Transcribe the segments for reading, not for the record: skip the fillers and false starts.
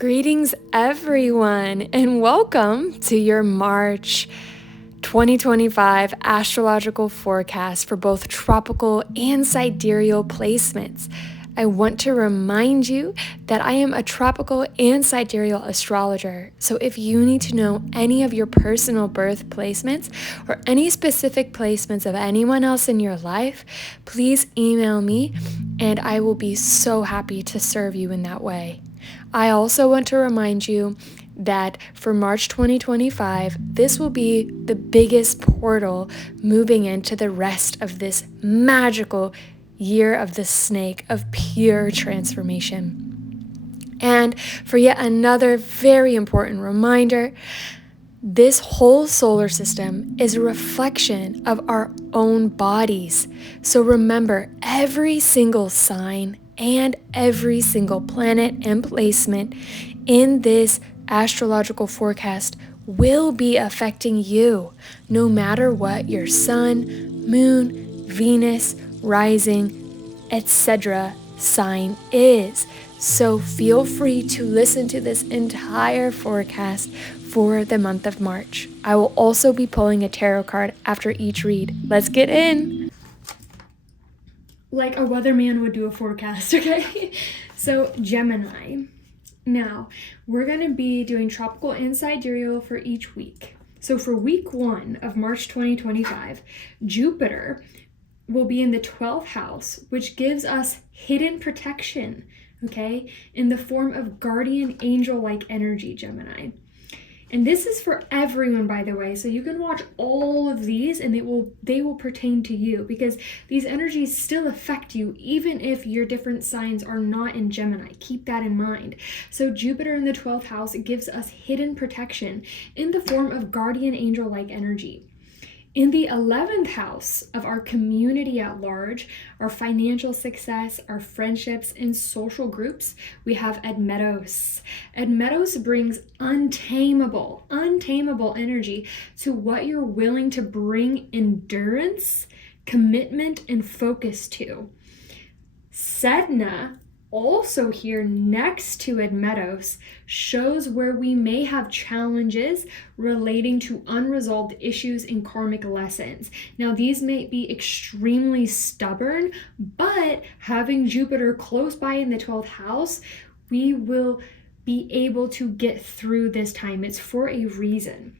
Greetings, everyone, and welcome to your March 2025 astrological forecast for both tropical and sidereal placements. I want to remind you that I am a tropical and sidereal astrologer. So if you need to know any of your personal birth placements or any specific placements of anyone else in your life, please email me and I will be so happy to serve you in that way. I also want to remind you that for March 2025, this will be the biggest portal moving into the rest of this magical year of the snake of pure transformation. And for yet another very important reminder, this whole solar system is a reflection of our own bodies. So remember, every single sign and every single planet and placement in this astrological forecast will be affecting you, no matter what your sun, moon, Venus, rising, etc. sign is. So feel free to listen to this entire forecast for the month of March. I will also be pulling a tarot card after each read. Let's get in. Like a weatherman would do a forecast, okay? So Gemini. Now, we're going to be doing tropical and sidereal for each week. So for week 1 of March 2025, Jupiter will be in the 12th house, which gives us hidden protection, okay, in the form of guardian angel-like energy, Gemini. And this is for everyone, by the way, so you can watch all of these and they will pertain to you, because these energies still affect you even if your different signs are not in Gemini. Keep that in mind. So Jupiter in the 12th house gives us hidden protection in the form of guardian angel-like energy. In the 11th house of our community at large, our financial success, our friendships, and social groups, we have Admetos. Admetos brings untamable energy to what you're willing to bring endurance, commitment, and focus to. Sedna, also here next to Admetos, shows where we may have challenges relating to unresolved issues and karmic lessons. Now, these may be extremely stubborn, but having Jupiter close by in the 12th house, we will be able to get through this time. It's for a reason.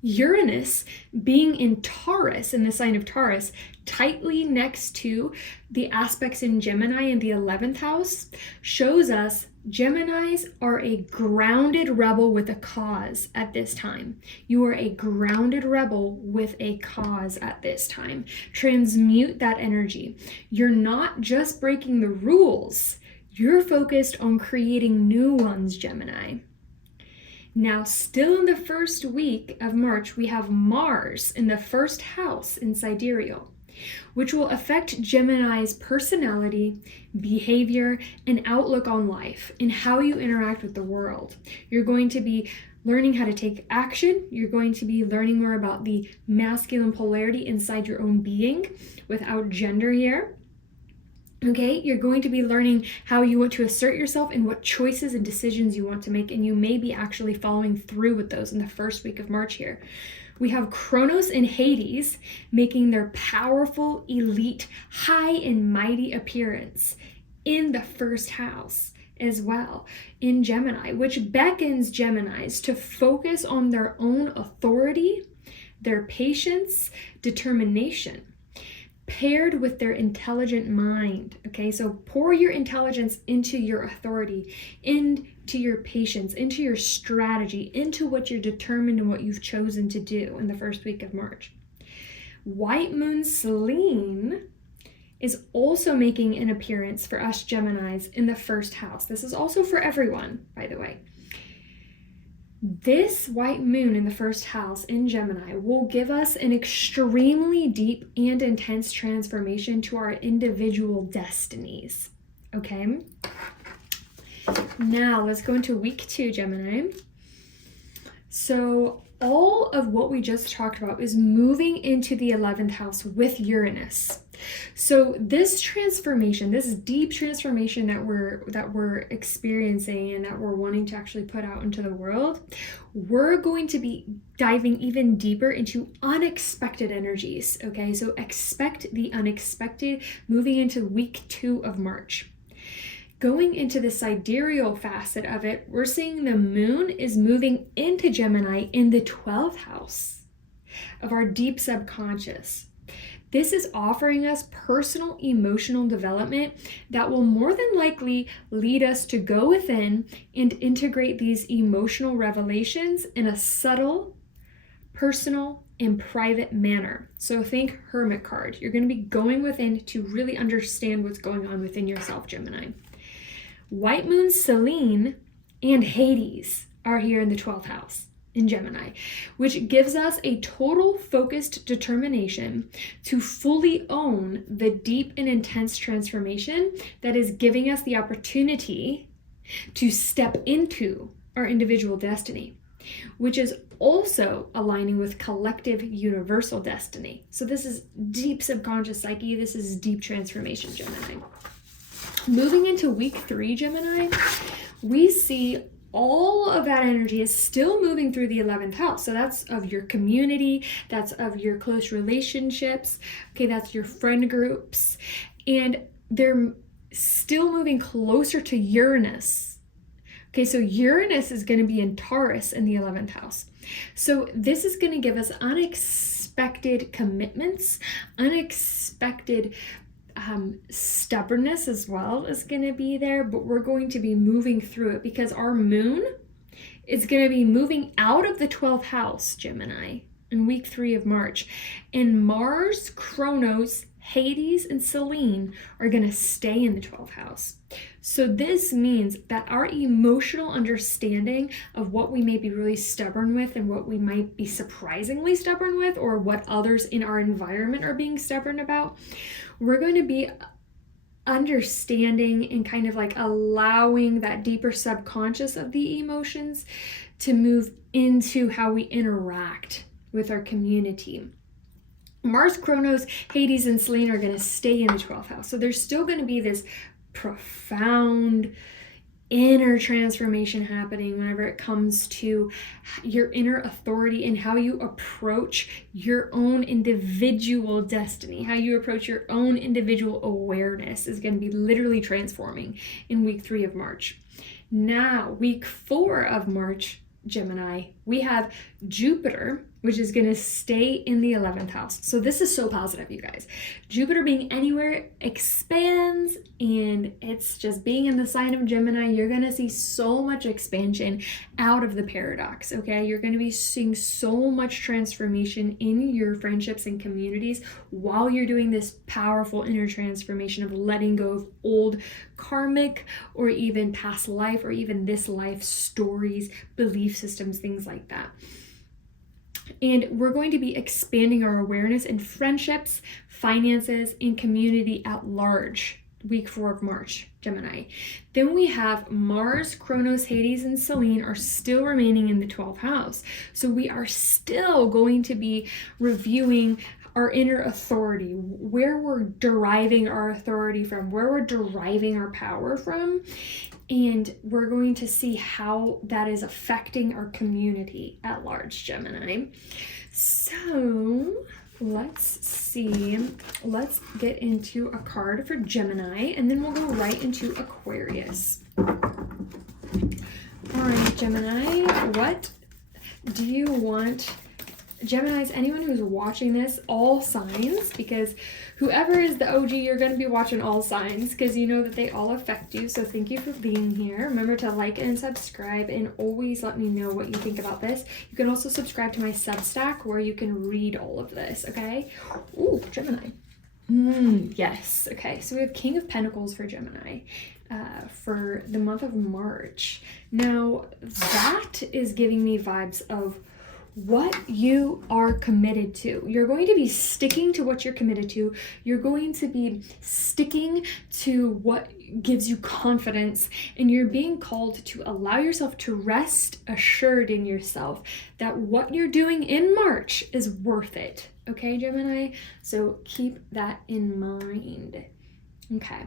Uranus being in Taurus, in the sign of Taurus, tightly next to the aspects in Gemini in the 11th house, shows us Geminis are a grounded rebel with a cause at this time. You are a grounded rebel with a cause at this time. Transmute that energy. You're not just breaking the rules, you're focused on creating new ones, Gemini. Now, still in the first week of March, we have Mars in the 1st house in sidereal, which will affect Gemini's personality, behavior, and outlook on life and how you interact with the world. You're going to be learning how to take action. You're going to be learning more about the masculine polarity inside your own being without gender here. Okay, you're going to be learning how you want to assert yourself and what choices and decisions you want to make, and you may be actually following through with those in the first week of March here. We have Kronos and Hades making their powerful, elite, high and mighty appearance in the 1st house as well in Gemini, which beckons Geminis to focus on their own authority, their patience, determination, paired with their intelligent mind. Okay, so pour your intelligence into your authority, into your patience, into your strategy, into what you're determined and what you've chosen to do in the first week of March. White Moon Selene is also making an appearance for us Geminis in the 1st house. This is also for everyone, by the way. This white moon in the 1st house in Gemini will give us an extremely deep and intense transformation to our individual destinies. Okay? Now, let's go into week 2, Gemini. So, all of what we just talked about is moving into the 11th house with Uranus. So this transformation, this deep transformation that we're experiencing and that we're wanting to actually put out into the world, we're going to be diving even deeper into unexpected energies, okay? So expect the unexpected moving into week 2 of March. Going into the sidereal facet of it, we're seeing the moon is moving into Gemini in the 12th house of our deep subconscious. This is offering us personal emotional development that will more than likely lead us to go within and integrate these emotional revelations in a subtle, personal, and private manner. So think Hermit card. You're going to be going within to really understand what's going on within yourself, Gemini. White Moon Selene and Hades are here in the 12th house in Gemini, which gives us a total focused determination to fully own the deep and intense transformation that is giving us the opportunity to step into our individual destiny, which is also aligning with collective universal destiny. So this is deep subconscious psyche. This is deep transformation, Gemini. Moving into week 3, Gemini, we see all of that energy is still moving through the 11th house. So that's of your community, that's of your close relationships, okay, that's your friend groups, and they're still moving closer to Uranus. Okay, so Uranus is going to be in Taurus in the 11th house. So this is going to give us unexpected commitments, unexpected stubbornness as well is going to be there, but we're going to be moving through it because our moon is going to be moving out of the 12th house, Gemini, in week 3 of March. And Mars, Kronos, Hades, and Selene are going to stay in the 12th house. So this means that our emotional understanding of what we may be really stubborn with and what we might be surprisingly stubborn with, or what others in our environment are being stubborn about, we're going to be understanding and kind of like allowing that deeper subconscious of the emotions to move into how we interact with our community. Mars, Kronos, Hades, and Selene are going to stay in the 12th house. So there's still going to be this profound inner transformation happening whenever it comes to your inner authority and how you approach your own individual destiny, how you approach your own individual awareness is going to be literally transforming in week 3 of March. Now, week 4 of March, Gemini, we have Jupiter, which is going to stay in the 11th house. So this is so positive, you guys. Jupiter being anywhere expands, and it's just being in the sign of Gemini. You're going to see so much expansion out of the paradox, okay? You're going to be seeing so much transformation in your friendships and communities while you're doing this powerful inner transformation of letting go of old karmic or even past life or even this life stories, belief systems, things like that. And we're going to be expanding our awareness in friendships, finances, and community at large, week 4 of March, Gemini. Then we have Mars, Kronos, Hades, and Selene are still remaining in the 12th house. So we are still going to be reviewing our inner authority, where we're deriving our authority from, where we're deriving our power from. And we're going to see how that is affecting our community at large, Gemini. So let's see. Let's get into a card for Gemini, and then we'll go right into Aquarius. All right, Gemini, what do you want? Geminis, anyone who's watching this, all signs, because whoever is the OG, you're going to be watching all signs because you know that they all affect you. So thank you for being here. Remember to like and subscribe, and always let me know what you think about this. You can also subscribe to my Substack where you can read all of this, okay? Ooh, Gemini. Yes. Okay, so we have King of Pentacles for Gemini for the month of March. Now, that is giving me vibes of what you are committed to. You're going to be sticking to what you're committed to. You're going to be sticking to what gives you confidence, and you're being called to allow yourself to rest assured in yourself that what you're doing in March is worth it. Okay, Gemini? So keep that in mind. Okay,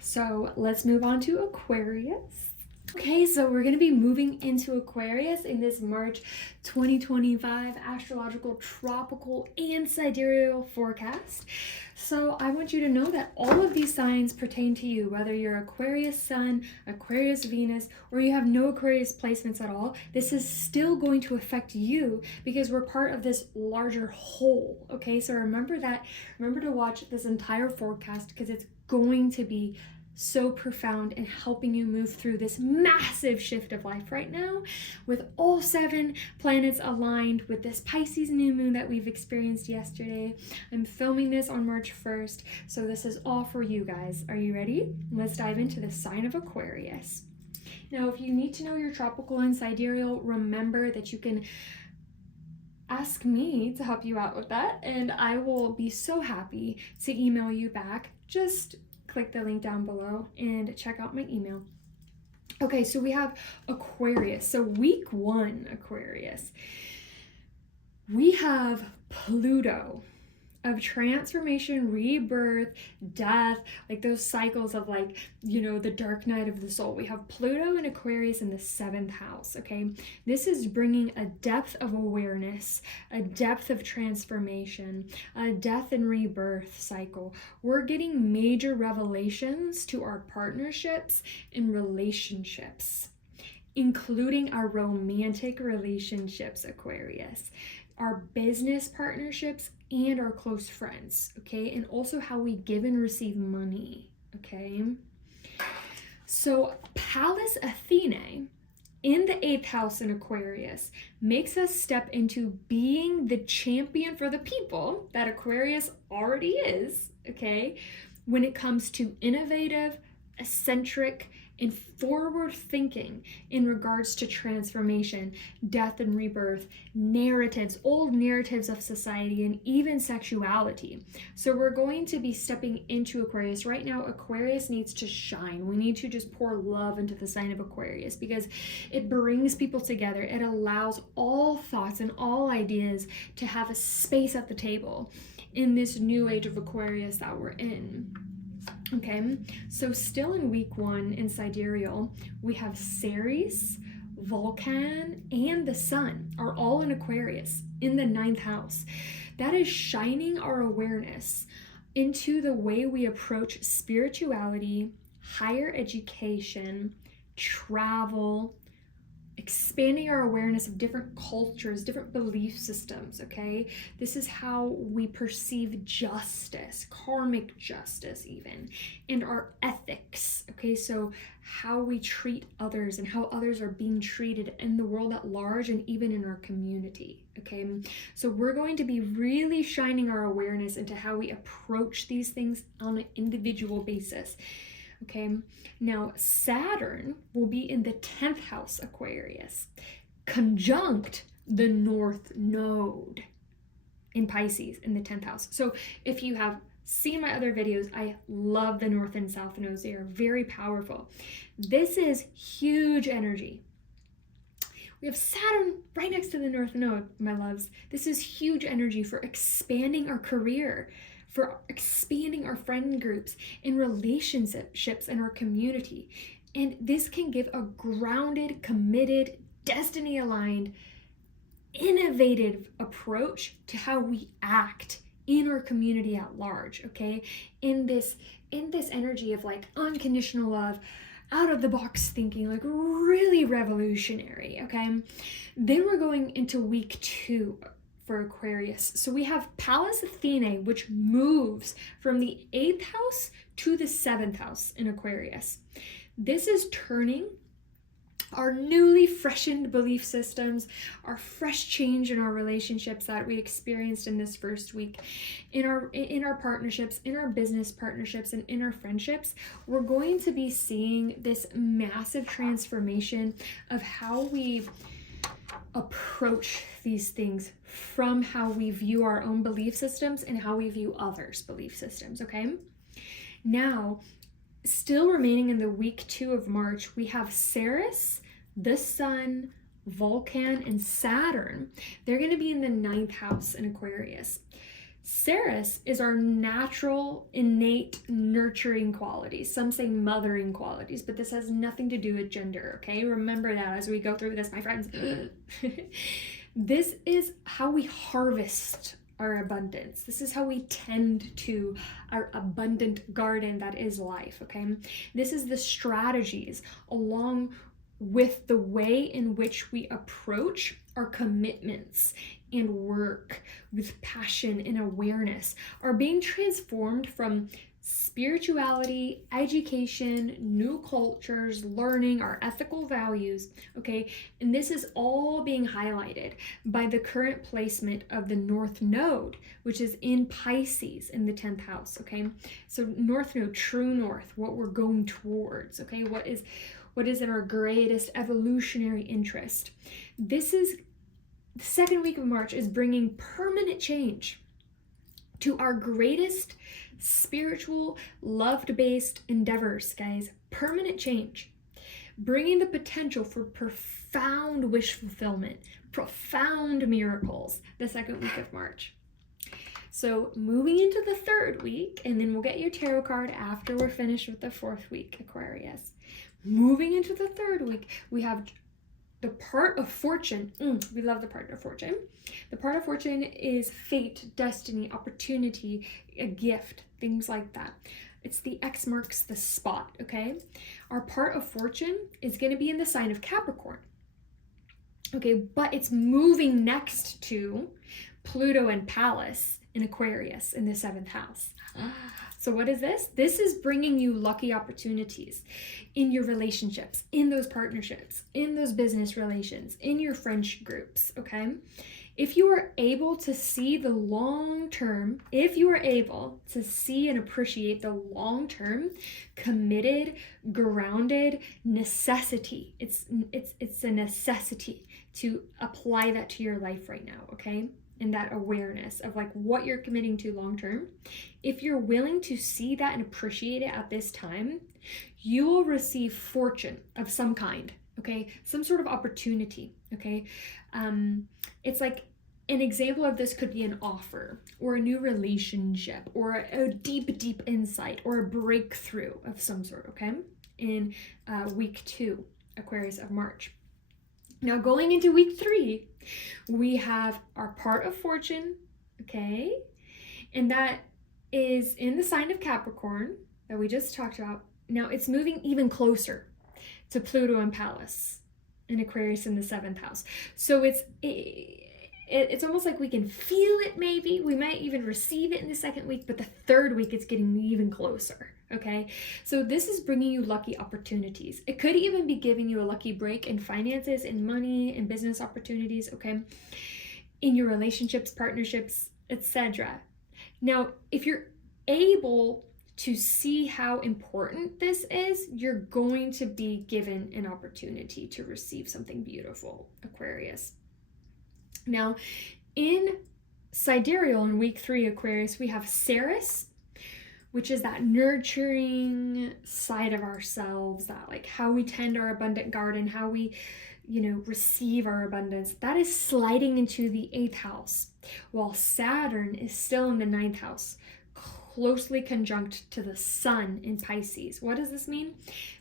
so let's move on to Aquarius. Okay, so we're going to be moving into Aquarius in this March 2025 astrological, tropical, and sidereal forecast. So I want you to know that all of these signs pertain to you, whether you're Aquarius Sun, Aquarius Venus, or you have no Aquarius placements at all. This is still going to affect you because we're part of this larger whole. Okay, so remember that. Remember to watch this entire forecast because it's going to be so profound in helping you move through this massive shift of life right now, with all 7 planets aligned with this Pisces new moon that we've experienced yesterday. I'm filming this on March 1st, so this is all for you guys. Are you ready? Let's dive into the sign of Aquarius. Now, if you need to know your tropical and sidereal, remember that you can ask me to help you out with that, and I will be so happy to email you back. Just click the link down below and check out my email. Okay, so we have Aquarius. So week 1, Aquarius, we have Pluto of transformation, rebirth, death, like those cycles of like, you know, the dark night of the soul. We have Pluto and Aquarius in the 7th house, okay? This is bringing a depth of awareness, a depth of transformation, a death and rebirth cycle. We're getting major revelations to our partnerships and relationships, including our romantic relationships, Aquarius, our business partnerships, and our close friends, okay? And also how we give and receive money, okay? So Pallas Athene in the 8th house in Aquarius makes us step into being the champion for the people that Aquarius already is, okay? When it comes to innovative, eccentric, and forward thinking in regards to transformation, death and rebirth, narratives, old narratives of society, and even sexuality. So we're going to be stepping into Aquarius. Right now, Aquarius needs to shine. We need to just pour love into the sign of Aquarius because it brings people together. It allows all thoughts and all ideas to have a space at the table in this new age of Aquarius that we're in. Okay, so still in week 1 in sidereal, we have Ceres, Vulcan, and the Sun are all in Aquarius in the 9th house. That is shining our awareness into the way we approach spirituality, higher education, travel, expanding our awareness of different cultures, different belief systems, okay? This is how we perceive justice, karmic justice even, and our ethics, okay? So how we treat others and how others are being treated in the world at large and even in our community, okay? So we're going to be really shining our awareness into how we approach these things on an individual basis. Okay, now Saturn will be in the 10th house, Aquarius, conjunct the North Node in Pisces in the 10th house. So if you have seen my other videos, I love the North and South nodes. They are very powerful. This is huge energy. We have Saturn right next to the North Node, my loves. This is huge energy for expanding our career, for expanding our friend groups and relationships in our community. And this can give a grounded, committed, destiny-aligned, innovative approach to how we act in our community at large, okay? In this energy of like unconditional love, out of the box thinking, like really revolutionary, okay? Then we're going into week 2 for Aquarius. So we have Pallas Athene, which moves from the 8th house to the 7th house in Aquarius. This is turning our newly freshened belief systems, our fresh change in our relationships that we experienced in this first week, in our partnerships, in our business partnerships, and in our friendships. We're going to be seeing this massive transformation of how we approach these things from how we view our own belief systems and how we view others' belief systems, okay? Now, still remaining in the week 2 of March, we have Ceres, the Sun, Vulcan, and Saturn. They're going to be in the 9th house in Aquarius. Ceres is our natural, innate, nurturing qualities. Some say mothering qualities, but this has nothing to do with gender, okay? Remember that as we go through this, my friends. This is how we harvest our abundance. This is how we tend to our abundant garden that is life, okay? This is the strategies along with the way in which we approach our commitments and work with passion and awareness are being transformed from spirituality, education, new cultures, learning, our ethical values, okay? And this is all being highlighted by the current placement of the North Node, which is in Pisces in the 10th house, okay? So North Node, true north, what we're going towards, okay? What is in our greatest evolutionary interest. This is the second week of March is bringing permanent change to our greatest spiritual, love-based endeavors, guys. Permanent change. Bringing the potential for profound wish fulfillment, profound miracles the second week of March. So moving into the third week, and then we'll get your tarot card after we're finished with the fourth week, Aquarius. Moving into the third week, we have the part of fortune. We love the part of fortune. The part of fortune is fate, destiny, opportunity, a gift, things like that. It's the X marks the spot, okay? Our part of fortune is going to be in the sign of Capricorn. Okay, but it's moving next to Pluto and Pallas in Aquarius in the 7th house. So what is this? This is bringing you lucky opportunities in your relationships, in those partnerships, in those business relations, in your friendship groups, okay? If you are able to see the long term, if you are able to see and appreciate the long term, committed, grounded necessity, it's a necessity to apply that to your life right now, okay? And that awareness of like what you're committing to long term. If you're willing to see that and appreciate it at this time, you will receive fortune of some kind, okay? Some sort of opportunity, okay? It's like an example of this could be an offer or a new relationship or a deep, deep insight or a breakthrough of some sort, okay? In week 2, Aquarius of March. Now going into week 3, we have our part of fortune, okay? And that is in the sign of Capricorn that we just talked about. Now it's moving even closer to Pluto and Pallas in Aquarius in the 7th house. So it's almost like we can feel it maybe. We might even receive it in the second week, but the third week it's getting even closer, okay? So this is bringing you lucky opportunities. It could even be giving you a lucky break in finances, in money, in business opportunities, okay? In your relationships, partnerships, etc. Now, if you're able to see how important this is, you're going to be given an opportunity to receive something beautiful, Aquarius. Now, in sidereal in week 3, Aquarius, we have Ceres, which is that nurturing side of ourselves, that like how we tend our abundant garden, how we, receive our abundance. That is sliding into the 8th house, while Saturn is still in the 9th house, closely conjunct to the Sun in Pisces. What does this mean?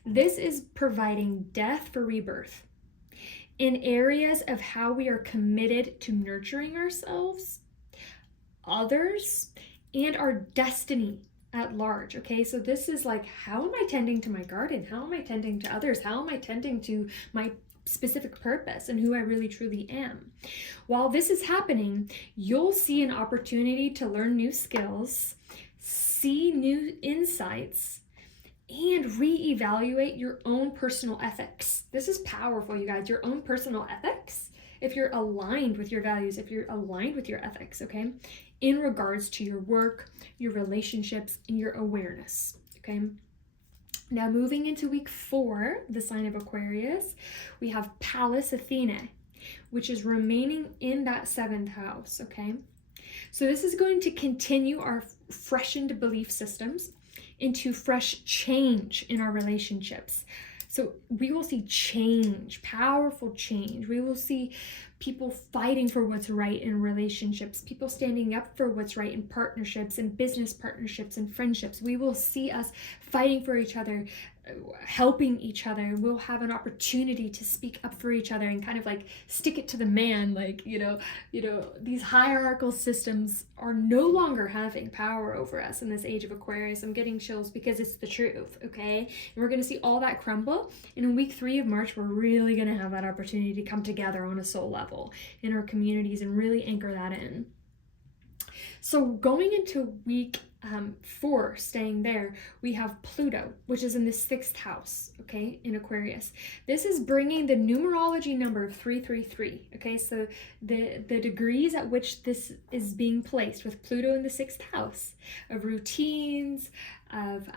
This is providing death for rebirth in areas of how we are committed to nurturing ourselves, others, and our destiny at large, okay? So this is like, how am I tending to my garden? How am I tending to others? How am I tending to my specific purpose and who I really truly am? While this is happening, you'll see an opportunity to learn new skills, see new insights, and reevaluate your own personal ethics. This is powerful, you guys. Your own personal ethics, if you're aligned with your values, if you're aligned with your ethics, okay, in regards to your work, your relationships, and your awareness, okay? Now moving into week 4, the sign of Aquarius, we have Pallas Athena. which is remaining in that 7th house, okay? So this is going to continue our freshened belief systems into fresh change in our relationships. So we will see change, powerful change. We will see people fighting for what's right in relationships, people standing up for what's right in partnerships and business partnerships and friendships. We will see us fighting for each other, helping each other. We'll have an opportunity to speak up for each other and kind of like stick it to the man. Like, these hierarchical systems are no longer having power over us in this age of Aquarius. I'm getting chills because it's the truth, okay? And we're going to see all that crumble. And in week 3 of March, we're really going to have that opportunity to come together on a soul level in our communities and really anchor that in. So going into week 4, staying there, we have Pluto, which is in the 6th house, okay, in Aquarius. This is bringing the numerology number of 333, okay? So the degrees at which this is being placed with Pluto in the 6th house of routines, of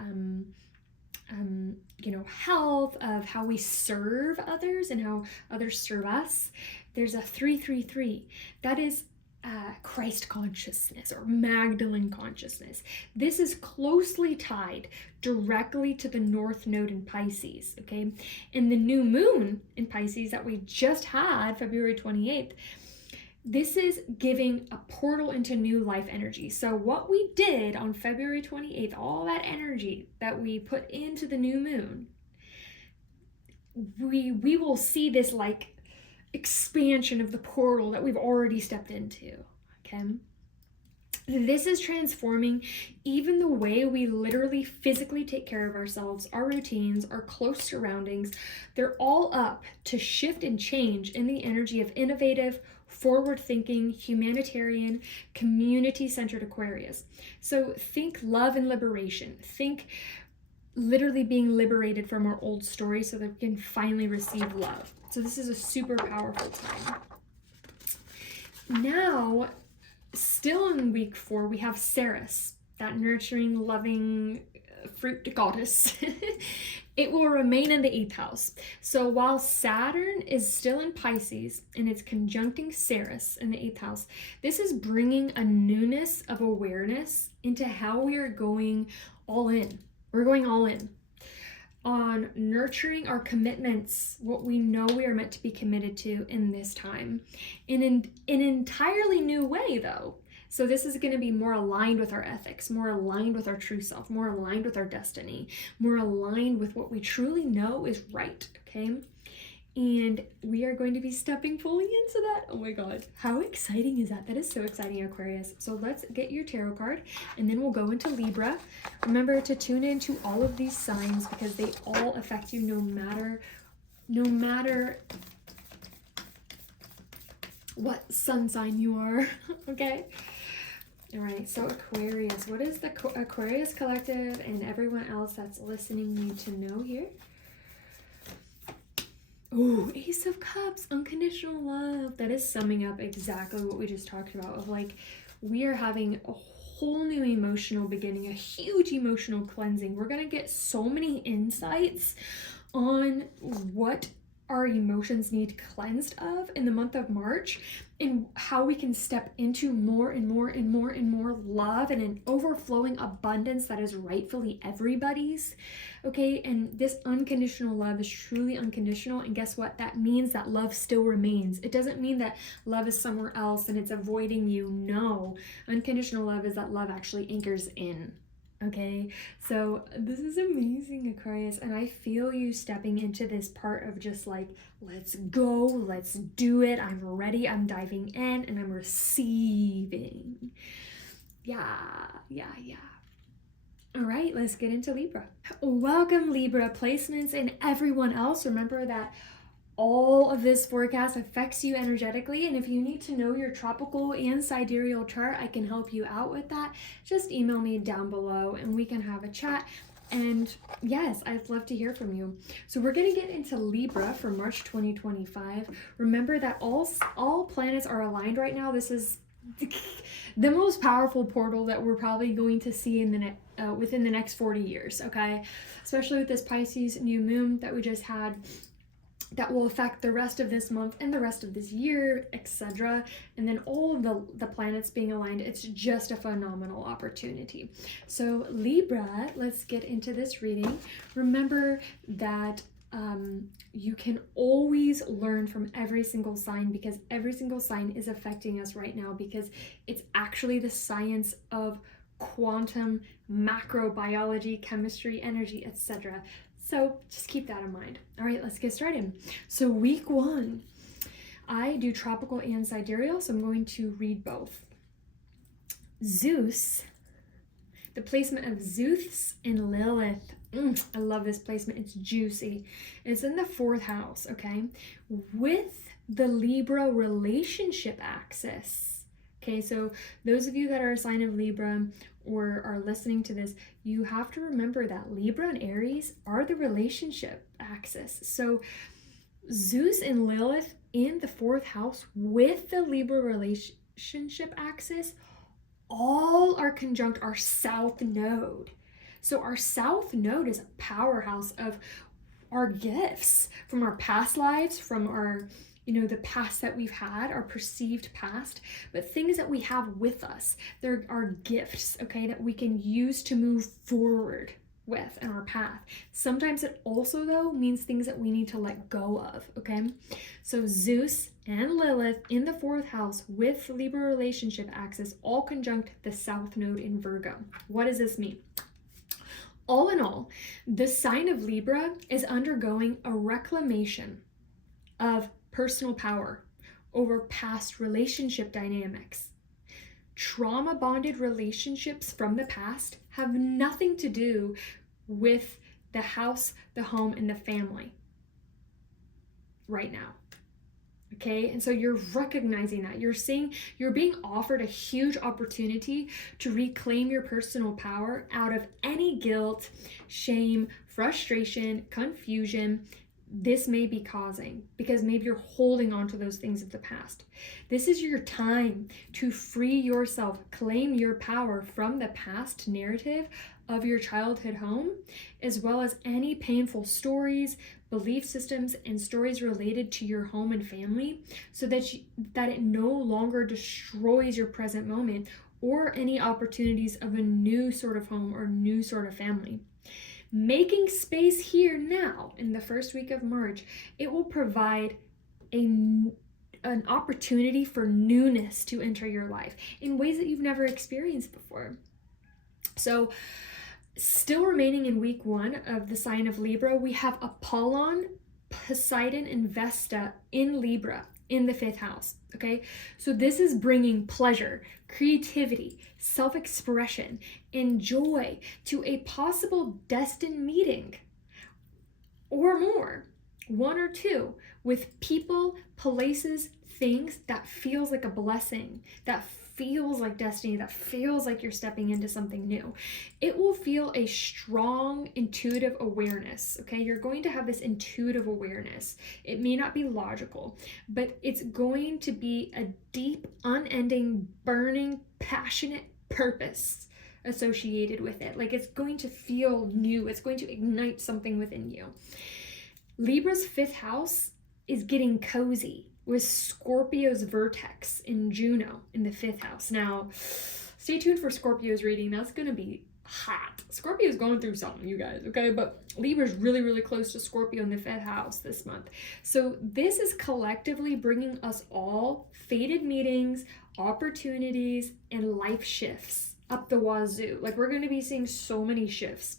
health, of how we serve others and how others serve us. There's a 333. That is Christ consciousness or Magdalene consciousness. This is closely tied directly to the North Node in Pisces, okay? And the new moon in Pisces that we just had, February 28th, this is giving a portal into new life energy. So what we did on February 28th, all that energy that we put into the new moon, we will see this like expansion of the portal that we've already stepped into, okay? This is transforming even the way we literally physically take care of ourselves, our routines, our close surroundings. They're all up to shift and change in the energy of innovative, forward-thinking, humanitarian, community-centered Aquarius. So think love and liberation. Think literally being liberated from our old stories so that we can finally receive love. So this is a super powerful time. Now, still in week 4, we have Ceres, that nurturing, loving fruit goddess. It will remain in the 8th house. So while Saturn is still in Pisces and it's conjuncting Ceres in the 8th house, this is bringing a newness of awareness into how we are going all in. We're going all in on nurturing our commitments, what we know we are meant to be committed to in this time, in an entirely new way though. So this is going to be more aligned with our ethics, more aligned with our true self, more aligned with our destiny, more aligned with what we truly know is right, okay? And we are going to be stepping fully into that. Oh my God, how exciting is that? That is so exciting, Aquarius. So let's get your tarot card and then we'll go into Libra. Remember to tune into all of these signs because they all affect you no matter what sun sign you are, okay? All right, so Aquarius, what is the Aquarius collective and everyone else that's listening need to know here? Oh, Ace of Cups, unconditional love. That is summing up exactly what we just talked about of like, we are having a whole new emotional beginning, a huge emotional cleansing. We're going to get so many insights on what our emotions need cleansed of in the month of March and how we can step into more and more and more and more love and an overflowing abundance that is rightfully everybody's, okay? And this unconditional love is truly unconditional, and guess what? That means that love still remains. It doesn't mean that love is somewhere else and it's avoiding you. No, unconditional love is that love actually anchors in. Okay, so this is amazing, Aquarius, and I feel you stepping into this part of just like, let's go, let's do it, I'm ready, I'm diving in, and I'm receiving. Yeah. All right, let's get into Libra. Welcome, Libra placements and everyone else. Remember that all of this forecast affects you energetically, and if you need to know your tropical and sidereal chart, I can help you out with that. Just email me down below and we can have a chat. And yes, I'd love to hear from you. So we're going to get into Libra for March 2025. Remember that all planets are aligned right now. This is the most powerful portal that we're probably going to see in the within the next 40 years, okay? Especially with this Pisces new moon that we just had. that will affect the rest of this month and the rest of this year, etc. And then all of the planets being aligned, it's just a phenomenal opportunity. So Libra, let's get into this reading. Remember that you can always learn from every single sign, because every single sign is affecting us right now, because it's actually the science of quantum, macrobiology, chemistry, energy, etc. So just keep that in mind. All right, let's get started. So week 1, I do tropical and sidereal, so I'm going to read both. Zeus, the placement of Zeus and Lilith. I love this placement. It's juicy. It's in the 4th house, okay? With the Libra relationship axis. Okay, so those of you that are a sign of Libra or are listening to this, you have to remember that Libra and Aries are the relationship axis. So Zeus and Lilith in the 4th house with the Libra relationship axis all are conjunct our south node. So our south node is a powerhouse of our gifts from our past lives, from our, the past that we've had, our perceived past, but things that we have with us. They're our gifts, okay, that we can use to move forward with in our path. Sometimes it also, though, means things that we need to let go of, okay? So Zeus and Lilith in the 4th house with Libra relationship axis, all conjunct the south node in Virgo. What does this mean? All in all, the sign of Libra is undergoing a reclamation of personal power over past relationship dynamics. Trauma-bonded relationships from the past have nothing to do with the house, the home, and the family right now. Okay, and so you're recognizing that. You're being offered a huge opportunity to reclaim your personal power out of any guilt, shame, frustration, confusion this may be causing, because maybe you're holding on to those things of the past. This is your time to free yourself, claim your power from the past narrative of your childhood home, as well as any painful stories, belief systems, and stories related to your home and family, so that it no longer destroys your present moment or any opportunities of a new sort of home or new sort of family. Making space here now in the first week of March, it will provide an opportunity for newness to enter your life in ways that you've never experienced before. So still remaining in week 1 of the sign of Libra, we have Apollon, Poseidon, and Vesta in Libra in the 5th house, okay? So this is bringing pleasure, creativity, self-expression, and joy to a possible destined meeting or more, 1 or 2, with people, places, things that feels like a blessing, that feels like destiny, that feels like you're stepping into something new. It will feel a strong intuitive awareness, okay? You're going to have this intuitive awareness. It may not be logical, but it's going to be a deep, unending, burning, passionate purpose associated with it. Like, it's going to feel new. It's going to ignite something within you. Libra's 5th house is getting cozy with Scorpio's vertex in Juno in the 5th house. Now, stay tuned for Scorpio's reading. That's going to be hot. Scorpio's going through something, you guys, okay? But Libra's really, really close to Scorpio in the 5th house this month. So this is collectively bringing us all fated meetings, opportunities, and life shifts up the wazoo. Like, we're going to be seeing so many shifts.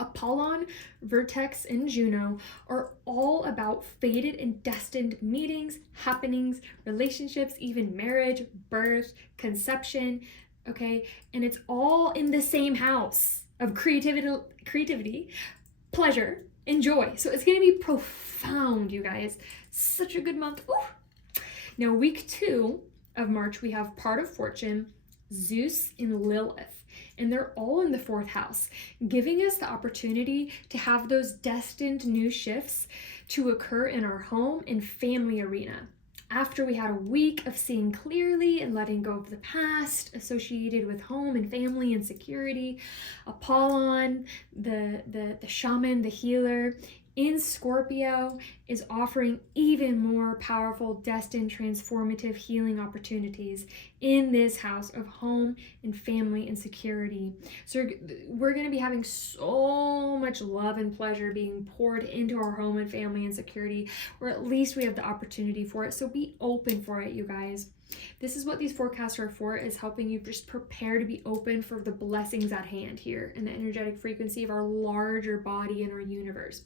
Apollon, Vertex, and Juno are all about fated and destined meetings, happenings, relationships, even marriage, birth, conception, okay? And it's all in the same house of creativity, pleasure, and joy. So it's gonna be profound, you guys. Such a good month. Ooh. Now, week 2 of March, we have Part of Fortune, Zeus, and Lilith. And they're all in the 4th house, giving us the opportunity to have those destined new shifts to occur in our home and family arena. After we had a week of seeing clearly and letting go of the past associated with home and family and security, Apollon, the shaman, the healer, in Scorpio is offering even more powerful, destined, transformative healing opportunities in this house of home and family and security. So we're going to be having so much love and pleasure being poured into our home and family and security, or at least we have the opportunity for it. So be open for it, you guys. This is what these forecasts are for, is helping you just prepare to be open for the blessings at hand here in the energetic frequency of our larger body and our universe.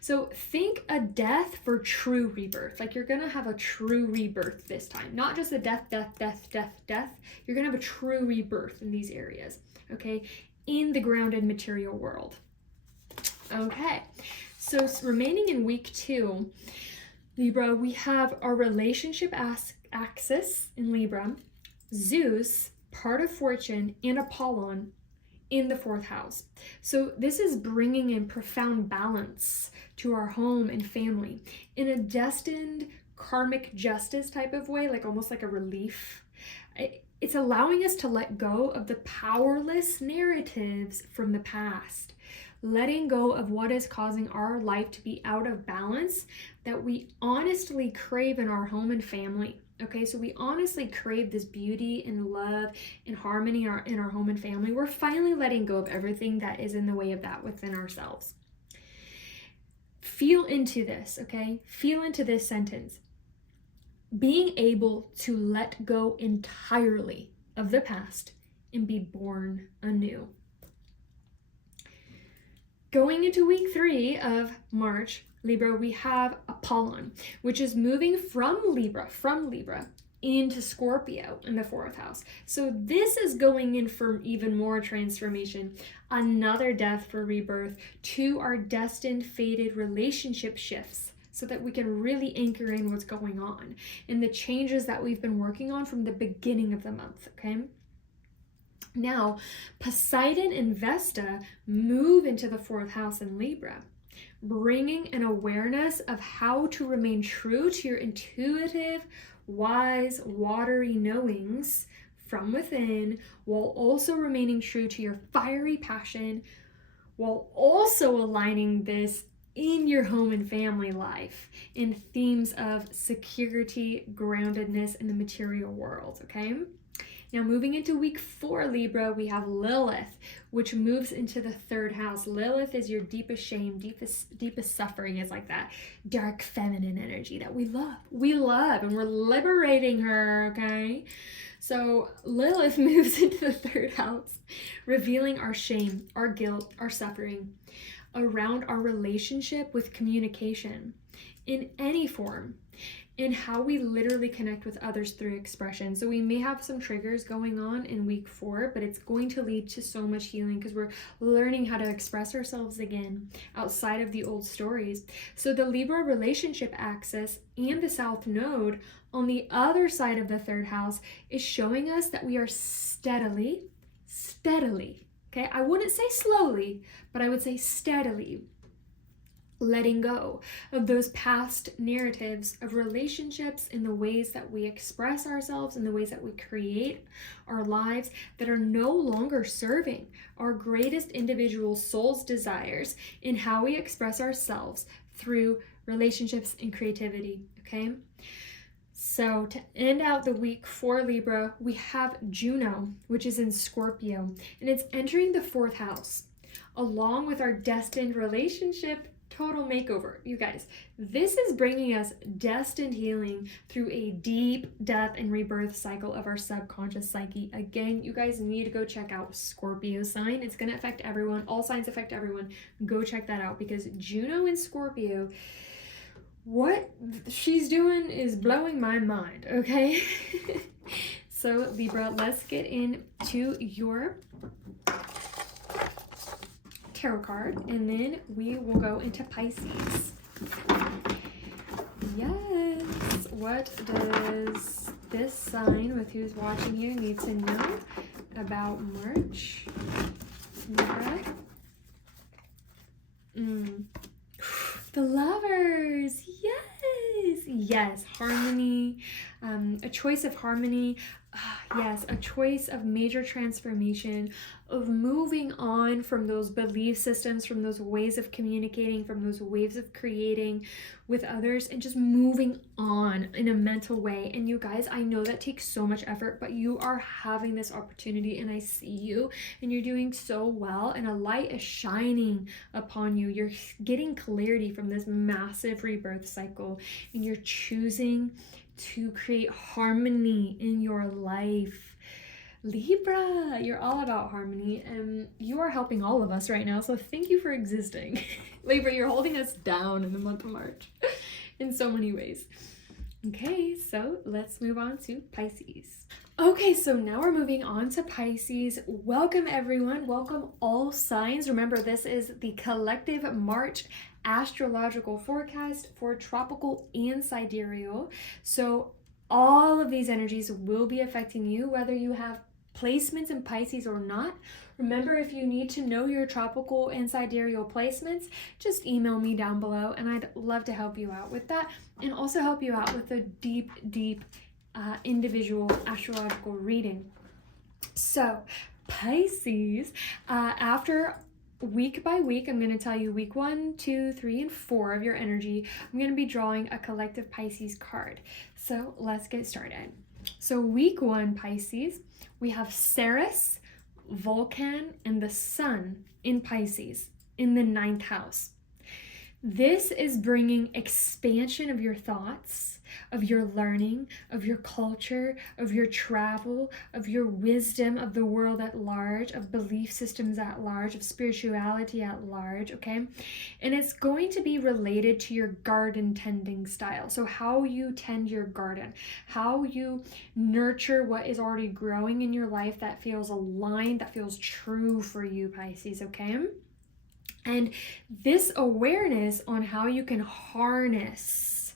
So think a death for true rebirth. Like you're going to have a true rebirth this time. Not just a death. You're going to have a true rebirth in these areas, okay? In the grounded material world. Okay, so remaining in week 2, Libra, we have our relationship axis in Libra, Zeus, part of fortune, and Apollon in the 4th house. So this is bringing in profound balance to our home and family in a destined karmic justice type of way, like almost like a relief. It's allowing us to let go of the powerless narratives from the past, letting go of what is causing our life to be out of balance that we honestly crave in our home and family. Okay, so we honestly crave this beauty and love and harmony in our home and family. We're finally letting go of everything that is in the way of that within ourselves. Feel into this, okay? Feel into this sentence. Being able to let go entirely of the past and be born anew. Going into week 3 of March, Libra, we have Apollon, which is moving from Libra into Scorpio in the 4th house. So this is going in for even more transformation, another death for rebirth to our destined fated relationship shifts, so that we can really anchor in what's going on and the changes that we've been working on from the beginning of the month, okay? Now, Poseidon and Vesta move into the 4th house in Libra, bringing an awareness of how to remain true to your intuitive, wise, watery knowings from within, while also remaining true to your fiery passion, while also aligning this in your home and family life in themes of security, groundedness in the material world, okay? Now, moving into week 4, Libra, we have Lilith, which moves into the 3rd house. Lilith is your deepest shame, deepest suffering. Is like that dark feminine energy that we love, and we're liberating her, okay? So Lilith moves into the 3rd house, revealing our shame, our guilt, our suffering around our relationship with communication in any form, in how we literally connect with others through expression. So we may have some triggers going on in week 4, but it's going to lead to so much healing because we're learning how to express ourselves again outside of the old stories. So the Libra relationship axis and the South Node on the other side of the 3rd house is showing us that we are steadily, okay, I wouldn't say slowly, but I would say steadily letting go of those past narratives of relationships in the ways that we express ourselves, in the ways that we create our lives that are no longer serving our greatest individual soul's desires in how we express ourselves through relationships and creativity, okay? So to end out the week for Libra, we have Juno, which is in Scorpio, and it's entering the 4th house, along with our destined relationship total makeover. You guys, this is bringing us destined healing through a deep death and rebirth cycle of our subconscious psyche. Again, you guys need to go check out Scorpio sign. It's going to affect everyone. All signs affect everyone. Go check that out, because Juno in Scorpio, what she's doing is blowing my mind, okay? So Libra, let's get into your tarot card, and then we will go into Pisces. Yes, what does this sign with who's watching here need to know about March? Libra. The Lovers, yes, harmony, a choice of harmony. Yes, a choice of major transformation, of moving on from those belief systems, from those ways of communicating, from those ways of creating with others, and just moving on in a mental way. And you guys, I know that takes so much effort, but you are having this opportunity, and I see you, and you're doing so well, and a light is shining upon you. You're getting clarity from this massive rebirth cycle, and you're choosing to create harmony in your life. Libra, you're all about harmony, and you are helping all of us right now, so thank you for existing. Libra, you're holding us down in the month of March in so many ways. Okay, so let's move on to Pisces. Okay, so now we're moving on to Pisces. Welcome everyone, welcome all signs. Remember, this is the collective March astrological forecast for tropical and sidereal. So all of these energies will be affecting you, whether you have placements in Pisces or not. Remember, if you need to know your tropical and sidereal placements, just email me down below, and I'd love to help you out with that, and also help you out with a deep individual astrological reading. So Pisces, after week by week, I'm going to tell you week 1, 2, 3, and 4 of your energy. I'm going to be drawing a collective Pisces card. So let's get started. So week 1 Pisces, we have Ceres, Vulcan, and the Sun in Pisces in the 9th house. This is bringing expansion of your thoughts, of your learning, of your culture, of your travel, of your wisdom, of the world at large, of belief systems at large, of spirituality at large, okay? And it's going to be related to your garden tending style. So how you tend your garden, how you nurture what is already growing in your life that feels aligned, that feels true for you, Pisces, okay? And this awareness on how you can harness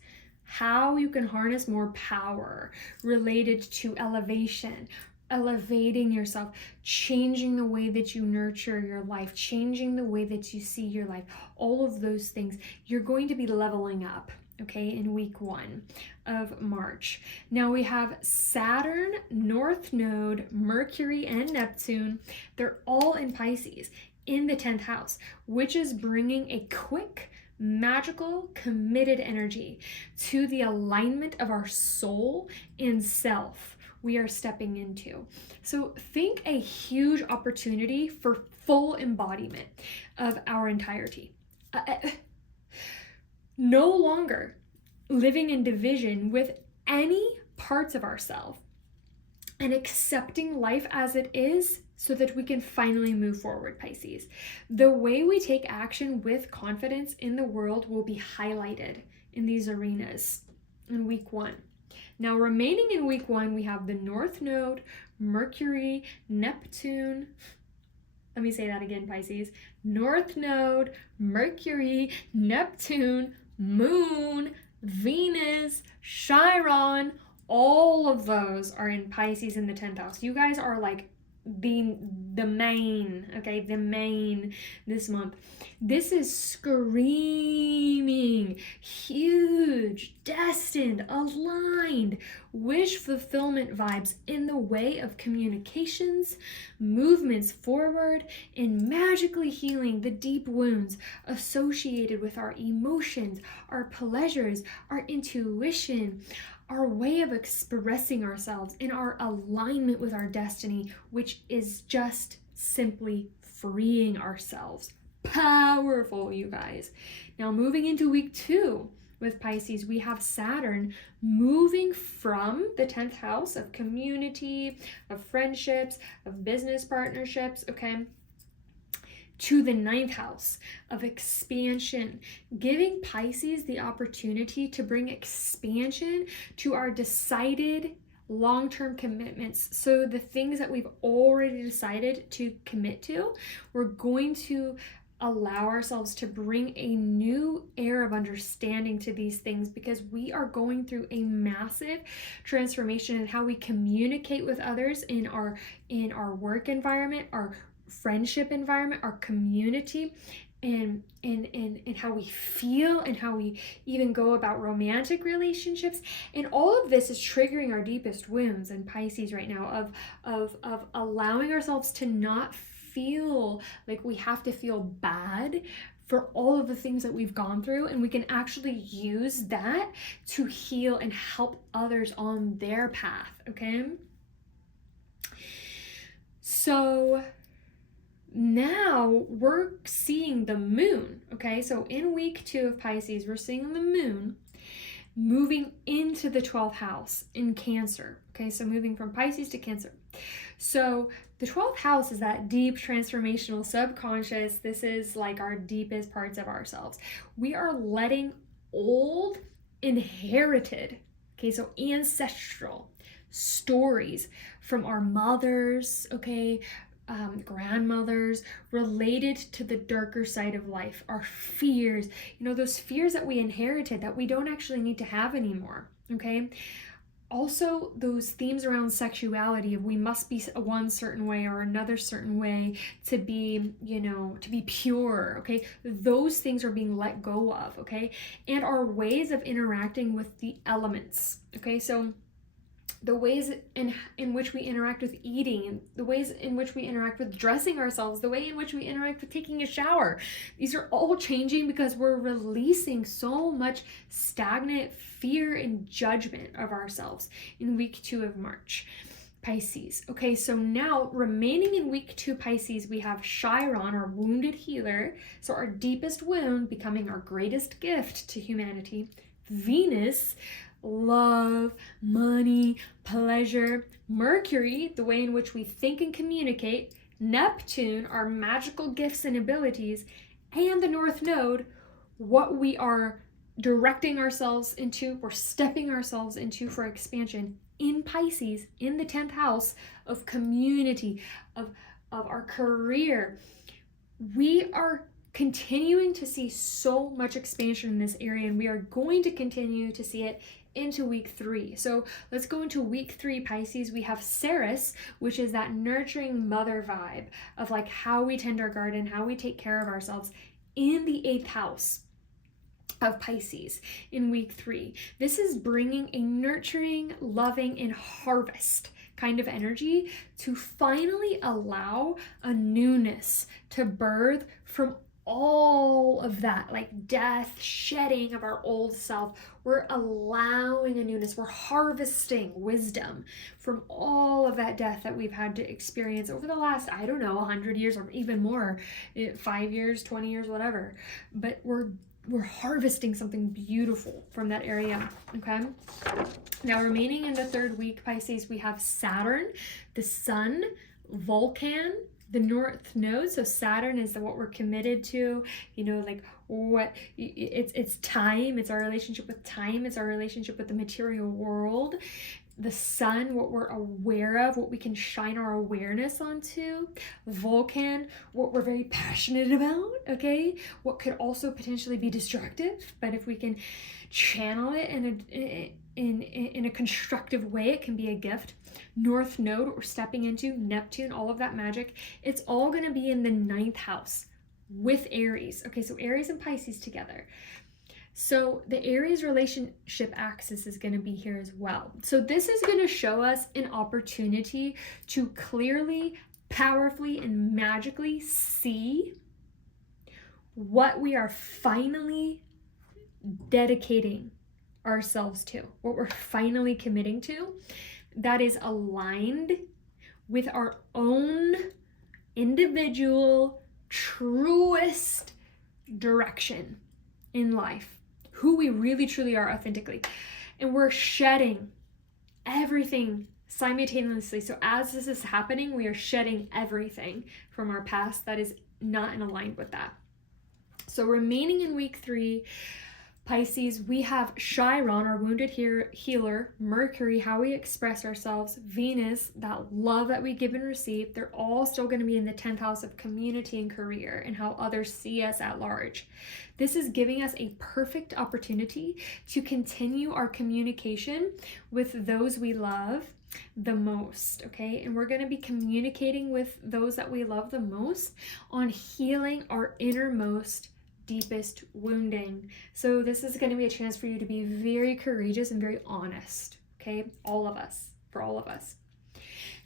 more power related to elevation, elevating yourself, changing the way that you nurture your life, changing the way that you see your life, all of those things, you're going to be leveling up, okay, in week 1 of March. Now we have Saturn, North Node, Mercury, and Neptune. They're all in Pisces in the 10th house, which is bringing a quick, magical, committed energy to the alignment of our soul and self we are stepping into. So think a huge opportunity for full embodiment of our entirety. No longer living in division with any parts of ourselves, and accepting life as it is so that we can finally move forward, Pisces. The way we take action with confidence in the world will be highlighted in these arenas in week 1. Now, remaining in week 1, we have the North Node, Mercury, Neptune. Let me say that again, Pisces. North Node, Mercury, Neptune, Moon, Venus, Chiron. All of those are in Pisces in the 10th house. You guys are like the main, okay, the main this month. This is screaming huge, destined, aligned, wish fulfillment vibes in the way of communications, movements forward, and magically healing the deep wounds associated with our emotions, our pleasures, our intuition, our way of expressing ourselves, in our alignment with our destiny, which is just simply freeing ourselves. Powerful, you guys. Now, moving into week 2 with Pisces, we have Saturn moving from the 10th house of community, of friendships, of business partnerships, okay, to the 9th house of expansion, giving Pisces the opportunity to bring expansion to our decided long-term commitments. So the things that we've already decided to commit to, we're going to allow ourselves to bring a new air of understanding to these things, because we are going through a massive transformation in how we communicate with others in our work environment, our friendship environment, our community, and how we feel and how we even go about romantic relationships. And all of this is triggering our deepest wounds in Pisces right now of allowing ourselves to not feel like we have to feel bad for all of the things that we've gone through, and we can actually use that to heal and help others on their path, okay? So now we're seeing the moon, okay? So in week 2 of Pisces, we're seeing the moon moving into the 12th house in Cancer, okay? So moving from Pisces to Cancer. So the 12th house is that deep transformational subconscious. This is like our deepest parts of ourselves. We are letting old inherited, okay, so ancestral stories from our mothers, okay, grandmothers, related to the darker side of life, our fears, those fears that we inherited that we don't actually need to have anymore, okay? Also, those themes around sexuality of we must be one certain way or another certain way to be, to be pure, okay? Those things are being let go of, okay? And our ways of interacting with the elements, okay? So the ways in which we interact with eating, and the ways in which we interact with dressing ourselves, the way in which we interact with taking a shower. These are all changing because we're releasing so much stagnant fear and judgment of ourselves in week 2 of March. Pisces. Okay, so now remaining in week 2 Pisces, we have Chiron, our wounded healer. So our deepest wound becoming our greatest gift to humanity. Venus, love, money, pleasure. Mercury, the way in which we think and communicate. Neptune, our magical gifts and abilities. And the North Node, what we are directing ourselves into, we're stepping ourselves into for expansion in Pisces, in the 10th house of community, of our career. We are continuing to see so much expansion in this area, and we are going to continue to see it into week 3. So let's go into week 3 Pisces. We have Ceres, which is that nurturing mother vibe of like how we tend our garden, how we take care of ourselves in the 8th house of Pisces in week 3. This is bringing a nurturing, loving, and harvest kind of energy to finally allow a newness to birth from all of that, like death, shedding of our old self. We're allowing a newness. We're harvesting wisdom from all of that death that we've had to experience over the last, 100 years or even more, 5 years, 20 years, whatever. But we're harvesting something beautiful from that area, okay? Now, remaining in the 3rd week, Pisces, we have Saturn, the Sun, Vulcan, the North Node. So Saturn is what we're committed to, like what it's time, it's our relationship with time, it's our relationship with the material world. The Sun, what we're aware of, what we can shine our awareness onto. Vulcan, what we're very passionate about, okay? What could also potentially be destructive, but if we can channel it in a constructive way, it can be a gift. North Node, what we're stepping into, Neptune, all of that magic, it's all going to be in the 9th house with Aries. Okay, so Aries and Pisces together. So the Aries relationship axis is going to be here as well. So this is going to show us an opportunity to clearly, powerfully, and magically see what we are finally dedicating ourselves to, what we're finally committing to, that is aligned with our own individual, truest direction in life, who we really truly are authentically. And we're shedding everything simultaneously. So as this is happening, we are shedding everything from our past that is not in aligned with that. So remaining in week 3, Pisces, we have Chiron, our wounded healer, Mercury, how we express ourselves, Venus, that love that we give and receive. They're all still going to be in the 10th house of community and career and how others see us at large. This is giving us a perfect opportunity to continue our communication with those we love the most, okay? And we're going to be communicating with those that we love the most on healing our innermost, deepest wounding. So this is going to be a chance for you to be very courageous and very honest, okay? All of us, for all of us.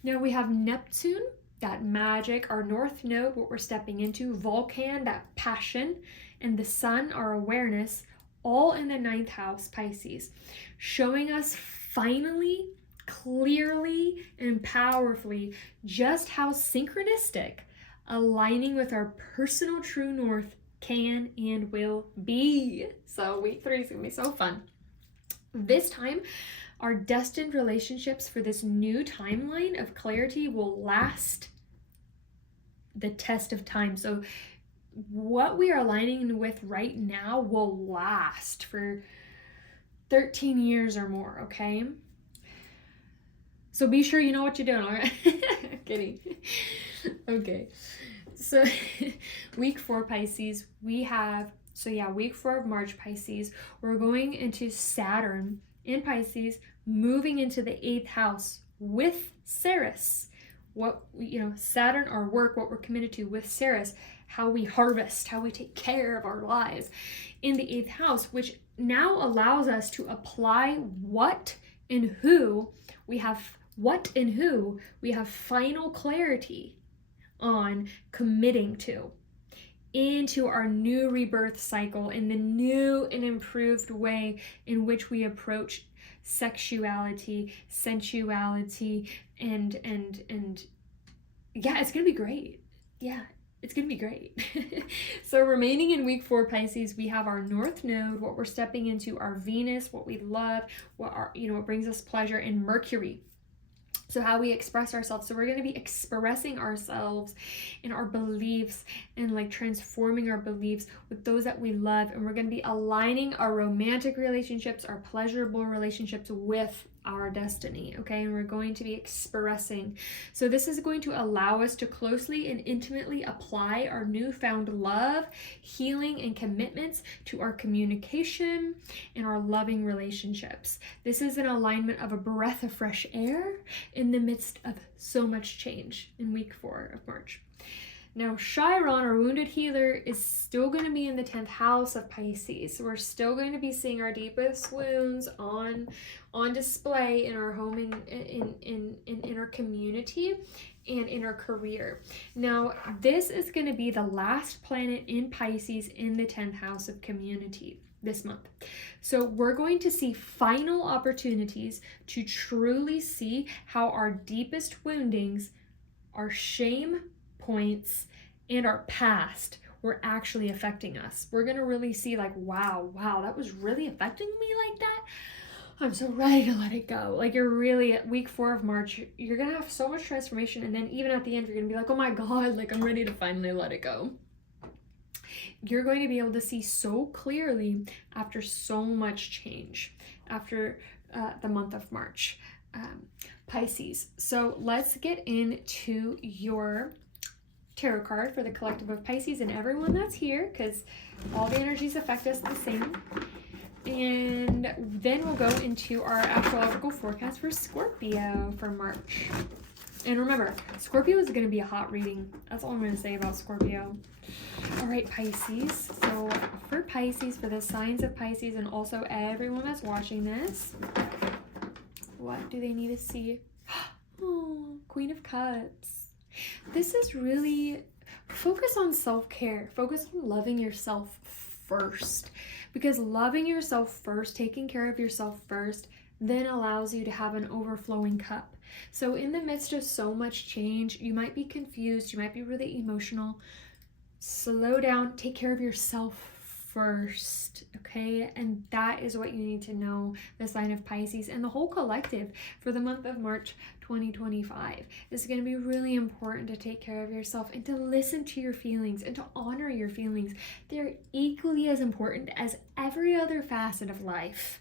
Now we have Neptune, that magic, our north node, what we're stepping into, Vulcan, that passion, and the sun, our awareness, all in the 9th house, Pisces, showing us finally, clearly, and powerfully just how synchronistic aligning with our personal true north can and will be. So week 3 is gonna be so fun. This time, our destined relationships for this new timeline of clarity will last the test of time. So what we are aligning with right now will last for 13 years or more, okay? So be sure you know what you're doing, all right? Kidding. Okay. So week 4 Pisces, we have, week 4 of March Pisces, we're going into Saturn in Pisces, moving into the 8th house with Ceres. What, Saturn, our work, what we're committed to with Ceres, how we harvest, how we take care of our lives in the 8th house, which now allows us to apply what and who we have final clarity on committing to into our new rebirth cycle, in the new and improved way in which we approach sexuality, sensuality, and yeah, it's gonna be great. Yeah, it's gonna be great. So remaining in week 4 Pisces, we have our north node, what we're stepping into, our Venus, what we love, what brings us pleasure, and Mercury. So how we express ourselves. So we're going to be expressing ourselves and our beliefs and like transforming our beliefs with those that we love. And we're going to be aligning our romantic relationships, our pleasurable relationships with our destiny, okay? And we're going to be expressing. So this is going to allow us to closely and intimately apply our newfound love, healing, and commitments to our communication and our loving relationships. This is an alignment of a breath of fresh air in the midst of so much change in week 4 of March. Now, Chiron, our wounded healer, is still going to be in the 10th house of Pisces. So we're still going to be seeing our deepest wounds on display in our home, in our community, and in our career. Now, this is going to be the last planet in Pisces in the 10th house of community this month. So we're going to see final opportunities to truly see how our deepest woundings, our shame points, and our past were actually affecting us. We're going to really see like, wow, that was really affecting me like that. I'm so ready to let it go. Like, you're really at week 4 of March, you're going to have so much transformation. And then even at the end, you're going to be like, oh my God, like I'm ready to finally let it go. You're going to be able to see so clearly after so much change after the month of March. Pisces. So let's get into your tarot card for the collective of Pisces and everyone that's here, because all the energies affect us the same. And then we'll go into our astrological forecast for Scorpio for March. And remember, Scorpio is going to be a hot reading. That's all I'm going to say about Scorpio. All right, Pisces. So for Pisces, for the signs of Pisces, and also everyone that's watching this, what do they need to see? Oh, Queen of Cups. This is really focus on self-care. Focus on loving yourself first, because loving yourself first, taking care of yourself first, then allows you to have an overflowing cup. So in the midst of so much change, you might be confused, you might be really emotional. Slow down, take care of yourself first, okay? And that is what you need to know, the sign of Pisces and the whole collective for the month of March 2025. It's going to be really important to take care of yourself and to listen to your feelings and to honor your feelings. They're equally as important as every other facet of life,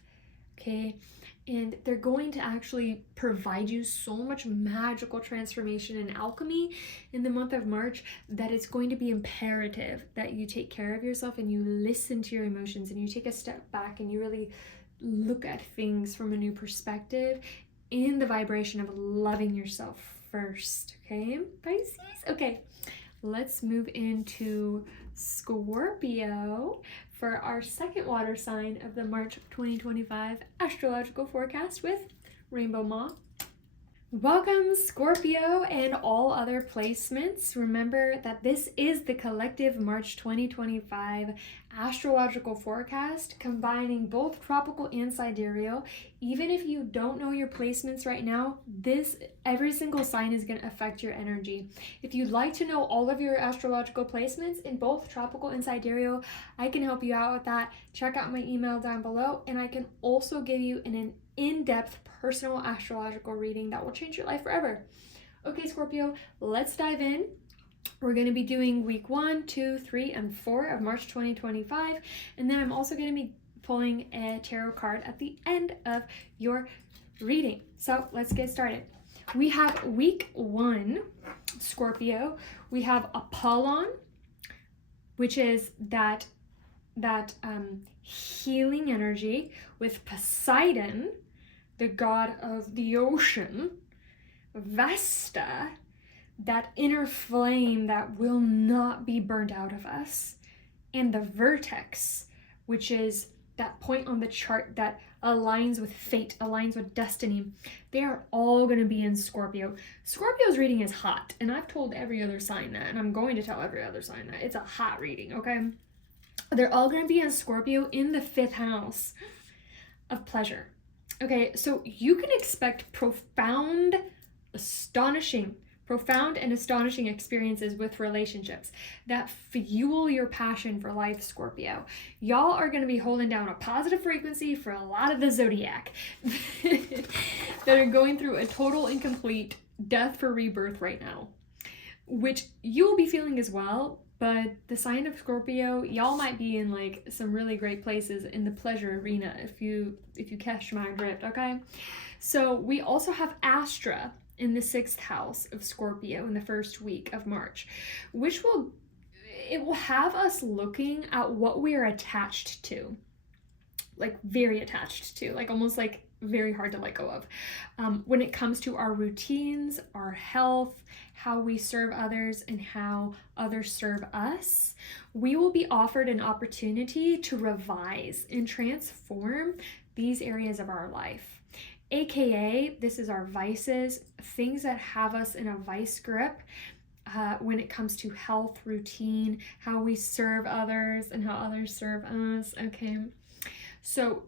okay? And they're going to actually provide you so much magical transformation and alchemy in the month of March that it's going to be imperative that you take care of yourself and you listen to your emotions and you take a step back and you really look at things from a new perspective in the vibration of loving yourself first, okay, Pisces? Okay, let's move into Scorpio for our second water sign of the March 2025 astrological forecast with Rainbow Ma. Welcome, Scorpio and all other placements. Remember that this is the collective March 2025 astrological forecast, combining both tropical and sidereal. Even if you don't know your placements right now, every single sign is going to affect your energy. If you'd like to know all of your astrological placements in both tropical and sidereal, I can help you out with that. Check out my email down below, and I can also give you an in-depth personal astrological reading that will change your life forever. Okay, Scorpio, let's dive in. We're going to be doing week 1, 2, 3, and 4 of March 2025, and then I'm also going to be pulling a tarot card at the end of your reading. So let's get started. We have week 1, Scorpio. We have Apollon, which is that healing energy, with Poseidon, the god of the ocean, Vesta, that inner flame that will not be burnt out of us, and the vertex, which is that point on the chart that aligns with fate, aligns with destiny. They are all going to be in Scorpio. Scorpio's reading is hot, and I've told every other sign that, and I'm going to tell every other sign that. It's a hot reading, okay? They're all going to be in Scorpio in the 5th house of pleasure. Okay, so you can expect profound and astonishing experiences with relationships that fuel your passion for life, Scorpio. Y'all are going to be holding down a positive frequency for a lot of the zodiac that are going through a total and complete death for rebirth right now, which you'll be feeling as well. But the sign of Scorpio, y'all might be in like some really great places in the pleasure arena if you catch my drift, okay? So we also have Astra in the 6th house of Scorpio in the first week of March, which will have us looking at what we are attached to, like very attached to, like almost like very hard to let go of. When it comes to our routines, our health, how we serve others, and how others serve us, we will be offered an opportunity to revise and transform these areas of our life. AKA, this is our vices, things that have us in a vice grip when it comes to health, routine, how we serve others, and how others serve us, okay? So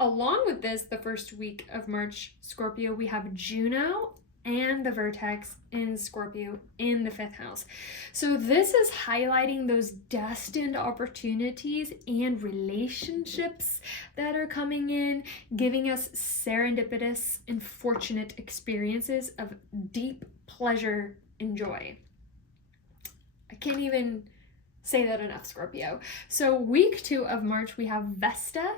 along with this, the first week of March, Scorpio, we have Juno and the vertex in Scorpio in the 5th house. So this is highlighting those destined opportunities and relationships that are coming in, giving us serendipitous and fortunate experiences of deep pleasure and joy. I can't even say that enough, Scorpio. So week 2 of March, we have Vesta,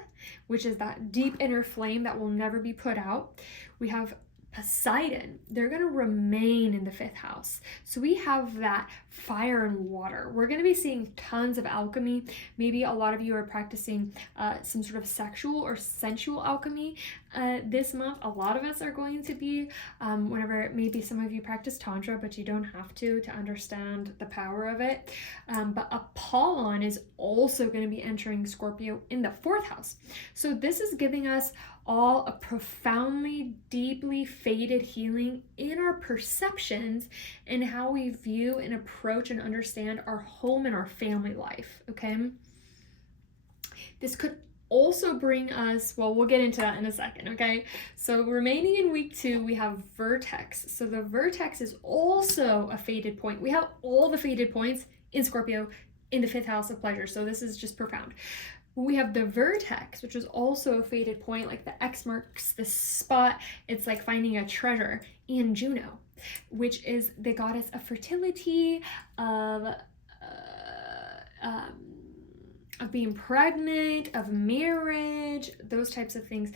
which is that deep inner flame that will never be put out. We have Poseidon. They're going to remain in the 5th house. So we have that fire and water. We're going to be seeing tons of alchemy. Maybe a lot of you are practicing some sort of sexual or sensual alchemy this month. A lot of us are going to be, whenever maybe some of you practice Tantra, but you don't have to understand the power of it. But Apollon is also going to be entering Scorpio in the 4th house. So this is giving us all a profoundly, deeply faded healing in our perceptions and how we view and approach and understand our home and our family life, okay? This could also bring us, well, we'll get into that in a second, okay? So remaining in week 2, we have vertex. So the vertex is also a faded point. We have all the faded points in Scorpio in the 5th house of pleasure. So this is just profound. We have the vertex, which is also a faded point, like the X marks the spot. It's like finding a treasure. In Juno, which is the goddess of fertility, of of being pregnant, of marriage, those types of things.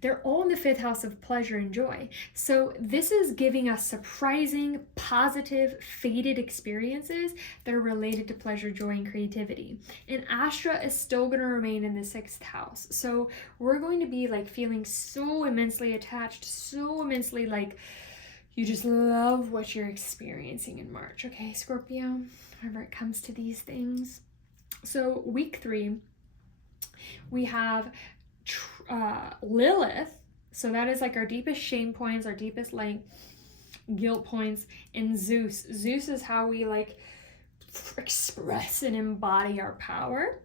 They're all in the 5th house of pleasure and joy. So this is giving us surprising, positive, fated experiences that are related to pleasure, joy, and creativity. And Astra is still going to remain in the 6th house. So we're going to be like feeling so immensely attached, so immensely like you just love what you're experiencing in March. Okay, Scorpio, whenever it comes to these things. So week 3, we have Lilith. So that is like our deepest shame points, our deepest like guilt points, and Zeus. Zeus is how we like express and embody our power.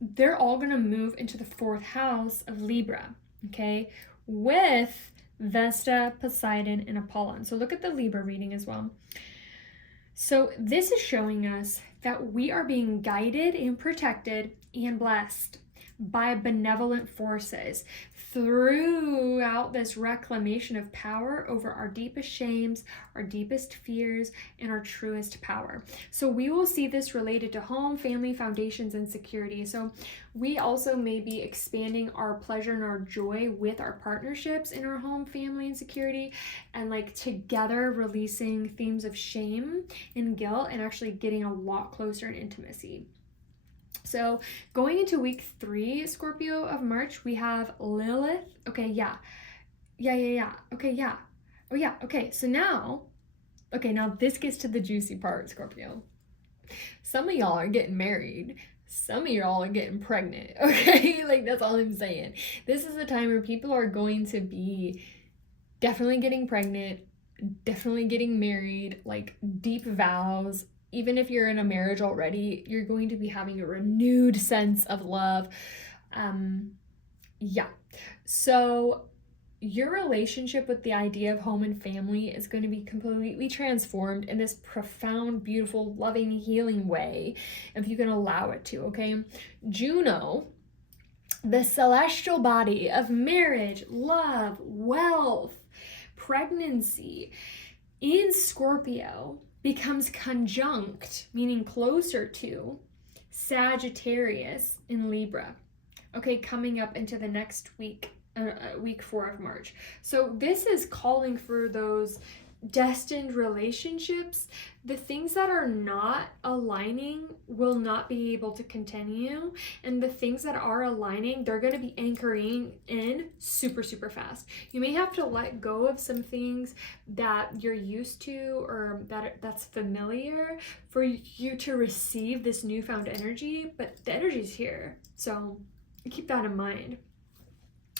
They're all going to move into the 4th house of Libra, okay, with Vesta, Poseidon, and Apollon. So look at the Libra reading as well. So this is showing us that we are being guided and protected and blessed by benevolent forces throughout this reclamation of power over our deepest shames, our deepest fears, and our truest power. So we will see this related to home, family, foundations, and security. So we also may be expanding our pleasure and our joy with our partnerships in our home, family, and security, and like together releasing themes of shame and guilt and actually getting a lot closer in intimacy. So going into week 3, Scorpio, of March, we have Lilith. Okay, yeah. Okay, yeah. Oh, yeah. Okay, so now this gets to the juicy part, Scorpio. Some of y'all are getting married. Some of y'all are getting pregnant, okay? Like, that's all I'm saying. This is a time where people are going to be definitely getting pregnant, definitely getting married, like deep vows. Even if you're in a marriage already, you're going to be having a renewed sense of love. So your relationship with the idea of home and family is going to be completely transformed in this profound, beautiful, loving, healing way, if you can allow it to, okay? Juno, the celestial body of marriage, love, wealth, pregnancy, in Scorpio, becomes conjunct, meaning closer to, Sagittarius in Libra. Okay, coming up into the next week, week 4 of March. So this is calling for those destined relationships. The things that are not aligning will not be able to continue, and the things that are aligning, they're going to be anchoring in super fast. You may have to let go of some things that you're used to or that's familiar for you to receive this newfound energy, but the energy's here, so keep that in mind.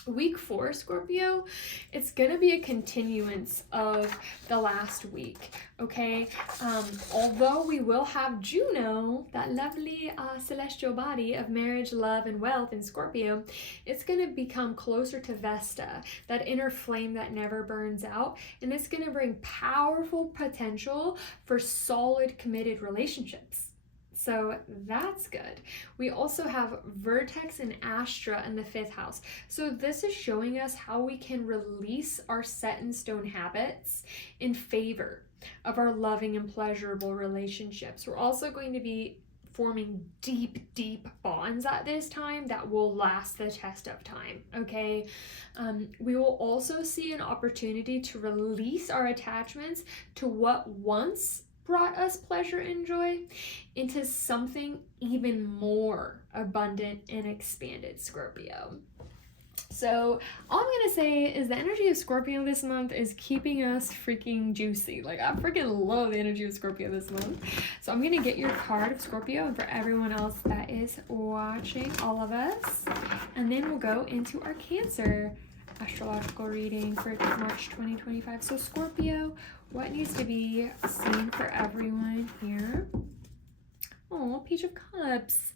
Week 4, Scorpio, it's gonna be a continuance of the last week, okay? Although we will have Juno, that lovely celestial body of marriage, love, and wealth in Scorpio, it's gonna become closer to Vesta, that inner flame that never burns out, and it's gonna bring powerful potential for solid, committed relationships. So that's good. We also have Vertex and Astra in the 5th house. So this is showing us how we can release our set in stone habits in favor of our loving and pleasurable relationships. We're also going to be forming deep bonds at this time that will last the test of time, okay? We will also see an opportunity to release our attachments to what once brought us pleasure and joy into something even more abundant and expanded, Scorpio. So all I'm gonna say is the energy of Scorpio this month is keeping us freaking juicy. Like, I freaking love the energy of Scorpio this month. So I'm gonna get your card of Scorpio, and for everyone else that is watching, all of us, and then we'll go into our Cancer astrological reading for March 2025. So Scorpio, what needs to be seen for everyone here? Oh, Page of Cups.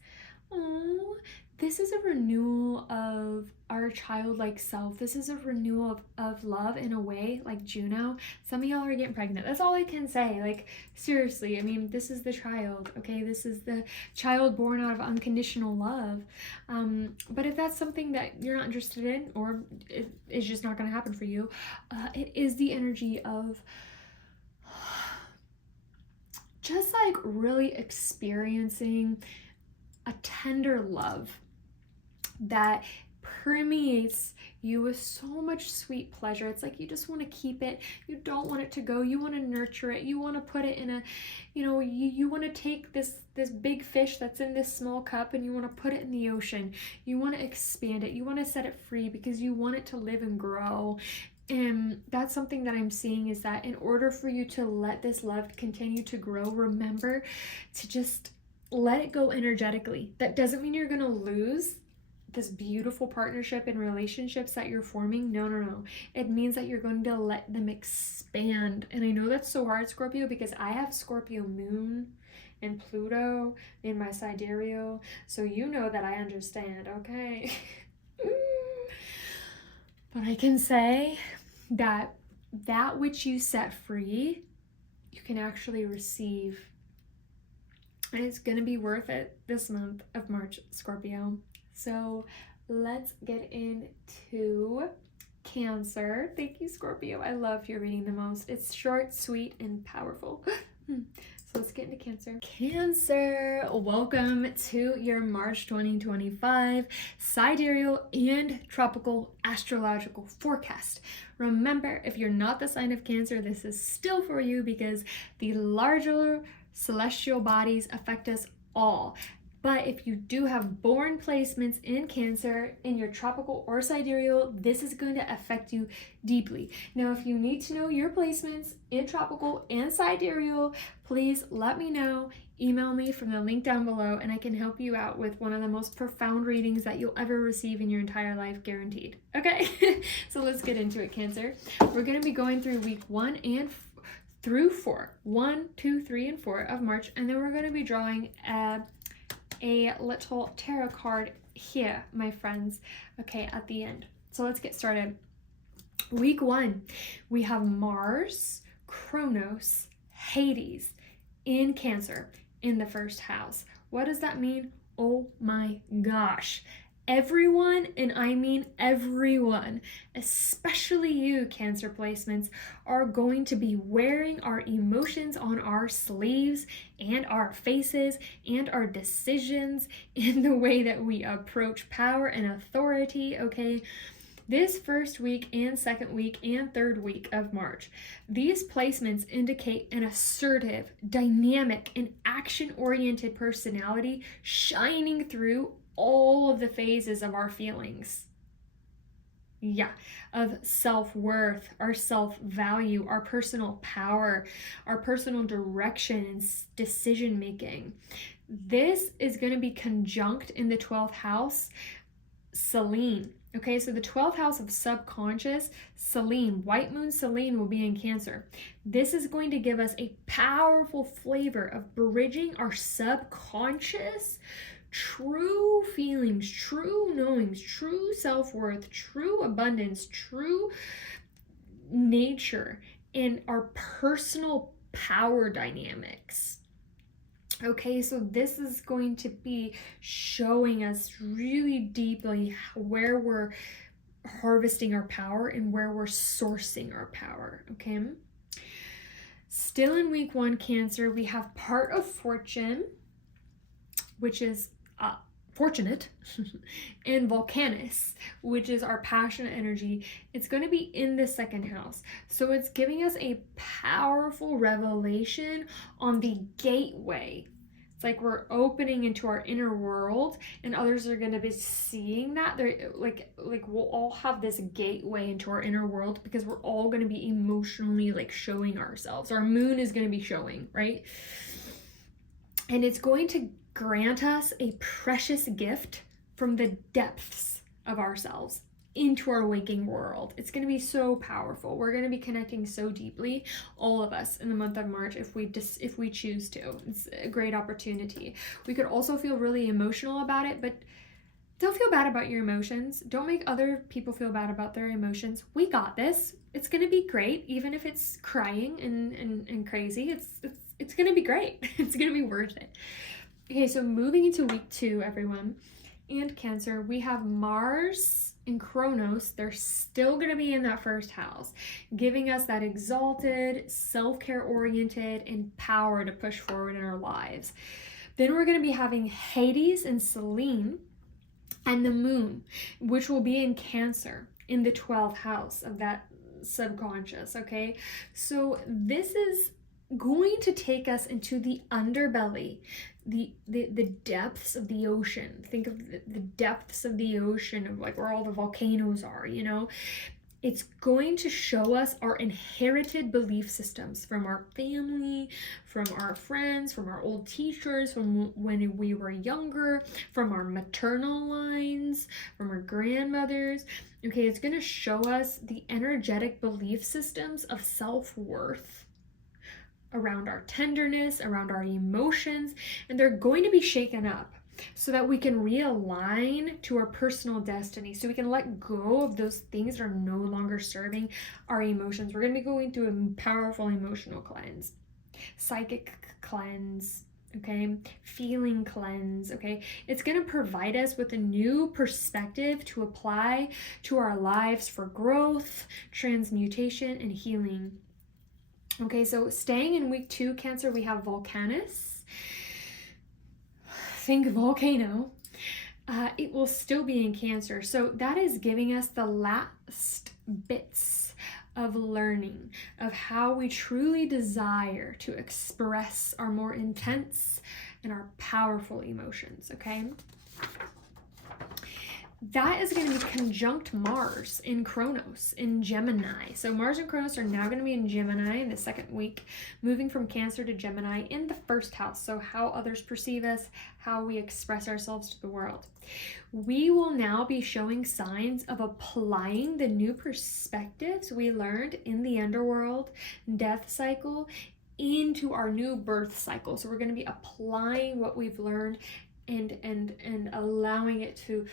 Oh, this is a renewal of our childlike self. This is a renewal of love in a way, like Juno. Some of y'all are getting pregnant. That's all I can say. Like, seriously, I mean, this is the child, okay? This is the child born out of unconditional love. But if that's something that you're not interested in, or it is just not going to happen for you, it is the energy of just like really experiencing a tender love that permeates you with so much sweet pleasure. It's like you just want to keep it. You don't want it to go. You want to nurture it. You want to put it in a, you want to take this big fish that's in this small cup and you want to put it in the ocean. You want to expand it. You want to set it free because you want it to live and grow. And that's something that I'm seeing, is that in order for you to let this love continue to grow, remember to just let it go energetically. That doesn't mean you're going to lose this beautiful partnership and relationships that you're forming. No. It means that you're going to let them expand. And I know that's so hard, Scorpio, because I have Scorpio moon and Pluto in my sidereal. So you know that I understand, okay? But I can say that which you set free, you can actually receive. And it's going to be worth it this month of March, Scorpio. So let's get into Cancer. Thank you, Scorpio. I love your reading the most. It's short, sweet, and powerful. So let's get into Cancer. Cancer, welcome to your March 2025 sidereal and tropical astrological forecast. Remember, if you're not the sign of Cancer, this is still for you because the larger celestial bodies affect us all. But if you do have born placements in Cancer in your tropical or sidereal, this is going to affect you deeply. Now, if you need to know your placements in tropical and sidereal, please let me know. Email me from the link down below and I can help you out with one of the most profound readings that you'll ever receive in your entire life, guaranteed. Okay, so let's get into it, Cancer. We're going to be going through week 1 and through 4. 1, 2, 3, and 4 of March, and then we're going to be drawing a little tarot card here, my friends, okay, at the end. So let's get started. Week 1, we have Mars, Kronos, Hades in Cancer in the first house. What does that mean? Oh my gosh. Everyone, and I mean everyone, especially you, Cancer placements, are going to be wearing our emotions on our sleeves and our faces and our decisions in the way that we approach power and authority, okay? This first week and second week and third week of March, these placements indicate an assertive, dynamic, and action-oriented personality shining through all of the phases of our feelings. Yeah, of self-worth, our self-value, our personal power, our personal direction and decision-making. This is going to be conjunct in the 12th house, Selene. Okay, so the 12th house of subconscious, Selene, white moon Selene will be in Cancer. This is going to give us a powerful flavor of bridging our subconscious true feelings, true knowings, true self-worth, true abundance, true nature, and our personal power dynamics. Okay, so this is going to be showing us really deeply where we're harvesting our power and where we're sourcing our power, okay? Still in week 1, Cancer, we have part of fortune, which is fortunate, and Volcanus, which is our passionate energy. It's going to be in the second house. So it's giving us a powerful revelation on the gateway. It's like we're opening into our inner world and others are going to be seeing that. They're like we'll all have this gateway into our inner world because we're all going to be emotionally like showing ourselves. Our moon is going to be showing, right? And it's going to grant us a precious gift from the depths of ourselves into our waking world. It's going to be so powerful. We're going to be connecting so deeply, all of us, in the month of March if we choose to. It's a great opportunity. We could also feel really emotional about it, but don't feel bad about your emotions. Don't make other people feel bad about their emotions. We got this. It's going to be great, even if it's crying and crazy. It's going to be great. It's going to be worth it. Okay, so moving into week 2, everyone, and Cancer, we have Mars and Kronos. They're still going to be in that first house, giving us that exalted, self-care oriented, and power to push forward in our lives. Then we're going to be having Hades and Selene and the moon, which will be in Cancer in the 12th house of that subconscious, okay? So this is going to take us into the underbelly, the depths of the ocean. Think of the depths of the ocean, of like where all the volcanoes are, you know. It's going to show us our inherited belief systems from our family, from our friends, from our old teachers, from when we were younger, from our maternal lines, from our grandmothers. Okay, it's going to show us the energetic belief systems of self-worth around our tenderness, around our emotions, and they're going to be shaken up so that we can realign to our personal destiny, so we can let go of those things that are no longer serving our emotions. We're going to be going through a powerful emotional cleanse, psychic cleanse, okay, feeling cleanse, okay. It's going to provide us with a new perspective to apply to our lives for growth, transmutation, and healing. Okay, so staying in week 2, Cancer, we have Volcanus. Think volcano. It will still be in Cancer. So that is giving us the last bits of learning of how we truly desire to express our more intense and our powerful emotions, okay? That is going to be conjunct Mars in Kronos, in Gemini. So Mars and Kronos are now going to be in Gemini in the second week, moving from Cancer to Gemini in the first house. So how others perceive us, how we express ourselves to the world. We will now be showing signs of applying the new perspectives we learned in the underworld, death cycle, into our new birth cycle. So we're going to be applying what we've learned and allowing it to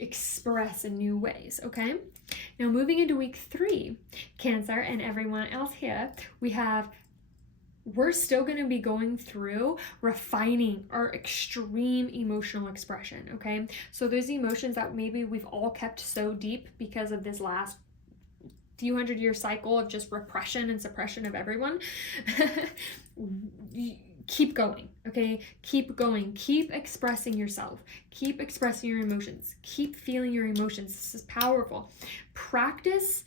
express in new ways, okay? Now moving into week 3, Cancer and everyone else here, we're still going to be going through refining our extreme emotional expression, okay? So those emotions that maybe we've all kept so deep because of this last few hundred-year cycle of just repression and suppression of everyone. Keep going, okay? Keep going. Keep expressing yourself. Keep expressing your emotions. Keep feeling your emotions. This is powerful. Practice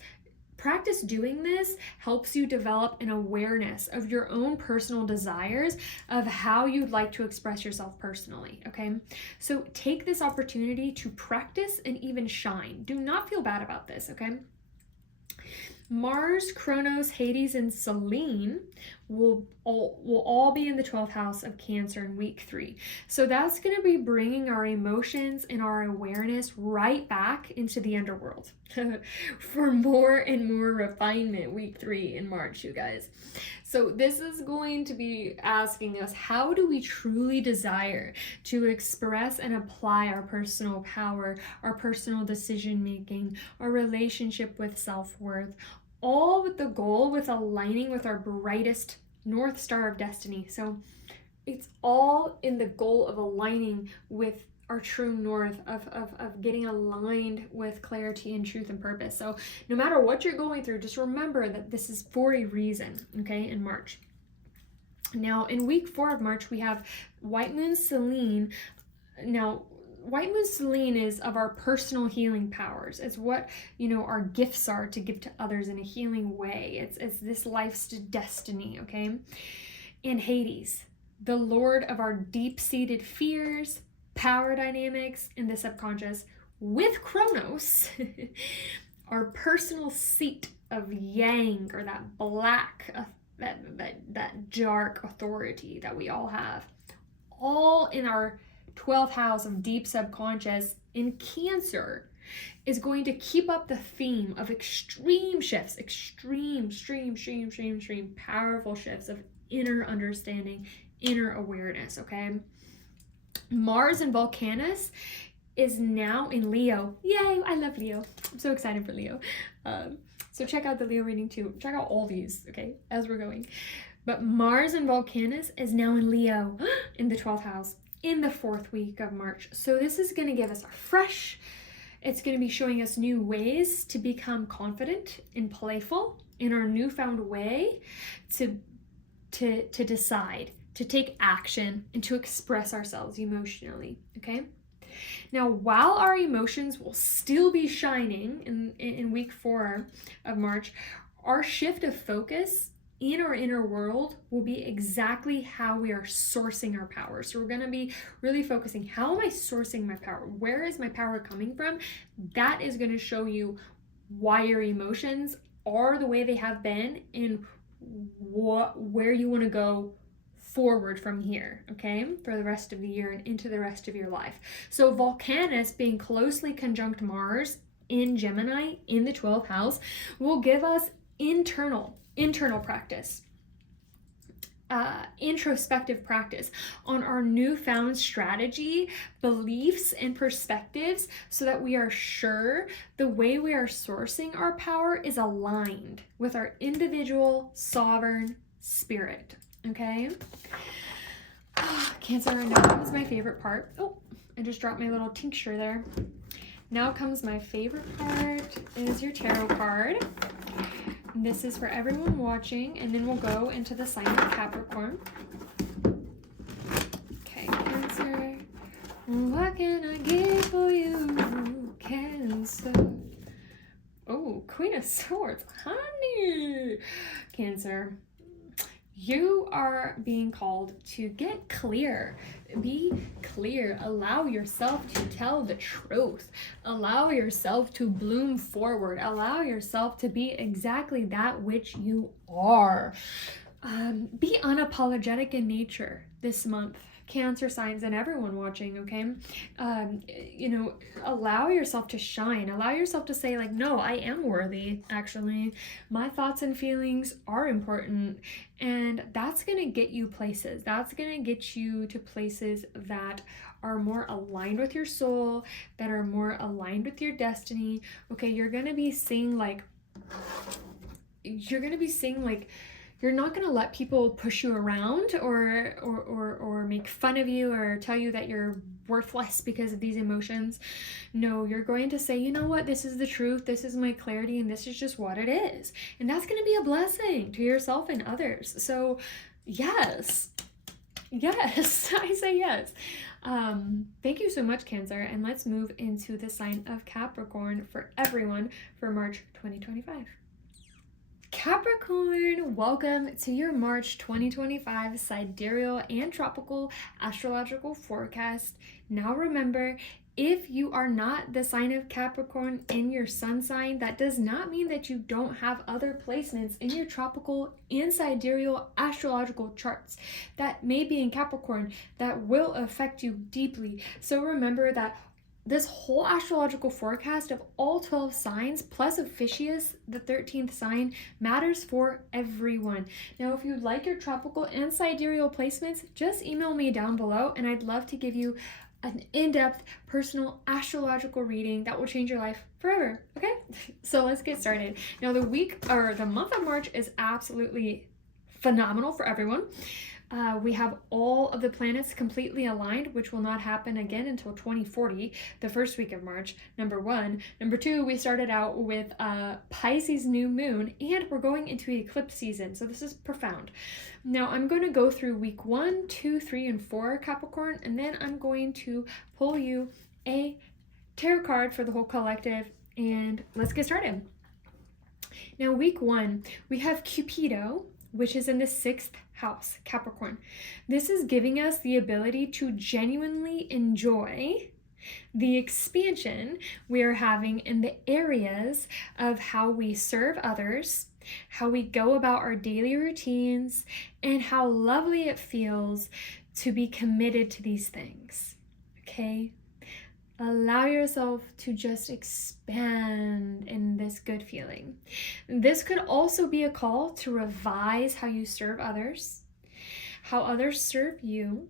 doing this helps you develop an awareness of your own personal desires of how you'd like to express yourself personally, okay? So take this opportunity to practice and even shine. Do not feel bad about this, okay? Mars, Kronos, Hades, and Selene will all be in the 12th house of Cancer in week 3. So that's going to be bringing our emotions and our awareness right back into the underworld for more and more refinement week 3 in March, you guys. So this is going to be asking us, how do we truly desire to express and apply our personal power, our personal decision making, our relationship with self-worth, all with the goal with aligning with our brightest North Star of destiny. So it's all in the goal of aligning with our true north, of getting aligned with clarity and truth and purpose. So no matter what you're going through, just remember that this is for a reason, okay, in March. Now in week 4 of March, we have White Moon Selene. Now White Moon Selene is of our personal healing powers. It's what, our gifts are to give to others in a healing way. It's this life's destiny, okay? And Hades, the lord of our deep-seated fears, power dynamics in the subconscious, with Kronos, our personal seat of yang, or that black, that dark authority that we all have, all in our 12th house of deep subconscious in Cancer, is going to keep up the theme of extreme shifts, extreme, powerful shifts of inner understanding, inner awareness, okay? Mars and Volcanus is now in Leo. Yay, I love Leo. I'm so excited for Leo. So check out the Leo reading too. Check out all these, okay, as we're going. But Mars and Volcanus is now in Leo in the 12th house in the 4th week of March. So this is going to give us it's going to be showing us new ways to become confident and playful in our newfound way to decide to take action, and to express ourselves emotionally, okay? Now, while our emotions will still be shining in week 4 of March, our shift of focus in our inner world will be exactly how we are sourcing our power. So we're going to be really focusing, how am I sourcing my power? Where is my power coming from? That is going to show you why your emotions are the way they have been and where you want to go forward from here, okay, for the rest of the year and into the rest of your life. So Volcanus being closely conjunct Mars in Gemini in the 12th house will give us internal practice, introspective practice on our newfound strategy, beliefs, and perspectives, so that we are sure the way we are sourcing our power is aligned with our individual sovereign spirit. Okay. Cancer, now comes my favorite part. Oh, I just dropped my little tincture there. Now comes my favorite part, is your tarot card. This is for everyone watching, and then we'll go into the sign of Capricorn. Okay, Cancer. What can I get for you, Cancer? Oh, Queen of Swords, honey. Cancer. You are being called to get clear. Be clear. Allow yourself to tell the truth. Allow yourself to bloom forward. Allow yourself to be exactly that which you are. Be unapologetic in nature this month. Cancer signs and everyone watching, okay? Allow yourself to shine. Allow yourself to say, like, no, I am worthy, actually. My thoughts and feelings are important, and that's going to get you places. That's going to get you to places that are more aligned with your soul, that are more aligned with your destiny. Okay, you're going to be seeing like you're not going to let people push you around or make fun of you or tell you that you're worthless because of these emotions. No, you're going to say, you know what, this is the truth, this is my clarity, and this is just what it is. And that's going to be a blessing to yourself and others. So yes, I say yes. Thank you so much, Cancer. And let's move into the sign of Capricorn for everyone for March 2025. Capricorn, welcome to your March 2025 sidereal and tropical astrological forecast. Now remember, if you are not the sign of Capricorn in your sun sign, that does not mean that you don't have other placements in your tropical and sidereal astrological charts that may be in Capricorn that will affect you deeply. So remember that this whole astrological forecast of all 12 signs plus Ophiuchus, the 13th sign, matters for everyone. Now, if you'd like your tropical and sidereal placements, just email me down below and I'd love to give you an in-depth personal astrological reading that will change your life forever. Okay, so let's get started. Now, the month of March is absolutely phenomenal for everyone. We have all of the planets completely aligned, which will not happen again until 2040, the first week of March, number one. Number two, we started out with Pisces new moon, and we're going into eclipse season, so this is profound. Now, I'm going to go through week 1, 2, 3, and 4, Capricorn, and then I'm going to pull you a tarot card for the whole collective, and let's get started. Now, week 1, we have Cupido, which is in the 6th house, Capricorn. This is giving us the ability to genuinely enjoy the expansion we are having in the areas of how we serve others, how we go about our daily routines, and how lovely it feels to be committed to these things. Okay? Allow yourself to just expand in this good feeling. This could also be a call to revise how you serve others, how others serve you,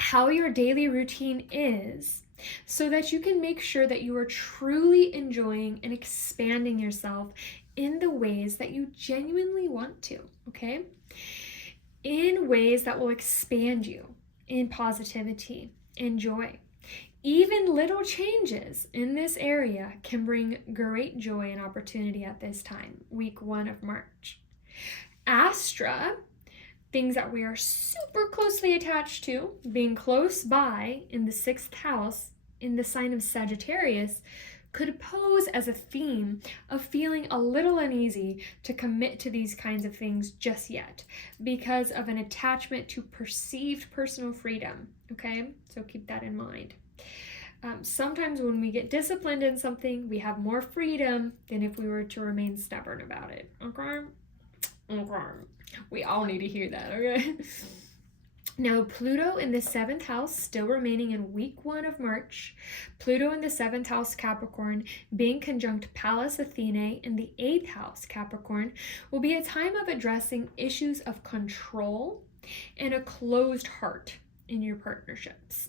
how your daily routine is, so that you can make sure that you are truly enjoying and expanding yourself in the ways that you genuinely want to, okay? In ways that will expand you in positivity and joy. Even little changes in this area can bring great joy and opportunity at this time, week 1 of March. Astra, things that we are super closely attached to, being close by in the 6th house in the sign of Sagittarius, could pose as a theme of feeling a little uneasy to commit to these kinds of things just yet because of an attachment to perceived personal freedom, okay? So keep that in mind. Sometimes when we get disciplined in something, we have more freedom than if we were to remain stubborn about it, okay? We all need to hear that, okay? Now, Pluto in the 7th house, still remaining in week 1 of March. Pluto in the 7th house, Capricorn, being conjunct Pallas Athene in the 8th house, Capricorn, will be a time of addressing issues of control and a closed heart in your partnerships.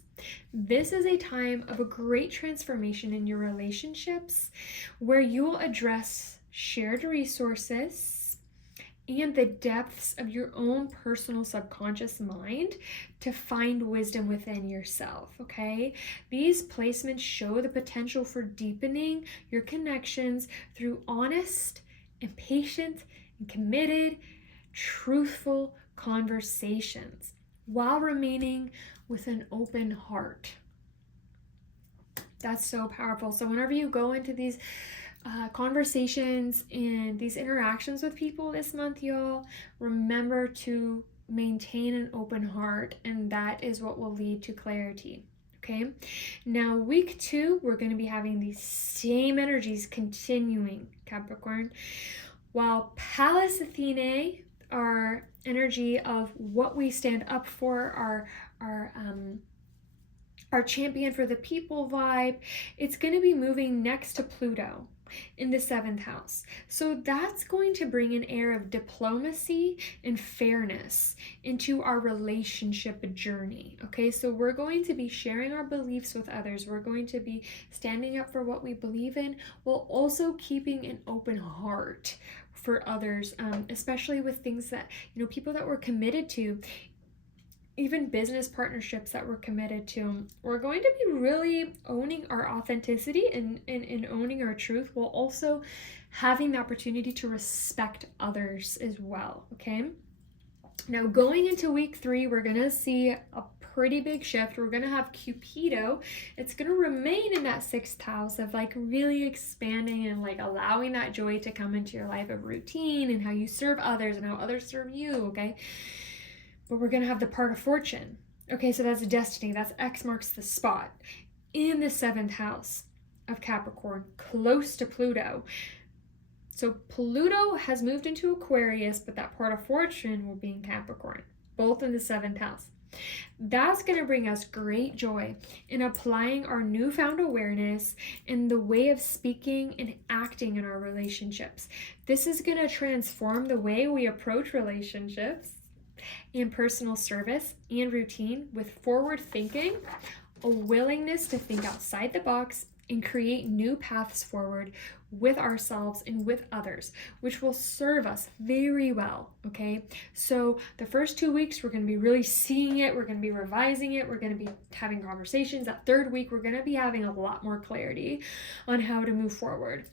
This is a time of a great transformation in your relationships where you will address shared resources and the depths of your own personal subconscious mind to find wisdom within yourself, okay? These placements show the potential for deepening your connections through honest and patient and committed, truthful conversations while remaining with an open heart. That's so powerful. So whenever you go into these conversations and these interactions with people this month, y'all, remember to maintain an open heart, and that is what will lead to clarity. Okay, now week 2, we're going to be having these same energies continuing, Capricorn. While Pallas Athene, our energy of what we stand up for, our champion for the people vibe, it's going to be moving next to Pluto in the 7th house. So that's going to bring an air of diplomacy and fairness into our relationship journey. Okay, so we're going to be sharing our beliefs with others. We're going to be standing up for what we believe in while also keeping an open heart for others, especially with things that, people that we're committed to, even business partnerships that we're committed to. We're going to be really owning our authenticity and owning our truth while also having the opportunity to respect others as well, okay? Now, going into week 3, we're going to see a pretty big shift. We're going to have Cupido. It's going to remain in that 6th house of really expanding and allowing that joy to come into your life of routine and how you serve others and how others serve you, okay? But we're going to have the part of fortune. Okay, so that's destiny. That's X marks the spot in the 7th house of Capricorn, close to Pluto. So Pluto has moved into Aquarius, but that part of fortune will be in Capricorn, both in the 7th house. That's going to bring us great joy in applying our newfound awareness in the way of speaking and acting in our relationships. This is going to transform the way we approach relationships and personal service and routine with forward thinking, a willingness to think outside the box and create new paths forward with ourselves and with others, which will serve us very well, okay? So the first 2 weeks, we're going to be really seeing it. We're going to be revising it. We're going to be having conversations. That 3rd week, we're going to be having a lot more clarity on how to move forward.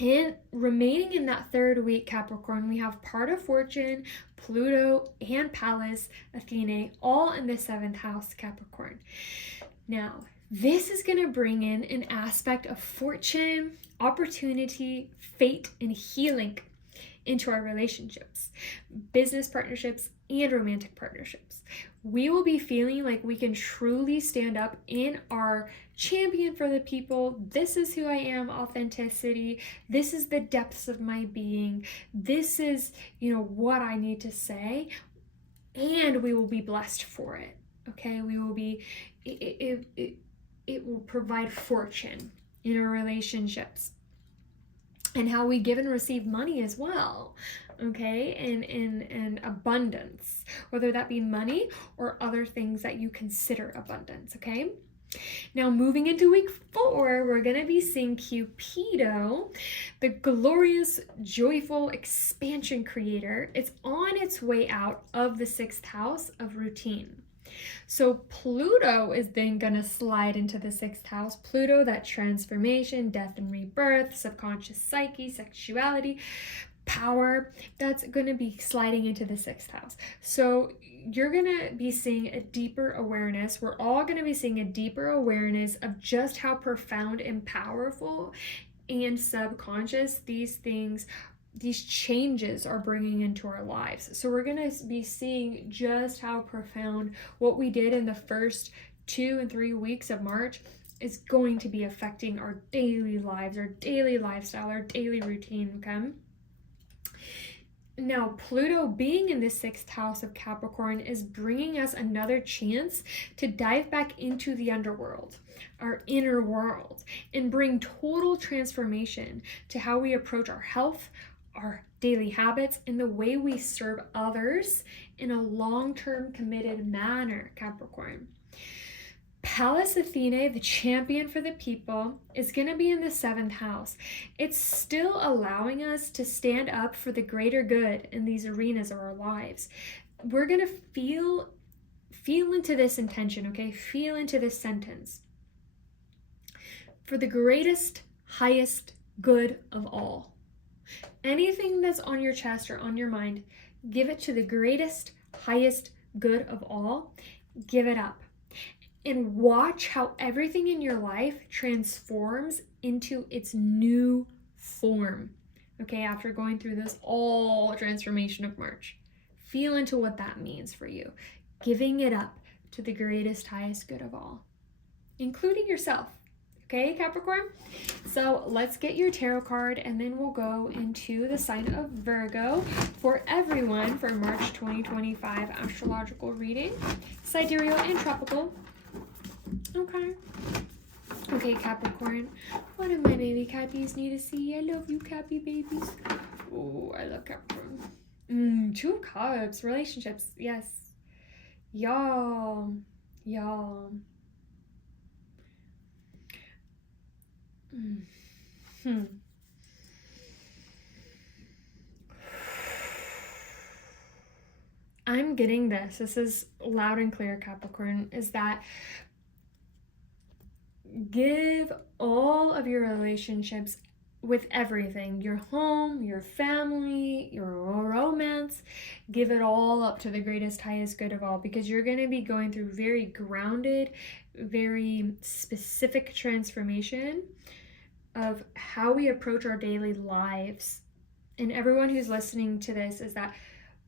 And remaining in that 3rd week, Capricorn, we have part of fortune, Pluto, and Pallas Athene, all in the 7th house, Capricorn. Now, this is going to bring in an aspect of fortune, opportunity, fate, and healing into our relationships, business partnerships, and romantic partnerships. We will be feeling like we can truly stand up in our champion for the people. This is who I am, authenticity. This is the depths of my being. This is, what I need to say. And we will be blessed for it. Okay, we will be, it will provide fortune in our relationships and how we give and receive money as well, okay, and abundance, whether that be money or other things that you consider abundance, okay? Now, moving into week 4, we're going to be seeing Cupido, the glorious, joyful expansion creator. It's on its way out of the 6th house of routine. So Pluto is then going to slide into the 6th house. Pluto, that transformation, death and rebirth, subconscious psyche, sexuality. power, that's going to be sliding into the 6th house. So you're going to be seeing a deeper awareness. We're all going to be seeing a deeper awareness of just how profound and powerful and subconscious these changes are bringing into our lives. So we're going to be seeing just how profound what we did in the first 2 and 3 weeks of March is going to be affecting our daily lives, our daily lifestyle, our daily routine, okay? Now, Pluto being in the 6th house of Capricorn is bringing us another chance to dive back into the underworld, our inner world, and bring total transformation to how we approach our health, our daily habits, and the way we serve others in a long-term committed manner, Capricorn. Pallas Athene, the champion for the people, is going to be in the 7th house. It's still allowing us to stand up for the greater good in these arenas of our lives. We're going to feel into this intention, okay? Feel into this sentence. For the greatest, highest good of all. Anything that's on your chest or on your mind, give it to the greatest, highest good of all. Give it up. And watch how everything in your life transforms into its new form, okay, after going through this all transformation of March. Feel into what that means for you. Giving it up to the greatest, highest good of all, including yourself, okay, Capricorn? So let's get your tarot card, and then we'll go into the sign of Virgo for everyone for March 2025 astrological reading, sidereal and tropical. Okay, Capricorn. What do my baby Cappies need to see? I love you, Cappy babies. Oh, I love Capricorn. 2 of Cups, relationships. Yes. Y'all. I'm getting this. This is loud and clear, Capricorn, is that give all of your relationships with everything, your home, your family, your romance, give it all up to the greatest, highest good of all, because you're going to be going through very grounded, very specific transformation of how we approach our daily lives. And everyone who's listening to this is that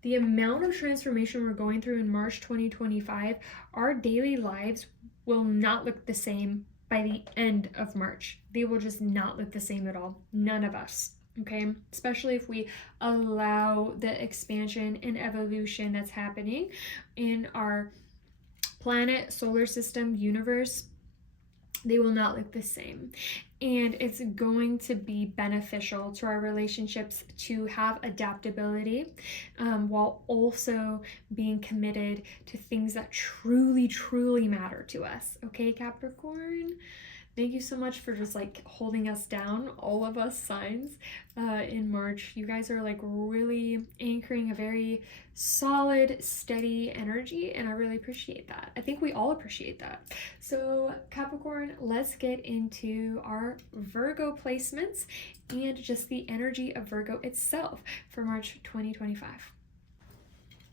the amount of transformation we're going through in March 2025, our daily lives will not look the same by the end of March. They will just not look the same at all. None of us, okay? Especially if we allow the expansion and evolution that's happening in our planet, solar system, universe. They will not look the same. And it's going to be beneficial to our relationships to have adaptability while also being committed to things that truly, truly matter to us. Okay, Capricorn? Thank you so much for just like holding us down, all of us signs in March. You guys are like really anchoring a very solid, steady energy, and I really appreciate that. I think we all appreciate that. So Capricorn, let's get into our Virgo placements and just the energy of Virgo itself for March 2025.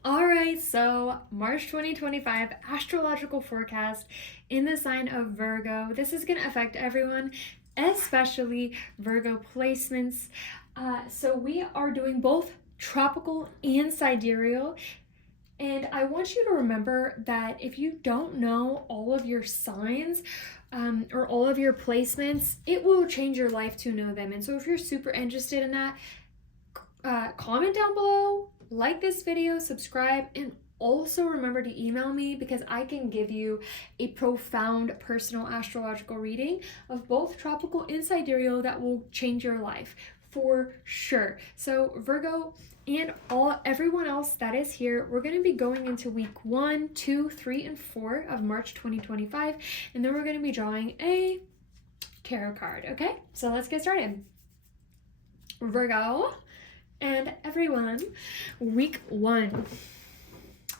All right, so March 2025 astrological forecast in the sign of Virgo. This is going to affect everyone, especially Virgo placements. So we are doing both tropical and sidereal. And I want you to remember that if you don't know all of your signs or all of your placements, it will change your life to know them. And so if you're super interested in that, comment down below. Like this video, subscribe, and also remember to email me because I can give you a profound personal astrological reading of both tropical and sidereal that will change your life for sure. So Virgo and everyone else that is here, we're going to be going into week 1, 2, 3, and 4 of March 2025, and then we're going to be drawing a tarot card. Okay, so let's get started. Virgo and everyone, week 1.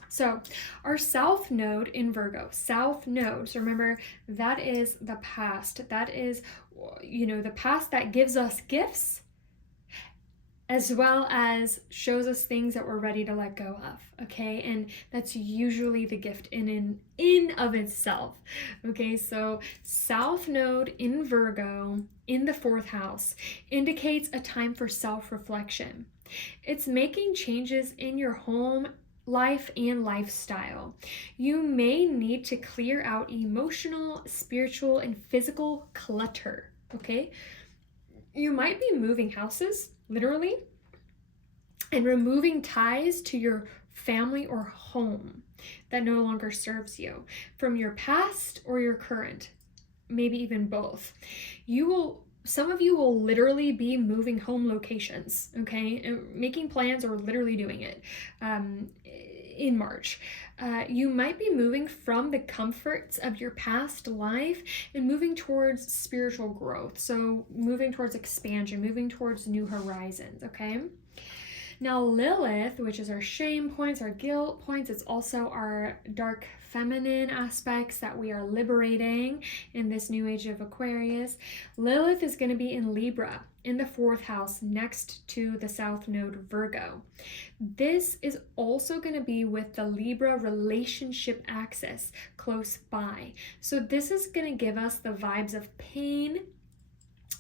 So our South Node in Virgo, South Node, so remember that is the past. That is, the past that gives us gifts as well as shows us things that we're ready to let go of, okay? And that's usually the gift in of itself, okay? So South Node in Virgo in the 4th house indicates a time for self-reflection. It's making changes in your home life and lifestyle. You may need to clear out emotional, spiritual, and physical clutter, okay? You might be moving houses, literally, and removing ties to your family or home that no longer serves you from your past or your current, maybe even both. Some of you will literally be moving home locations, okay, and making plans or literally doing it in March. You might be moving from the comforts of your past life and moving towards spiritual growth. So moving towards expansion, moving towards new horizons, okay? Now Lilith, which is our shame points, our guilt points, it's also our dark feminine aspects that we are liberating in this new age of Aquarius. Lilith is going to be in Libra in the 4th house next to the South Node Virgo. This is also going to be with the Libra relationship axis close by. So this is going to give us the vibes of pain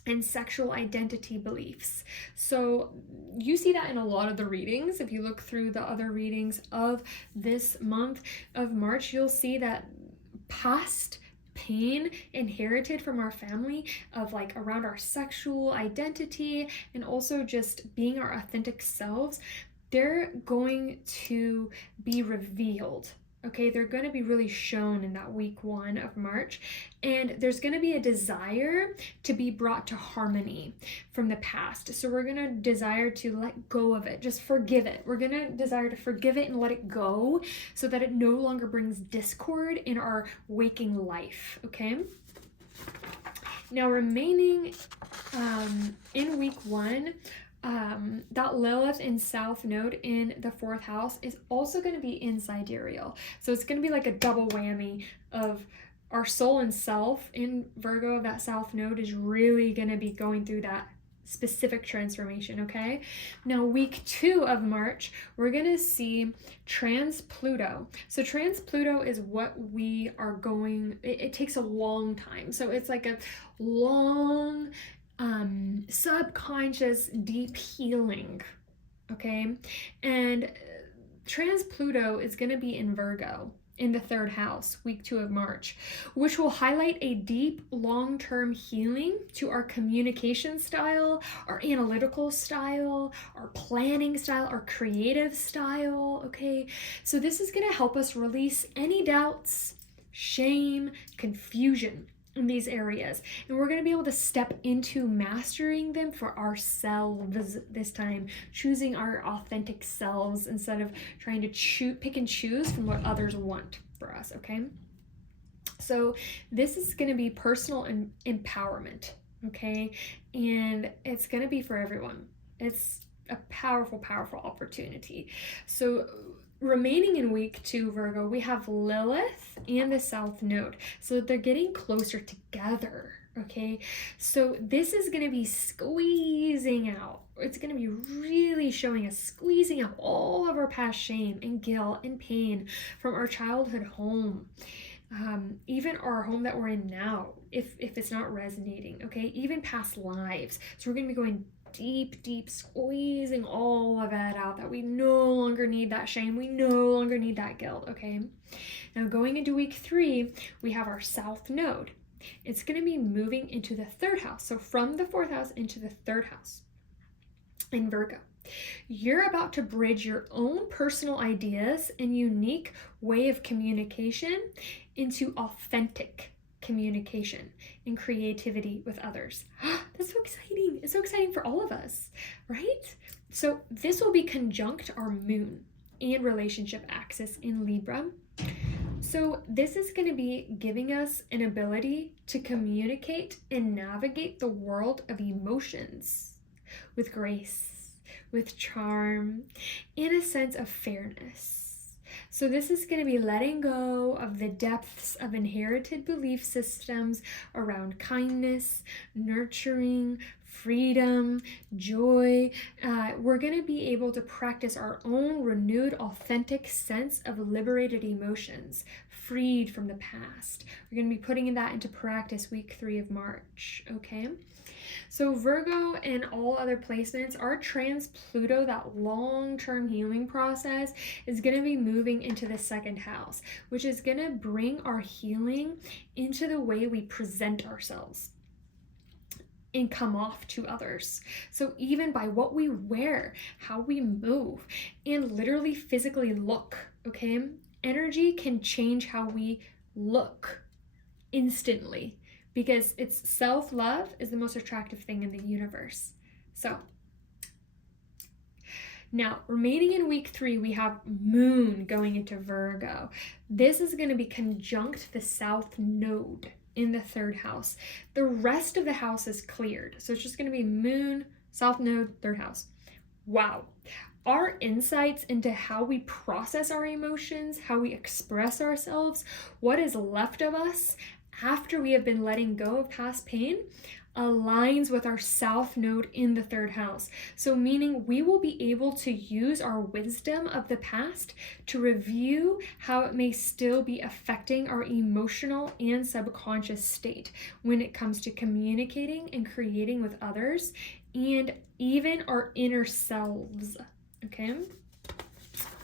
and sexual identity beliefs. So you see that in a lot of the readings. If you look through the other readings of this month of March, you'll see that past pain inherited from our family of like around our sexual identity and also just being our authentic selves, they're going to be revealed. Okay, they're going to be really shown in that week 1 of March, and there's going to be a desire to be brought to harmony from the past. So we're going to desire to let go of it, just forgive it. We're going to desire to forgive it and let it go so that it no longer brings discord in our waking life, okay? Now remaining in week 1, that Lilith in South Node in the 4th house is also going to be in sidereal. So it's going to be like a double whammy of our soul and self in Virgo of that South Node is really going to be going through that specific transformation, okay? Now week 2 of March, we're going to see trans Pluto. So trans Pluto is what we are going, it takes a long time. So it's like a long subconscious deep healing, okay? And trans Pluto is going to be in Virgo in the 3rd house, week 2 of March, which will highlight a deep long-term healing to our communication style, our analytical style, our planning style, our creative style, okay? So this is going to help us release any doubts, shame, confusion in these areas, and we're going to be able to step into mastering them for ourselves this time, choosing our authentic selves instead of trying to pick and choose from what others want for us, okay? So this is going to be personal empowerment, okay? And it's going to be for everyone. It's a powerful, powerful opportunity. So remaining in week 2, Virgo, we have Lilith and the South Node. So they're getting closer together, okay? So this is going to be squeezing out. It's going to be really showing us squeezing out all of our past shame and guilt and pain from our childhood home. Even our home that we're in now, if it's not resonating, okay? Even past lives. So we're going to be going deep, squeezing all of that out, that we no longer need that shame, we no longer need that guilt, okay? Now going into week 3, we have our South Node. It's going to be moving into the 3rd house, so from the 4th house into the 3rd house in Virgo. You're about to bridge your own personal ideas and unique way of communication into authentic communication and creativity with others. That's so exciting. It's so exciting for all of us, right? So this will be conjunct our moon and relationship axis in Libra. So this is going to be giving us an ability to communicate and navigate the world of emotions with grace, with charm, and a sense of fairness. So this is going to be letting go of the depths of inherited belief systems around kindness, nurturing, freedom, joy. We're going to be able to practice our own renewed, authentic sense of liberated emotions, freed from the past. We're going to be putting that into practice week 3 of March, okay? So Virgo and all other placements, our trans-Pluto, that long-term healing process, is going to be moving into the 2nd house, which is going to bring our healing into the way we present ourselves and come off to others. So even by what we wear, how we move, and literally physically look, okay? Energy can change how we look instantly, because it's self-love is the most attractive thing in the universe. So now, remaining in week 3, we have Moon going into Virgo. This is going to be conjunct the South Node in the 3rd house. The rest of the house is cleared. So it's just going to be Moon, South Node, 3rd house. Wow. Our insights into how we process our emotions, how we express ourselves, what is left of us after we have been letting go of past pain, aligns with our South Node in the 3rd house. So meaning we will be able to use our wisdom of the past to review how it may still be affecting our emotional and subconscious state when it comes to communicating and creating with others, and even our inner selves, okay?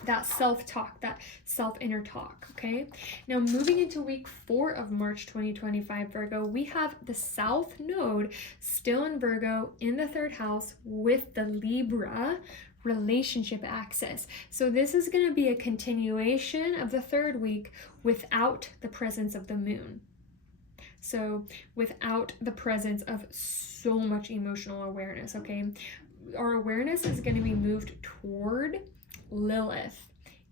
That self-talk, that self-inner talk, okay? Now, moving into week 4 of March 2025, Virgo, we have the South Node still in Virgo in the 3rd house with the Libra relationship axis. So this is going to be a continuation of the 3rd week without the presence of the moon. So without the presence of so much emotional awareness, okay? Our awareness is going to be moved toward Lilith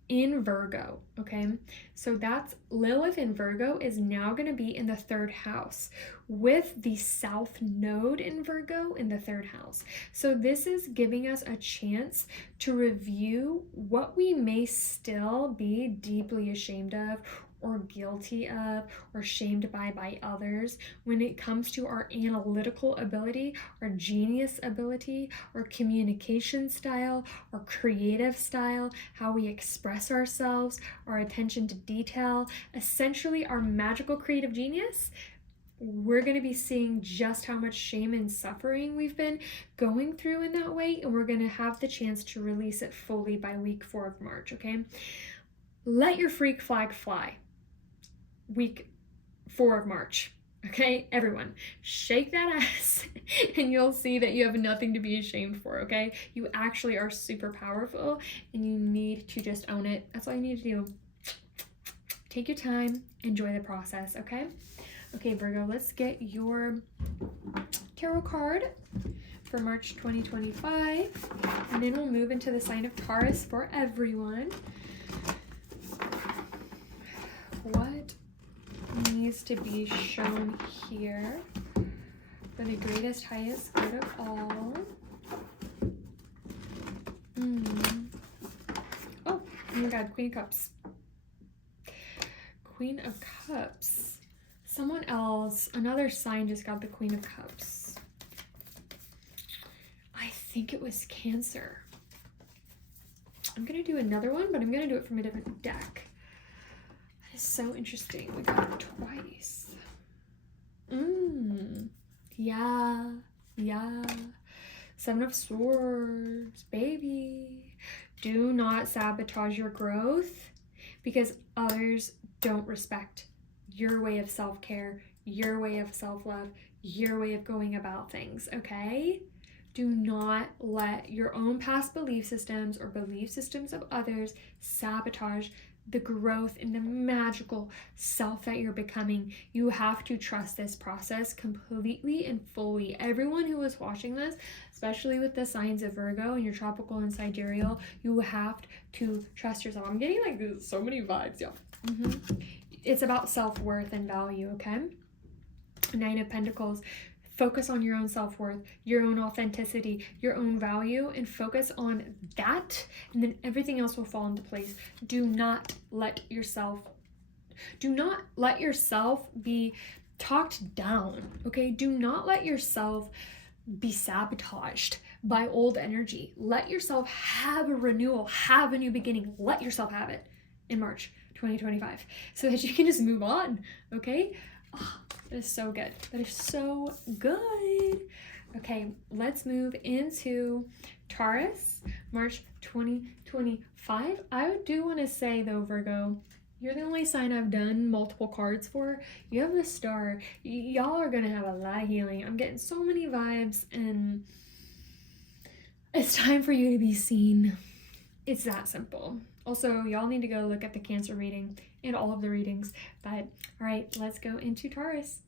in Virgo, okay? So that's Lilith in Virgo is now going to be in the 3rd house with the South Node in Virgo in the 3rd house. So this is giving us a chance to review what we may still be deeply ashamed of or guilty of or shamed by others when it comes to our analytical ability, our genius ability, our communication style, our creative style, how we express ourselves, our attention to detail, essentially our magical creative genius. We're going to be seeing just how much shame and suffering we've been going through in that way, and we're going to have the chance to release it fully by week 4 of March, okay? Let your freak flag fly. Week 4 of March, okay? Everyone, shake that ass and you'll see that you have nothing to be ashamed for, okay? You actually are super powerful and you need to just own it. That's all you need to do. Take your time, enjoy the process, okay? Okay, Virgo, let's get your tarot card for March 2025, and then we'll move into the sign of Taurus for everyone. What needs to be shown here for the greatest, highest good of all? Oh my God, Queen of Cups. Queen of Cups. Someone else, another sign just got the Queen of Cups. I think it was Cancer. I'm going to do another one, but I'm going to do it from a different deck. That is so interesting. We got it twice. Yeah. 7 of Swords, baby. Do not sabotage your growth because others don't respect your way of self-care, your way of self-love, your way of going about things, okay? Do not let your own past belief systems or belief systems of others sabotage the growth in the magical self that you're becoming. You have to trust this process completely and fully. Everyone who is watching this, especially with the signs of Virgo and your tropical and sidereal, you have to trust yourself. I'm getting like so many vibes, y'all. It's about self-worth and value, okay? 9 of Pentacles. Focus on your own self-worth, your own authenticity, your own value, and focus on that, and then everything else will fall into place. Do not let yourself be talked down, okay? Do not let yourself be sabotaged by old energy. Let yourself have a renewal, have a new beginning. Let yourself have it in March 2025 so that you can just move on, okay? Oh, that is so good. That is so good. Okay, let's move into Taurus, March 2025. I do want to say though, Virgo, you're the only sign I've done multiple cards for. You have the star. Y'all are gonna have a lot of healing. I'm getting so many vibes, and it's time for you to be seen. It's that simple. Also, y'all need to go look at the Cancer reading and all of the readings. But all right, let's go into Taurus.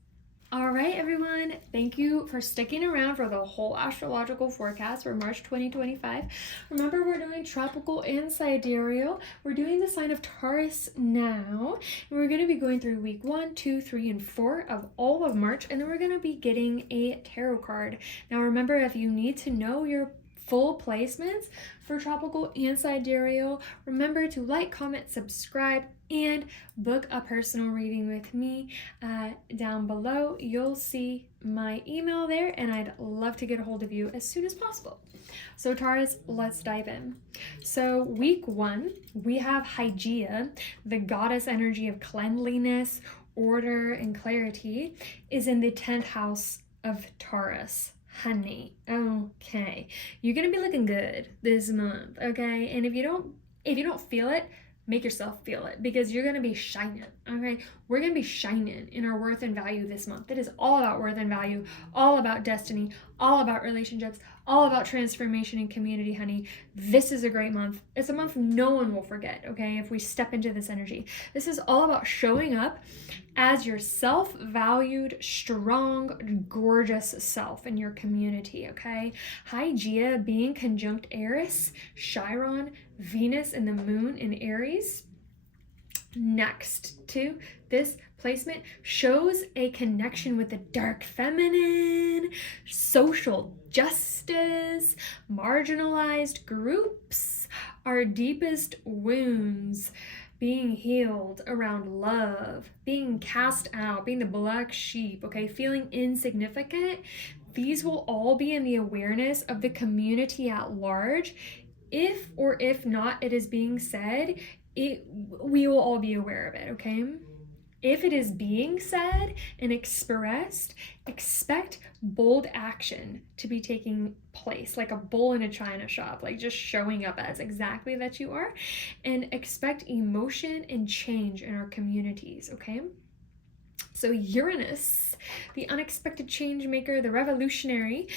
All right, everyone, thank you for sticking around for the whole astrological forecast for March 2025. Remember, we're doing tropical and sidereal. We're doing the sign of Taurus now. And we're going to be going through week 1, 2, 3, and 4 of all of March, and then we're going to be getting a tarot card. Now, remember, if you need to know your full placements for tropical and sidereal, remember to like, comment, subscribe, and book a personal reading with me. Down below you'll see my email there, and I'd love to get a hold of you as soon as possible. So Taurus, let's dive in. So week 1, we have Hygeia, the goddess energy of cleanliness, order, and clarity, is in the 10th house of Taurus. Honey, okay, you're gonna be looking good this month, okay? And if you don't feel it, make yourself feel it, because you're gonna be shining, okay? We're gonna be shining in our worth and value this month. It is all about worth and value, all about destiny, all about relationships, all about transformation and community, honey. This is a great month. It's a month no one will forget, okay, if we step into this energy. This is all about showing up as your self-valued, strong, gorgeous self in your community, okay? Hygeia being conjunct Eris, Chiron, Venus, and the moon in Aries. Next to this placement shows a connection with the dark feminine, social justice, marginalized groups, our deepest wounds being healed around love, being cast out, being the black sheep, okay, feeling insignificant. These will all be in the awareness of the community at large. If or if not it is being said, we will all be aware of it, okay? If it is being said and expressed, expect bold action to be taking place, like a bull in a china shop, like just showing up as exactly that you are, and expect emotion and change in our communities, okay? So Uranus, the unexpected change maker, the revolutionary,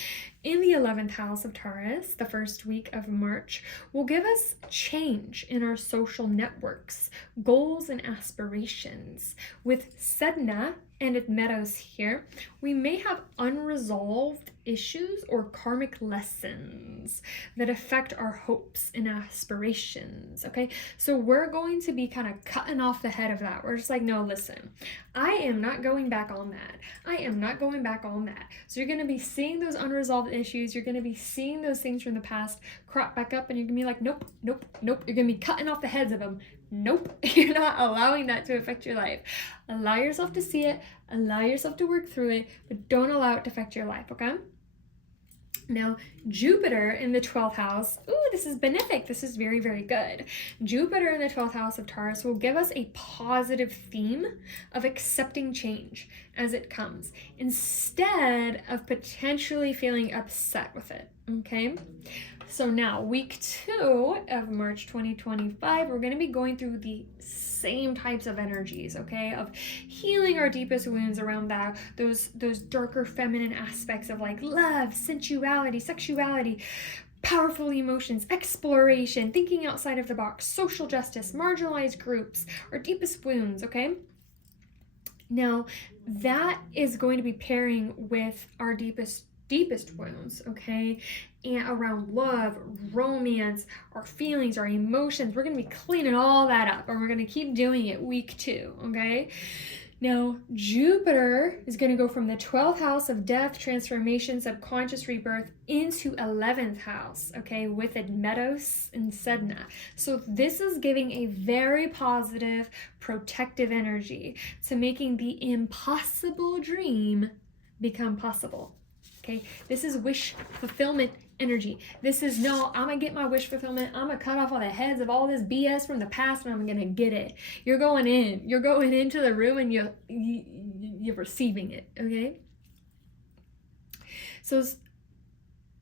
in the 11th house of Taurus, the first week of March, will give us change in our social networks, goals, and aspirations. With Sedna and Admetos here, we may have unresolved issues or karmic lessons that affect our hopes and aspirations, okay? So we're going to be kind of cutting off the head of that. We're just like, no, listen, I am not going back on that. I am not going back on that. So you're going to be seeing those unresolved issues. You're going to be seeing those things from the past crop back up, and you're going to be like, nope, nope, nope. You're going to be cutting off the heads of them. Nope, you're not allowing that to affect your life. Allow yourself to see it, allow yourself to work through it, but don't allow it to affect your life, okay? Now, Jupiter in the 12th house, ooh, this is benefic. This is very, very good. Jupiter in the 12th house of Taurus will give us a positive theme of accepting change as it comes, instead of potentially feeling upset with it, okay? So now, week 2 of March 2025, we're going to be going through the same types of energies, okay, of healing our deepest wounds around that, those darker feminine aspects of like love, sensuality, sexuality, powerful emotions, exploration, thinking outside of the box, social justice, marginalized groups, our deepest wounds, okay? Now, that is going to be pairing with our deepest wounds, okay? And around love, romance, our feelings, our emotions. We're going to be cleaning all that up, and we're going to keep doing it week 2, okay? Now, Jupiter is going to go from the 12th house of death, transformation, subconscious rebirth into 11th house, okay, with Admetos and Sedna. So this is giving a very positive, protective energy to making the impossible dream become possible. Okay, this is wish fulfillment energy. This is, no, I'm gonna get my wish fulfillment. I'm gonna cut off all the heads of all this BS from the past and I'm gonna get it. You're going into the room and you're receiving it, okay? So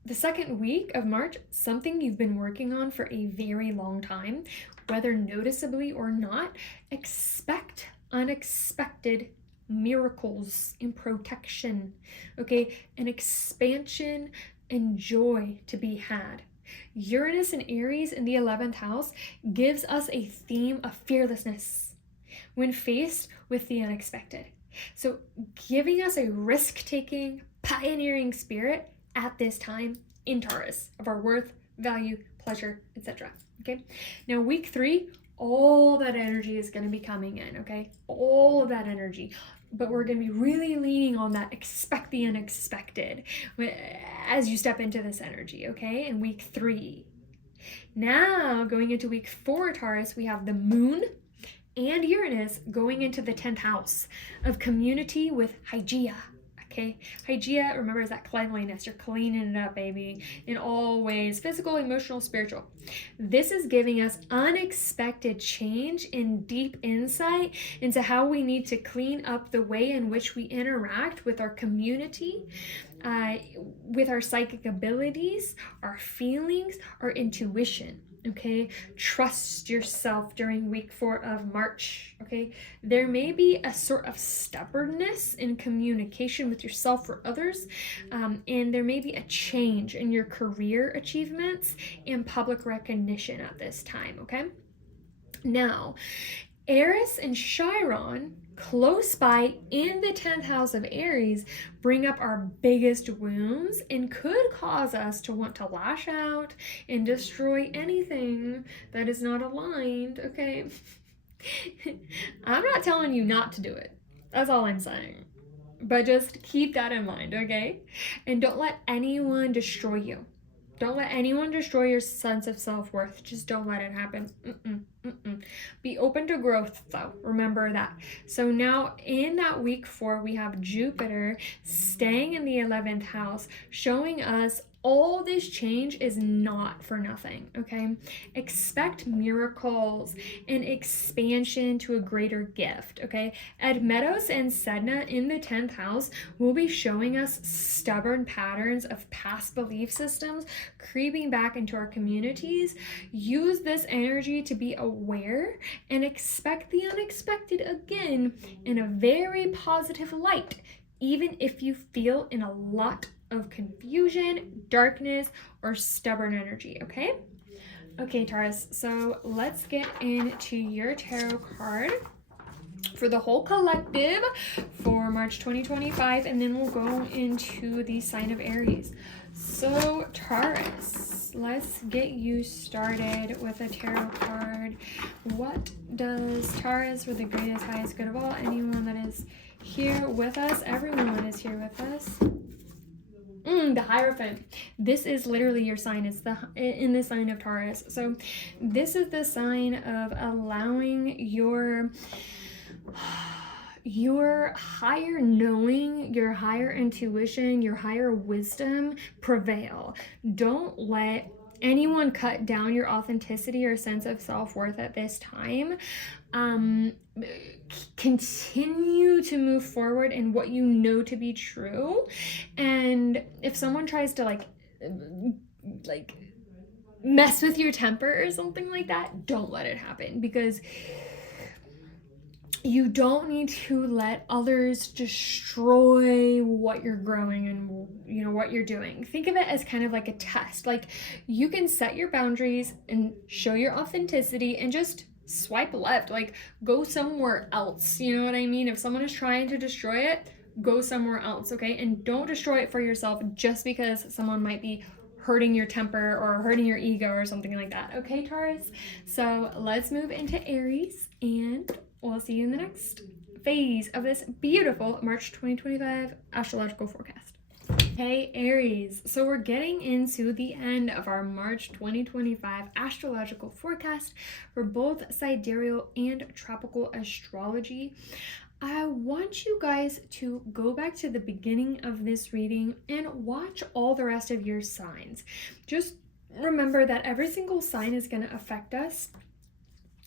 the second week of March, something you've been working on for a very long time, whether noticeably or not, expect unexpected miracles in protection, okay? An expansion and joy to be had. Uranus and Aries in the 11th house gives us a theme of fearlessness when faced with the unexpected. So giving us a risk-taking, pioneering spirit at this time in Taurus of our worth, value, pleasure, etc. Okay? Now week 3, all that energy is going to be coming in, okay? All of that energy. But we're going to be really leaning on that expect the unexpected as you step into this energy, okay? In week 3. Now, going into week 4, Taurus, we have the moon and Uranus going into the 10th house of community with Hygeia. Okay, Hygeia, remember, is that cleanliness. You're cleaning it up, baby, in all ways, physical, emotional, spiritual. This is giving us unexpected change and deep insight into how we need to clean up the way in which we interact with our community, with our psychic abilities, our feelings, our intuition. Okay, trust yourself during week 4 of March. Okay, there may be a sort of stubbornness in communication with yourself or others, and there may be a change in your career achievements and public recognition at this time. Okay, now Eris and Chiron, close by in the 10th house of Aries, bring up our biggest wounds and could cause us to want to lash out and destroy anything that is not aligned, okay? I'm not telling you not to do it. That's all I'm saying. But just keep that in mind, okay? And don't let anyone destroy you. Don't let anyone destroy your sense of self-worth. Just don't let it happen. Be open to growth, though. Remember that. So now in that week 4, we have Jupiter staying in the 11th house, showing us all this change is not for nothing, okay? Expect miracles and expansion to a greater gift, okay? Admetos and Sedna in the 10th house will be showing us stubborn patterns of past belief systems creeping back into our communities. Use this energy to be aware and expect the unexpected again in a very positive light, even if you feel in a lot of confusion, darkness, or stubborn energy, okay? Okay, Taurus, so let's get into your tarot card for the whole collective for March 2025, and then we'll go into the sign of Aries. So, Taurus, let's get you started with a tarot card. What does Taurus, for the greatest, highest good of all, anyone that is here with us, everyone that is here with us, the Hierophant. This is literally your sign. It's in the sign of Taurus. So this is the sign of allowing your higher knowing, your higher intuition, your higher wisdom prevail. Don't let anyone cut down your authenticity or sense of self-worth at this time. Continue to move forward in what you know to be true, and if someone tries to like mess with your temper or something like that, don't let it happen, because you don't need to let others destroy what you're growing and, you know, what you're doing. Think of it as kind of like a test. Like, you can set your boundaries and show your authenticity and just swipe left, like go somewhere else. You know what I mean? If someone is trying to destroy it, go somewhere else, okay? And don't destroy it for yourself just because someone might be hurting your temper or hurting your ego or something like that, okay, Taurus? So let's move into Aries, and we'll see you in the next phase of this beautiful March 2025 astrological forecast. Hey Aries, so we're getting into the end of our March 2025 astrological forecast for both sidereal and tropical astrology. I want you guys to go back to the beginning of this reading and watch all the rest of your signs. Just remember that every single sign is going to affect us.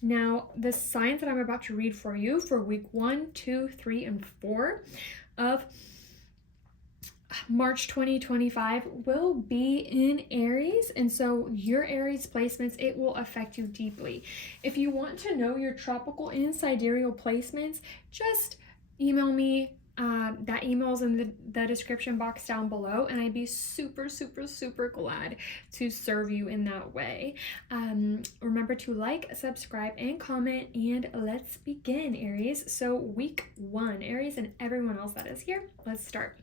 Now, the signs that I'm about to read for you for week 1, 2, 3, and 4 of March 2025 will be in Aries, and so your Aries placements, it will affect you deeply. If you want to know your tropical and sidereal placements, just email me. That email is in the description box down below, and I'd be super glad to serve you in that way. Remember to like, subscribe, and comment, and let's begin, Aries. So week 1, Aries and everyone else that is here, let's start.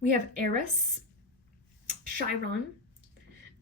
We have Eris, Chiron,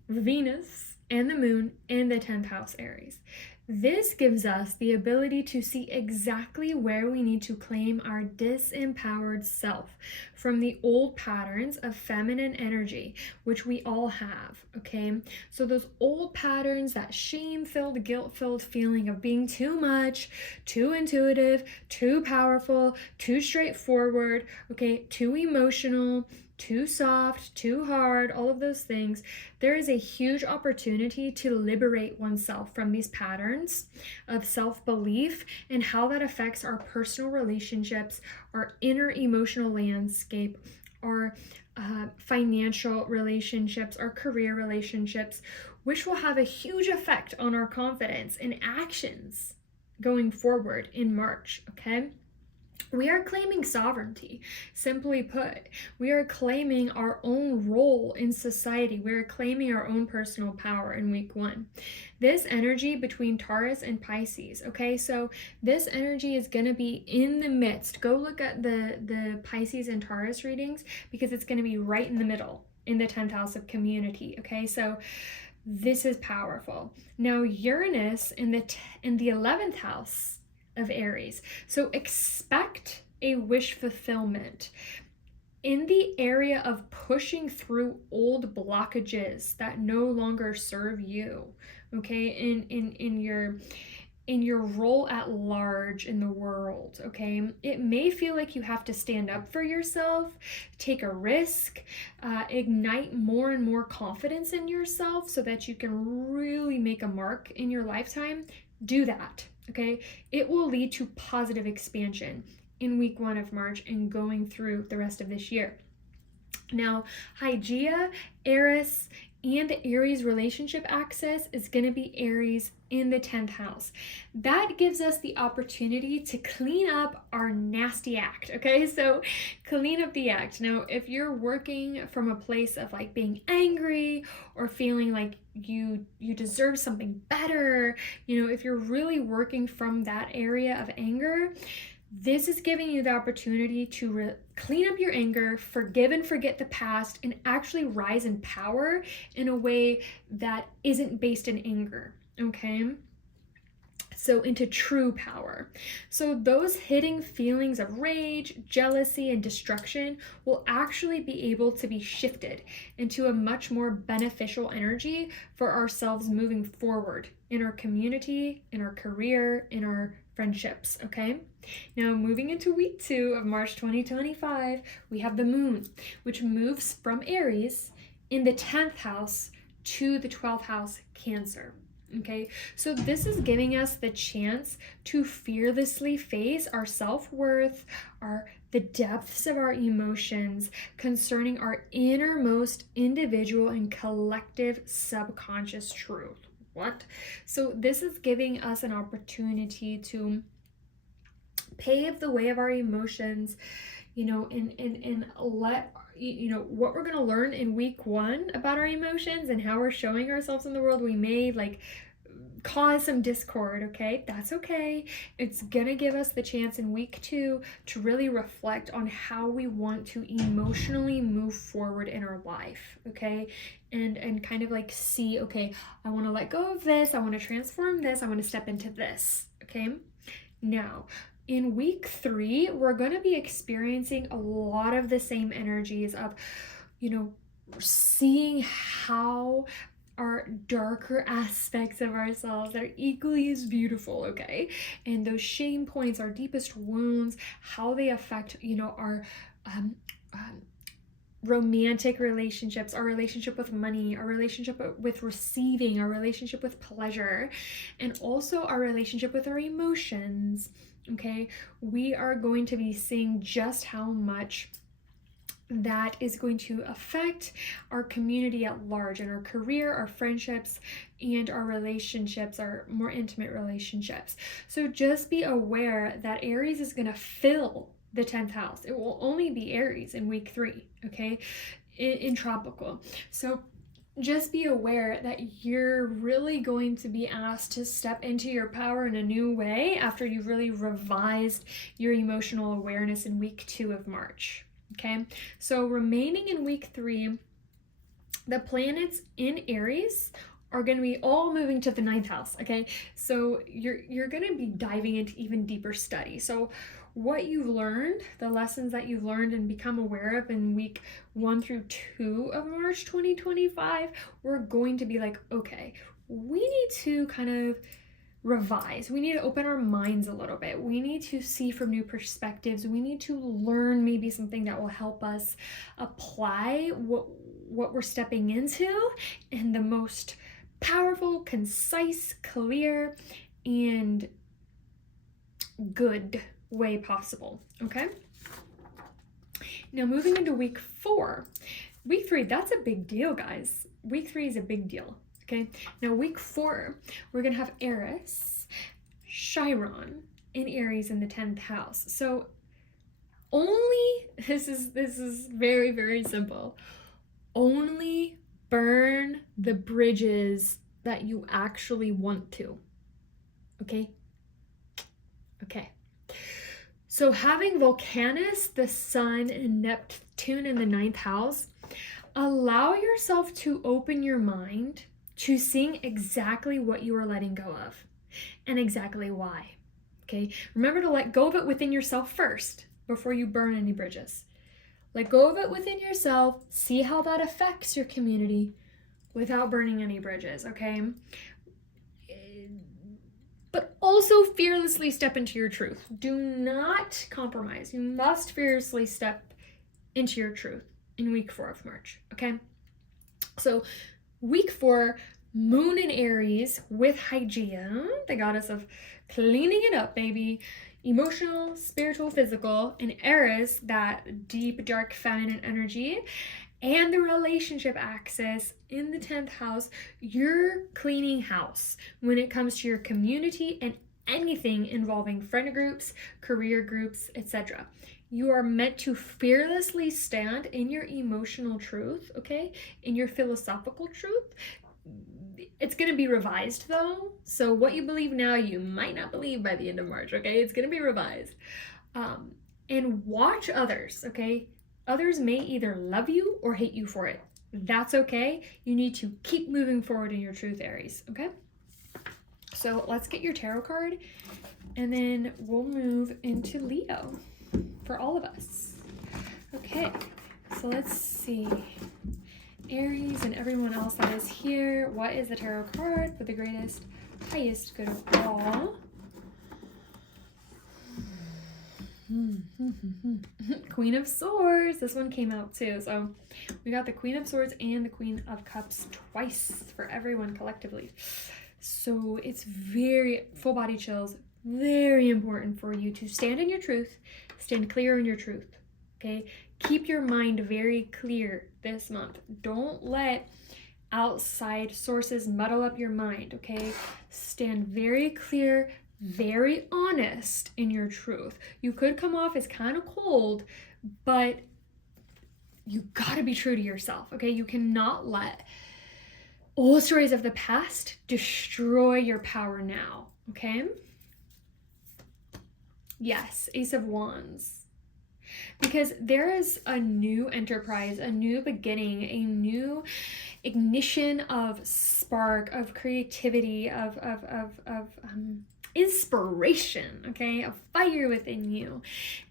Venus, and the moon in the 10th house, Aries. This gives us the ability to see exactly where we need to claim our disempowered self from the old patterns of feminine energy, which we all have, okay? So those old patterns, that shame-filled, guilt-filled feeling of being too much, too intuitive, too powerful, too straightforward, okay, too emotional, too soft, too hard, all of those things. There is a huge opportunity to liberate oneself from these patterns of self-belief and how that affects our personal relationships, our inner emotional landscape, our financial relationships, our career relationships, which will have a huge effect on our confidence and actions going forward in March, okay? We are claiming sovereignty. Simply put, we are claiming our own role in society. We are claiming our own personal power in week 1. This energy between Taurus and Pisces, okay? So this energy is going to be in the midst. Go look at the Pisces and Taurus readings because it's going to be right in the middle in the 10th house of community, okay? So this is powerful. Now Uranus in the 11th house of Aries. So expect a wish fulfillment in the area of pushing through old blockages that no longer serve you, okay, in your role at large in the world, okay? It may feel like you have to stand up for yourself, take a risk, ignite more and more confidence in yourself so that you can really make a mark in your lifetime. Do that. Okay, it will lead to positive expansion in week 1 of March and going through the rest of this year. Now, Hygeia, Eris, and the Aries relationship axis is going to be Aries in the 10th house. That gives us the opportunity to clean up our nasty act, okay? So clean up the act. Now, if you're working from a place of like being angry or feeling like you deserve something better, you know, if you're really working from that area of anger, this is giving you the opportunity to clean up your anger, forgive and forget the past, and actually rise in power in a way that isn't based in anger, okay? So into true power. So those hidden feelings of rage, jealousy, and destruction will actually be able to be shifted into a much more beneficial energy for ourselves moving forward in our community, in our career, in our friendships, okay? Now, moving into week 2 of March 2025, we have the moon, which moves from Aries in the 10th house to the 12th house, Cancer. Okay, so this is giving us the chance to fearlessly face our self-worth, the depths of our emotions concerning our innermost individual and collective subconscious truth. What? So this is giving us an opportunity to pave the way of our emotions, you know, and let, you know, what we're going to learn in week 1 about our emotions and how we're showing ourselves in the world. We may like cause some discord, okay? That's okay. It's gonna give us the chance in week 2 to really reflect on how we want to emotionally move forward in our life, okay? And kind of like see, okay, I want to let go of this, I want to transform this, I want to step into this, okay? Now, In week 3, we're going to be experiencing a lot of the same energies of, seeing how our darker aspects of ourselves that are equally as beautiful, okay? And those shame points, our deepest wounds, how they affect, our romantic relationships, our relationship with money, our relationship with receiving, our relationship with pleasure, and also our relationship with our emotions, okay? We are going to be seeing just how much that is going to affect our community at large, and our career, our friendships, and our relationships, our more intimate relationships. So just be aware that Aries is going to fill the 10th house. It will only be Aries in week 3, okay, in tropical. So just be aware that you're really going to be asked to step into your power in a new way after you've really revised your emotional awareness in week 2 of March. Okay, so remaining in week 3, the planets in Aries are going to be all moving to the 9th house. Okay, so you're going to be diving into even deeper study. So what you've learned, the lessons that you've learned and become aware of in week 1 through 2 of March 2025, we're going to be like, okay, we need to kind of revise. We need to open our minds a little bit. We need to see from new perspectives. We need to learn maybe something that will help us apply what we're stepping into in the most powerful, concise, clear, and good way possible. Okay? Now moving into week 4. Week 3, that's a big deal, guys. Week 3 is a big deal. Okay, now week 4, we're going to have Eris, Chiron, and Aries in the 10th house. So this is very, very simple. Only burn the bridges that you actually want to. Okay? Okay. So having Volcanus, the Sun, and Neptune in the 9th house, allow yourself to open your mind to seeing exactly what you are letting go of and exactly why. Okay, remember to let go of it within yourself first before you burn any bridges. Let go of it within yourself, see how that affects your community without burning any bridges, okay? But also fearlessly step into your truth. Do not compromise. You must fearlessly step into your truth in week 4 of March, okay? So week 4, Moon in Aries with Hygeia, the goddess of cleaning it up, baby. Emotional, spiritual, physical. And Aries, that deep, dark, feminine energy. And the relationship axis in the 10th house, you're cleaning house when it comes to your community and anything involving friend groups, career groups, etc. You are meant to fearlessly stand in your emotional truth, okay? In your philosophical truth. It's going to be revised though. So what you believe now, you might not believe by the end of March, okay? It's going to be revised. And watch others, okay? Others may either love you or hate you for it. That's okay. You need to keep moving forward in your truth, Aries, okay? So let's get your tarot card and then we'll move into Leo for all of us. Okay, so let's see. Aries and everyone else that is here, what is the tarot card for the greatest, highest good of all? Queen of Swords. This one came out too. So we got the Queen of Swords and the Queen of Cups twice for everyone collectively. So it's very full body chills. Very important for you to stand in your truth, stand clear in your truth. Okay, keep your mind very clear this month. Don't let outside sources muddle up your mind. Okay, stand very clear, very honest in your truth. You could come off as kind of cold, but you gotta be true to yourself. Okay, you cannot let old stories of the past destroy your power now. Okay. Yes, Ace of Wands. Because there is a new enterprise, a new beginning, a new ignition of spark, of creativity, of inspiration, okay, a fire within you,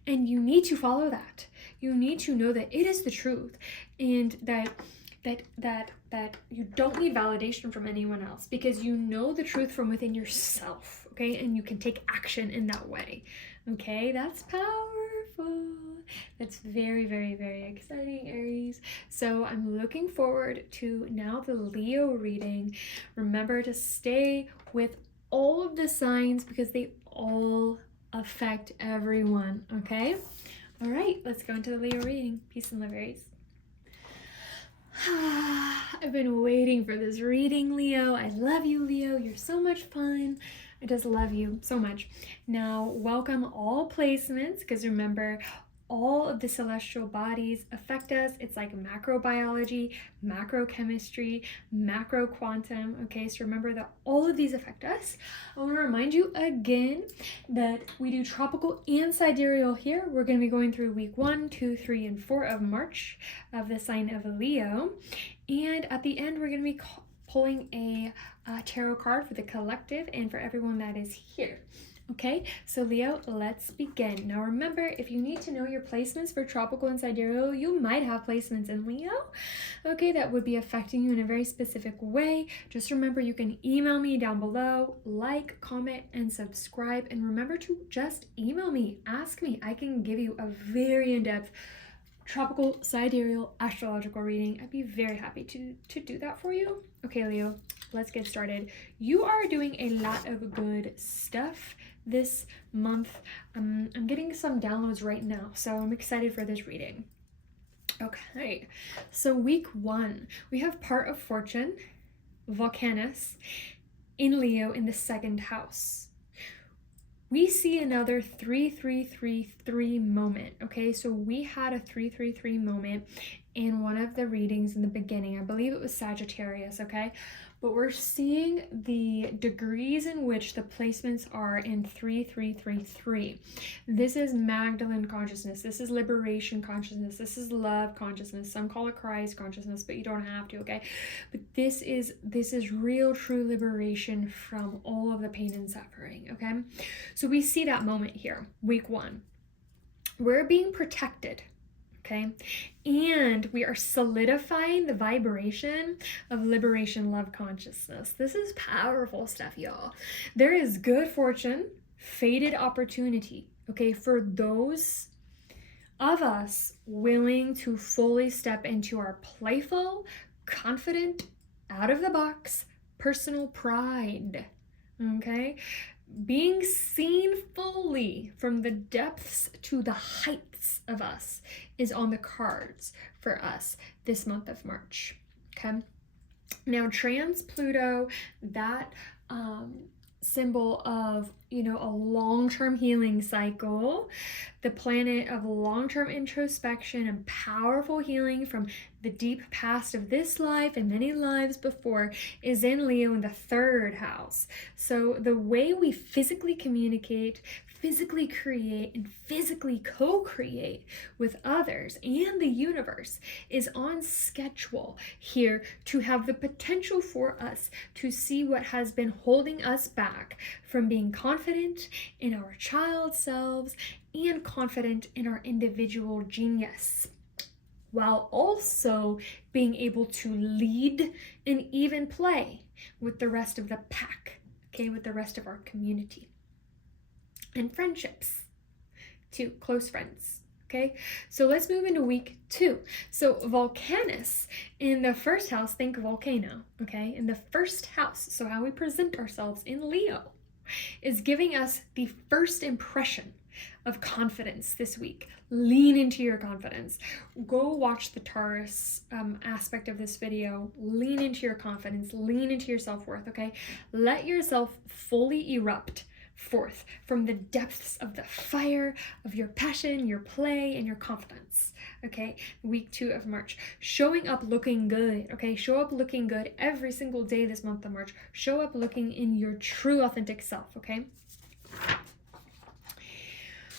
and you need to follow that. You need to know that it is the truth, and that you don't need validation from anyone else, because you know the truth from within yourself, okay, and you can take action in that way. Okay, that's powerful. That's very, very, very exciting, Aries. So I'm looking forward to now the Leo reading. Remember to stay with all of the signs because they all affect everyone, okay? All right, let's go into the Leo reading. Peace and love, Aries. I've been waiting for this reading, Leo. I love you, Leo. You're so much fun. I just love you so much. Now, welcome all placements, because remember, all of the celestial bodies affect us. It's like macrobiology, macrochemistry, macro quantum. Okay, so remember that all of these affect us. I want to remind you again that we do tropical and sidereal here. We're going to be going through week 1, 2, 3, and 4 of March of the sign of Leo. And at the end, we're going to be pulling a tarot card for the collective and for everyone that is here. Okay, so Leo, let's begin. Now remember, if you need to know your placements for tropical and sidereal, you might have placements in Leo, okay, that would be affecting you in a very specific way. Just remember, you can email me down below, like, comment, and subscribe. And remember to just email me, ask me. I can give you a very in-depth tropical sidereal astrological reading. I'd be very happy to do that for you. Okay, Leo, let's get started. You are doing a lot of good stuff this month. I'm getting some downloads right now, so I'm excited for this reading. Okay, so week 1, we have part of fortune, Volcanus, in Leo in the 2nd house. We see another 3-3-3-3 moment, okay? So we had a 3-3-3 moment in one of the readings in the beginning. I believe it was Sagittarius, okay? But we're seeing the degrees in which the placements are in 3-3-3-3. This is Magdalene consciousness. This is liberation consciousness. This is love consciousness. Some call it Christ consciousness, but you don't have to, okay? But this is real, true liberation from all of the pain and suffering, okay? So we see that moment here, week 1. We're being protected. Okay, and we are solidifying the vibration of liberation, love consciousness. This is powerful stuff, y'all. There is good fortune, fated opportunity, okay, for those of us willing to fully step into our playful, confident, out of the box, personal pride, okay? Being seen fully from the depths to the heights of us is on the cards for us this month of March, okay? Now, trans Pluto, that symbol of, you know, a long-term healing cycle, the planet of long-term introspection and powerful healing from the deep past of this life and many lives before, is in Leo in the 3rd house. So the way we physically communicate, physically create, and physically co-create with others and the universe is on schedule here to have the potential for us to see what has been holding us back from being confident in our child selves and confident in our individual genius, while also being able to lead and even play with the rest of the pack, okay, with the rest of our community. And friendships, too, close friends, okay? So let's move into week 2. So Volcanus in the 1st house, think volcano, okay? In the 1st house, so how we present ourselves in Leo is giving us the first impression of confidence this week. Lean into your confidence. Go watch the Taurus aspect of this video. Lean into your confidence. Lean into your self-worth, okay? Let yourself fully erupt forth from the depths of the fire of your passion, your play, and your confidence, okay? Week 2 of March. Showing up looking good, okay? Show up looking good every single day this month of March. Show up looking in your true authentic self, okay?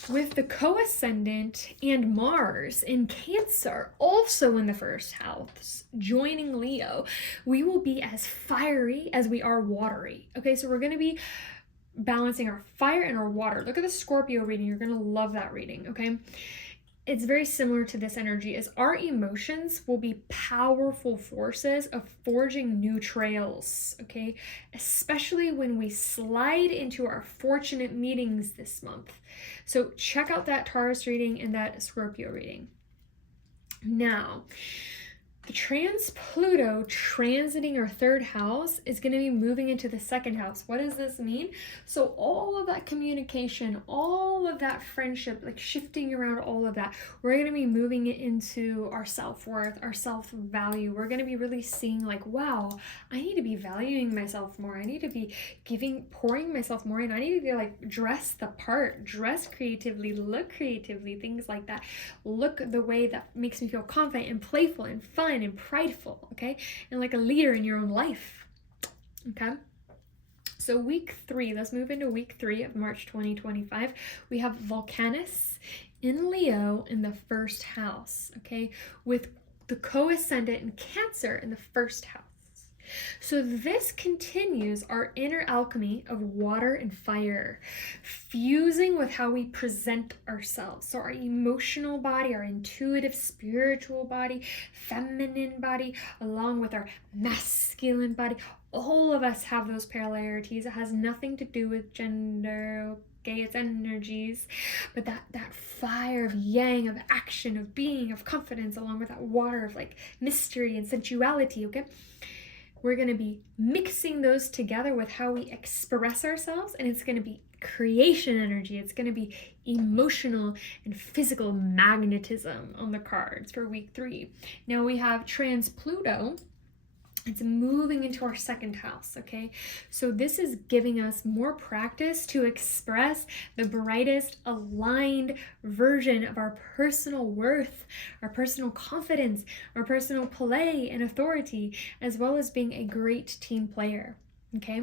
With the co-ascendant and Mars in Cancer, also in the 1st house, joining Leo, we will be as fiery as we are watery, okay? So we're going to be balancing our fire and our water. Look at the Scorpio reading. You're going to love that reading, okay? It's very similar to this energy, as our emotions will be powerful forces of forging new trails, okay? Especially when we slide into our fortunate meetings this month. So check out that Taurus reading and that Scorpio reading. Now, the Pluto transiting our third house is going to be moving into the second house. What does this mean? So all of that communication, all of that friendship, like shifting around all of that, we're going to be moving it into our self-worth, our self-value. We're going to be really seeing like, wow, I need to be valuing myself more. I need to be pouring myself more in. I need to be like dress the part, dress creatively, look creatively, things like that. Look the way that makes me feel confident and playful and fun and prideful, okay? And like a leader in your own life, okay? So week 3, let's move into week 3 of March 2025. We have Volcanus in Leo in the first house, okay? With the co-ascendant in Cancer in the first house. So this continues our inner alchemy of water and fire, fusing with how we present ourselves. So our emotional body, our intuitive spiritual body, feminine body, along with our masculine body. All of us have those polarities. It has nothing to do with gender, okay? It's energies, but that fire of yang, of action, of being, of confidence, along with that water of like mystery and sensuality, okay? We're going to be mixing those together with how we express ourselves, and it's going to be creation energy. It's going to be emotional and physical magnetism on the cards for week 3. Now we have Pluto. It's moving into our second house, okay? So this is giving us more practice to express the brightest aligned version of our personal worth, our personal confidence, our personal play and authority, as well as being a great team player. Okay,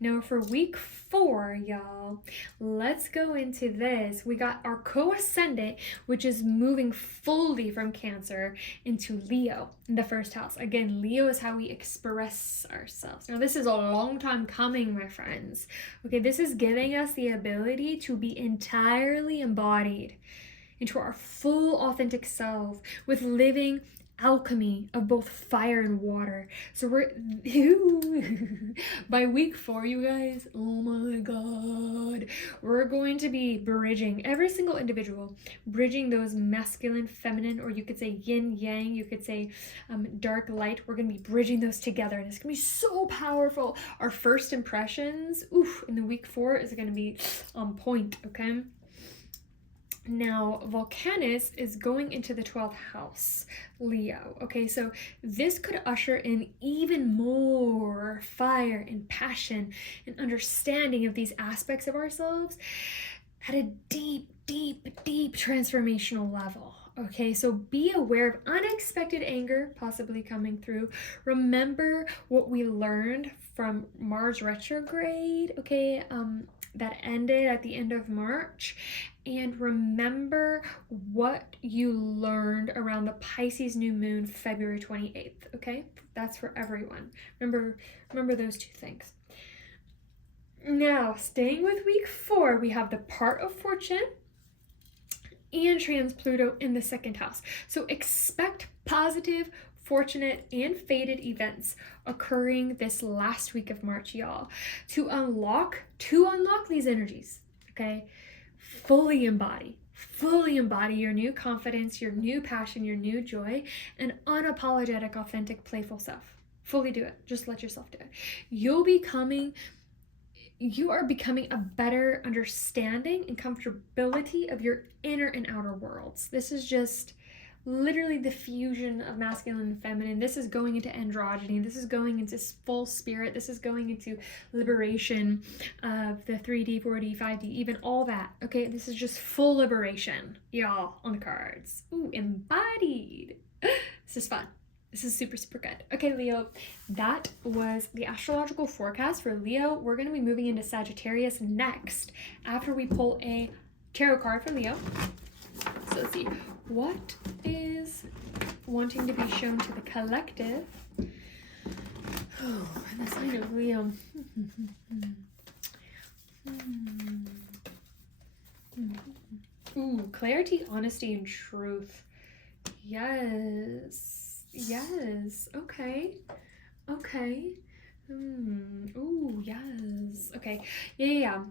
now for week 4, y'all, let's go into this. We got our co-ascendant, which is moving fully from Cancer into Leo in the first house. Again, Leo is how we express ourselves. Now, this is a long time coming, my friends. Okay, this is giving us the ability to be entirely embodied into our full authentic self with living alchemy of both fire and water. So we're by week 4, you guys, oh my god, we're going to be bridging, every single individual bridging those masculine, feminine, or you could say yin yang, you could say dark light. We're going to be bridging those together, and it's going to be so powerful. Our first impressions in the week 4 is going to be on point, okay? Now, Volcanus is going into the 12th house, Leo. Okay, so this could usher in even more fire and passion and understanding of these aspects of ourselves at a deep transformational level. Okay, so be aware of unexpected anger possibly coming through. Remember what we learned from Mars retrograde, okay, that ended at the end of March. And remember what you learned around the Pisces new moon, February 28th, okay? That's for everyone. Remember those 2 things. Now, staying with week 4, we have the part of fortune and Pluto in the second house. So expect positive, fortunate, and fated events occurring this last week of March, y'all, to unlock these energies, okay? Fully embody your new confidence, your new passion, your new joy, and unapologetic, authentic, playful self. Fully do it. Just let yourself do it. You are becoming a better understanding and comfortability of your inner and outer worlds. This is just literally the fusion of masculine and feminine. This is going into androgyny. This is going into full spirit. This is going into liberation of the 3D, 4D, 5D, even all that. Okay, this is just full liberation, y'all, on the cards. Ooh, embodied. This is fun. This is super good. Okay, Leo, that was the astrological forecast for Leo. We're going to be moving into Sagittarius next after we pull a tarot card for Leo. So let's see. What is wanting to be shown to the collective? Oh, the sign of Leo. Ooh, clarity, honesty, and truth. Yes. Yes. Okay. Okay. Ooh, yes. Okay. Yeah.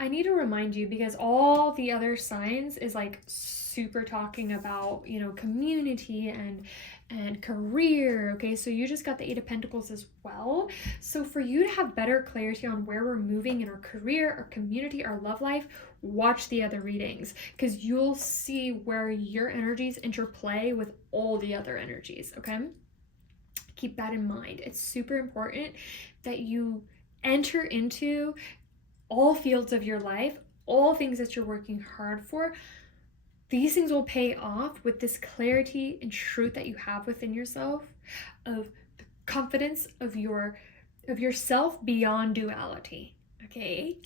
I need to remind you, because all the other signs is like super talking about, you know, community and career. Okay, so you just got the Eight of Pentacles as well. So for you to have better clarity on where we're moving in our career, our community, our love life, watch the other readings, because you'll see where your energies interplay with all the other energies. Okay, keep that in mind. It's super important that you enter into all fields of your life, all things that you're working hard for. These things will pay off with this clarity and truth that you have within yourself, of the confidence of yourself beyond duality. Okay,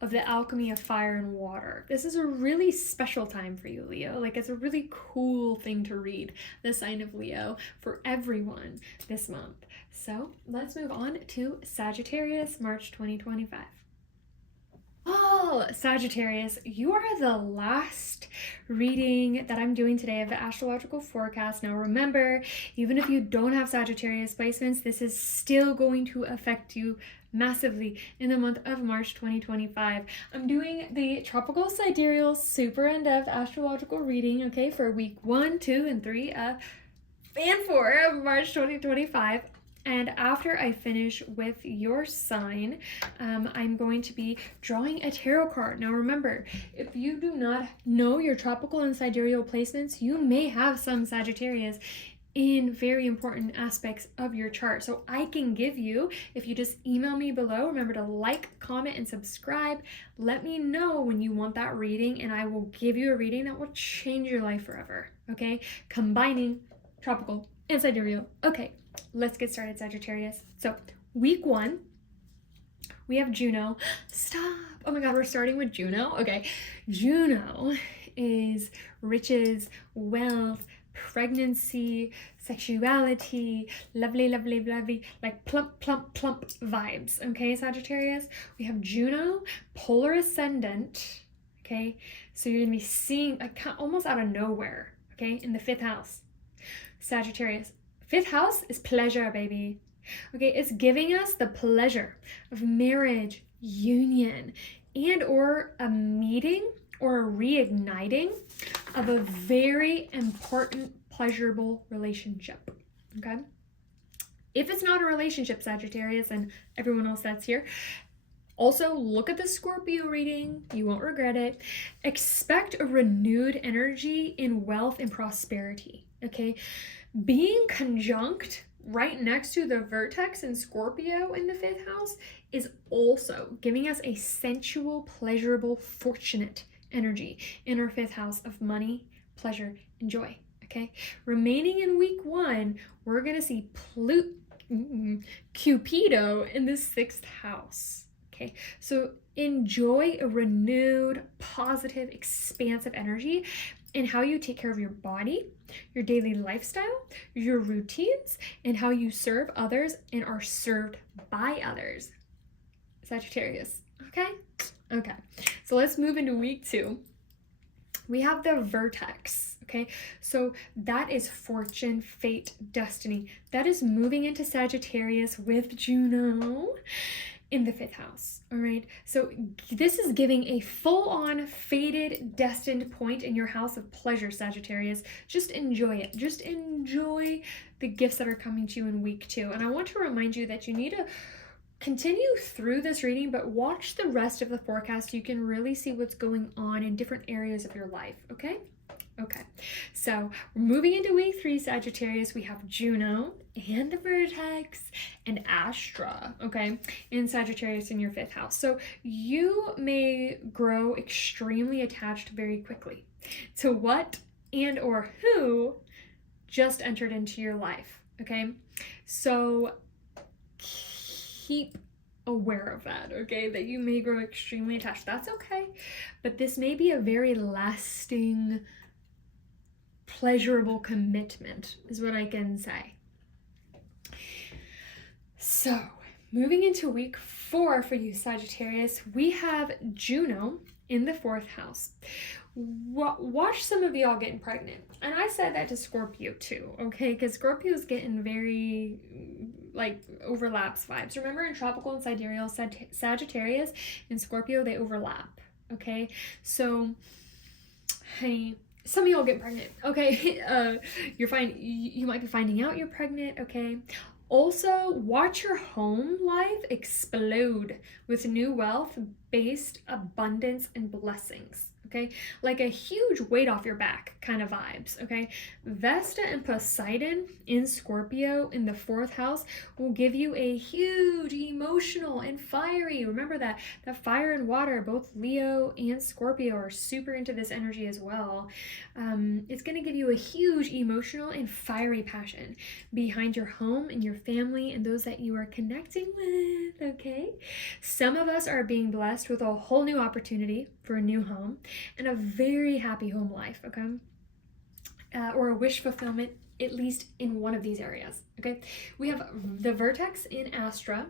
of the alchemy of fire and water. This is a really special time for you, Leo. Like, it's a really cool thing to read, the sign of Leo, for everyone this month. So let's move on to Sagittarius, March 2025. Oh, Sagittarius, you are the last reading that I'm doing today of the astrological forecast. Now remember, even if you don't have Sagittarius placements, this is still going to affect you massively in the month of March 2025. I'm doing the tropical sidereal super in-depth astrological reading, okay, for week 1, 2, and 3 and 4 of March 2025. And after I finish with your sign, I'm going to be drawing a tarot card. Now remember, if you do not know your tropical and sidereal placements, you may have some Sagittarius in very important aspects of your chart. So I can give you, if you just email me below, remember to like, comment, and subscribe. Let me know when you want that reading, and I will give you a reading that will change your life forever, okay? Combining tropical and sidereal. Okay, let's get started, Sagittarius. So week 1, we have Juno. Stop. Oh my God, we're starting with Juno. Okay, Juno is riches, wealth, pregnancy, sexuality, lovely, lovely, lovely, like plump, plump, plump vibes. Okay, Sagittarius. We have Juno, polar ascendant. Okay, so you're gonna be seeing like almost out of nowhere. Okay, in the 5th house. Sagittarius, 5th house is pleasure, baby. Okay, it's giving us the pleasure of marriage, union, and or a meeting or a reigniting of a very important, pleasurable relationship. Okay, if it's not a relationship, Sagittarius, and everyone else that's here, also look at the Scorpio reading. You won't regret it. Expect a renewed energy in wealth and prosperity. Okay, being conjunct right next to the vertex in Scorpio in the 5th house is also giving us a sensual, pleasurable, fortunate energy in our 5th house of money, pleasure, and joy. Okay, remaining in week 1, we're gonna see Cupido in the 6th house. Okay, so enjoy a renewed, positive, expansive energy in how you take care of your body, your daily lifestyle, your routines, and how you serve others and are served by others. Sagittarius, okay? Okay, so let's move into week 2. We have the vertex, okay? So that is fortune, fate, destiny. That is moving into Sagittarius with Juno in the 5th house, all right? So this is giving a full-on fated, destined point in your house of pleasure, Sagittarius. Just enjoy it. Just enjoy the gifts that are coming to you in week 2. And I want to remind you that you need to continue through this reading, but watch the rest of the forecast so you can really see what's going on in different areas of your life, okay? Okay, so we're moving into week 3, Sagittarius. We have Juno and the vertex and Astra, okay, in Sagittarius in your 5th house. So you may grow extremely attached very quickly to what and or who just entered into your life, okay? So keep aware of that, okay? That you may grow extremely attached. That's okay, but this may be a very lasting, pleasurable commitment is what I can say. So moving into week 4 for you, Sagittarius, we have Juno in the 4th house. Watch some of y'all getting pregnant. And I said that to Scorpio too, okay? Because Scorpio's getting very, like, overlaps vibes. Remember in tropical and sidereal, Sagittarius and Scorpio, they overlap, okay? So, honey, some of y'all get pregnant, okay? You might be finding out you're pregnant, okay? Also, watch your home life explode with new wealth-based abundance and blessings, okay? Like a huge weight off your back kind of vibes, okay? Vesta and Poseidon in Scorpio in the 4th house will give you a huge emotional and fiery, remember that fire and water, both Leo and Scorpio are super into this energy as well. It's going to give you a huge emotional and fiery passion behind your home and your family and those that you are connecting with, okay? Some of us are being blessed with a whole new opportunity for a new home and a very happy home life, okay? Or a wish fulfillment, at least in one of these areas, okay? We have the vertex in Astra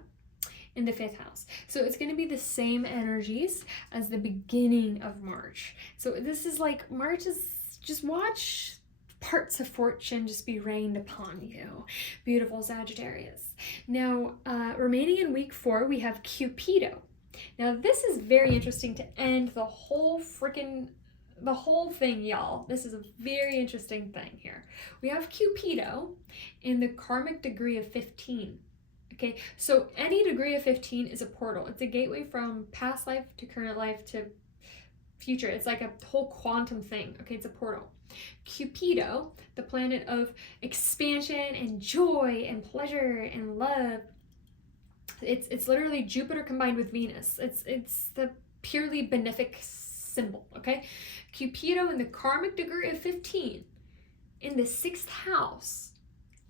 in the 5th house. So it's going to be the same energies as the beginning of March. So this is like, March is, just watch parts of fortune just be rained upon you, beautiful Sagittarius. Now, remaining in week 4, we have Cupido. Now, this is very interesting to end the whole thing, y'all. This is a very interesting thing here. We have Cupido in the karmic degree of 15. Okay, so any degree of 15 is a portal. It's a gateway from past life to current life to future. It's like a whole quantum thing. Okay, it's a portal. Cupido, the planet of expansion and joy and pleasure and love. It's literally Jupiter combined with Venus. It's the purely benefic symbol, okay? Cupido in the karmic degree of 15 in the 6th house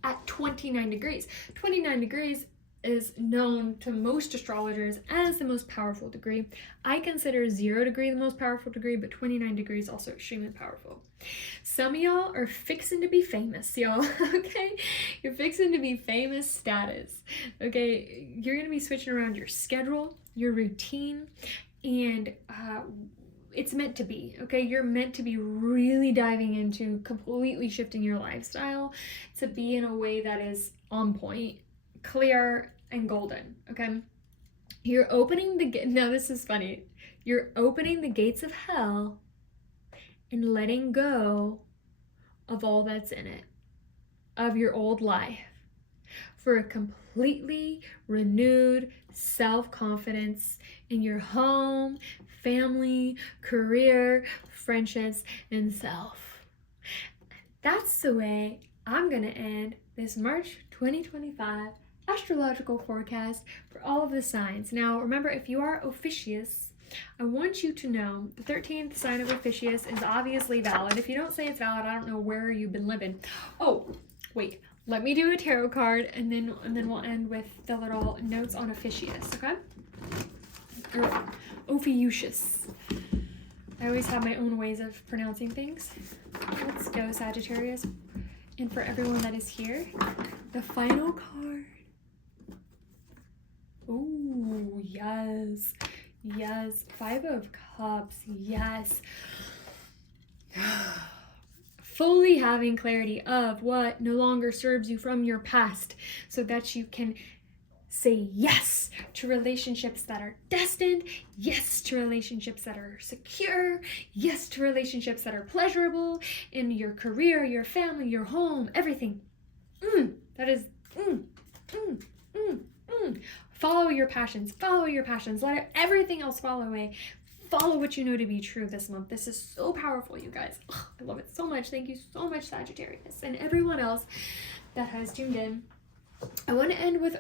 at 29 degrees. 29 degrees is known to most astrologers as the most powerful degree. I consider 0 degree the most powerful degree, but 29 degrees also extremely powerful. Some of y'all are fixing to be famous, y'all, okay? You're fixing to be famous status, okay? You're gonna be switching around your schedule, your routine, and it's meant to be, okay? You're meant to be really diving into completely shifting your lifestyle to be in a way that is on point, clear, and golden, okay? You're opening now this is funny. You're opening the gates of hell and letting go of all that's in it, of your old life, for a completely renewed self-confidence in your home, family, career, friendships, and self. That's the way I'm gonna end this March 2025 astrological forecast for all of the signs. Now, remember, if you are Ophiuchus, I want you to know the 13th sign of Ophiuchus is obviously valid. If you don't say it's valid, I don't know where you've been living. Oh, wait. Let me do a tarot card, and then we'll end with the little notes on Ophiuchus, okay? Or Ophiuchus. I always have my own ways of pronouncing things. Let's go, Sagittarius. And for everyone that is here, the final card. Oh, yes. Yes. 5 of Cups. Yes. Fully having clarity of what no longer serves you from your past so that you can say yes to relationships that are destined, yes to relationships that are secure, yes to relationships that are pleasurable in your career, your family, your home, everything. That is, Follow your passions, let everything else fall away. Follow what you know to be true this month. This is so powerful, you guys. I love it so much. Thank you so much, Sagittarius, and everyone else that has tuned in. I want to end with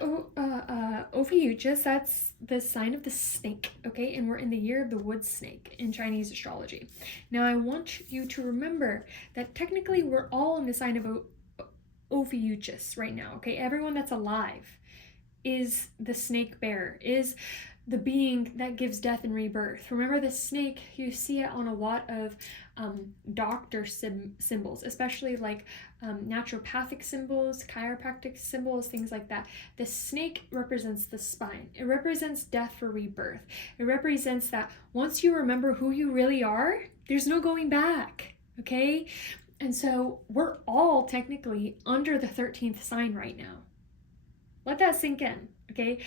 Ophiuchus. That's the sign of the snake, okay? And we're in the year of the wood snake in Chinese astrology. Now, I want you to remember that technically we're all in the sign of Ophiuchus right now, okay? Everyone that's alive is the snake bearer, is the being that gives death and rebirth. Remember the snake, you see it on a lot of doctor symbols, especially like naturopathic symbols, chiropractic symbols, things like that. The snake represents the spine. It represents death for rebirth. It represents that once you remember who you really are, there's no going back, okay? And so we're all technically under the 13th sign right now. Let that sink in, okay?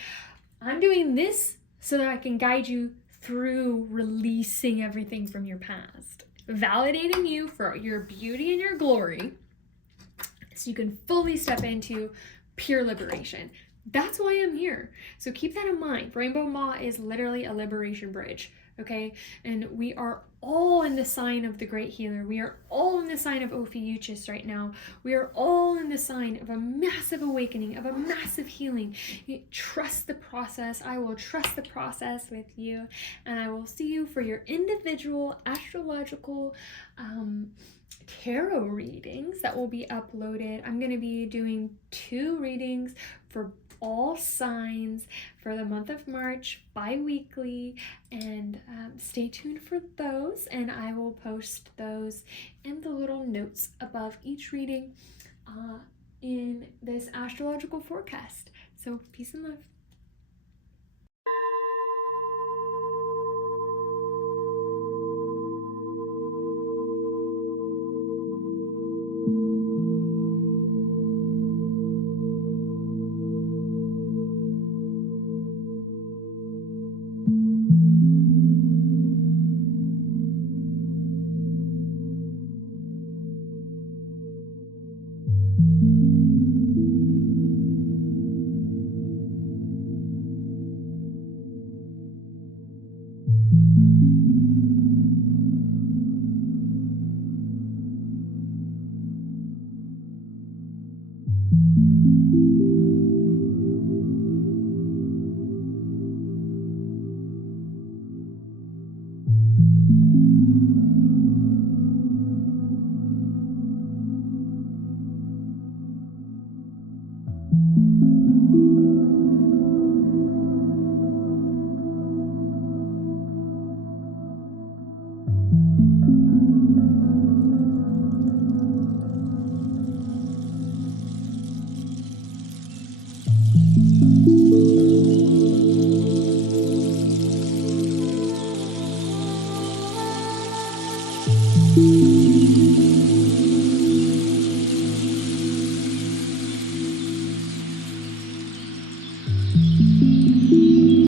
I'm doing this so that I can guide you through releasing everything from your past, validating you for your beauty and your glory so you can fully step into pure liberation. That's why I'm here. So keep that in mind. Rainbow Ma is literally a liberation bridge, okay? And we are all in the sign of the great healer. We are all in the sign of Ophiuchus right now. We are all in the sign of a massive awakening, of a massive healing. Trust the process. I will trust the process with you, and I will see you for your individual astrological tarot readings that will be uploaded. I'm going to be doing 2 readings for all signs for the month of March, bi-weekly, and stay tuned for those, and I will post those in the little notes above each reading in this astrological forecast. So peace and love. you.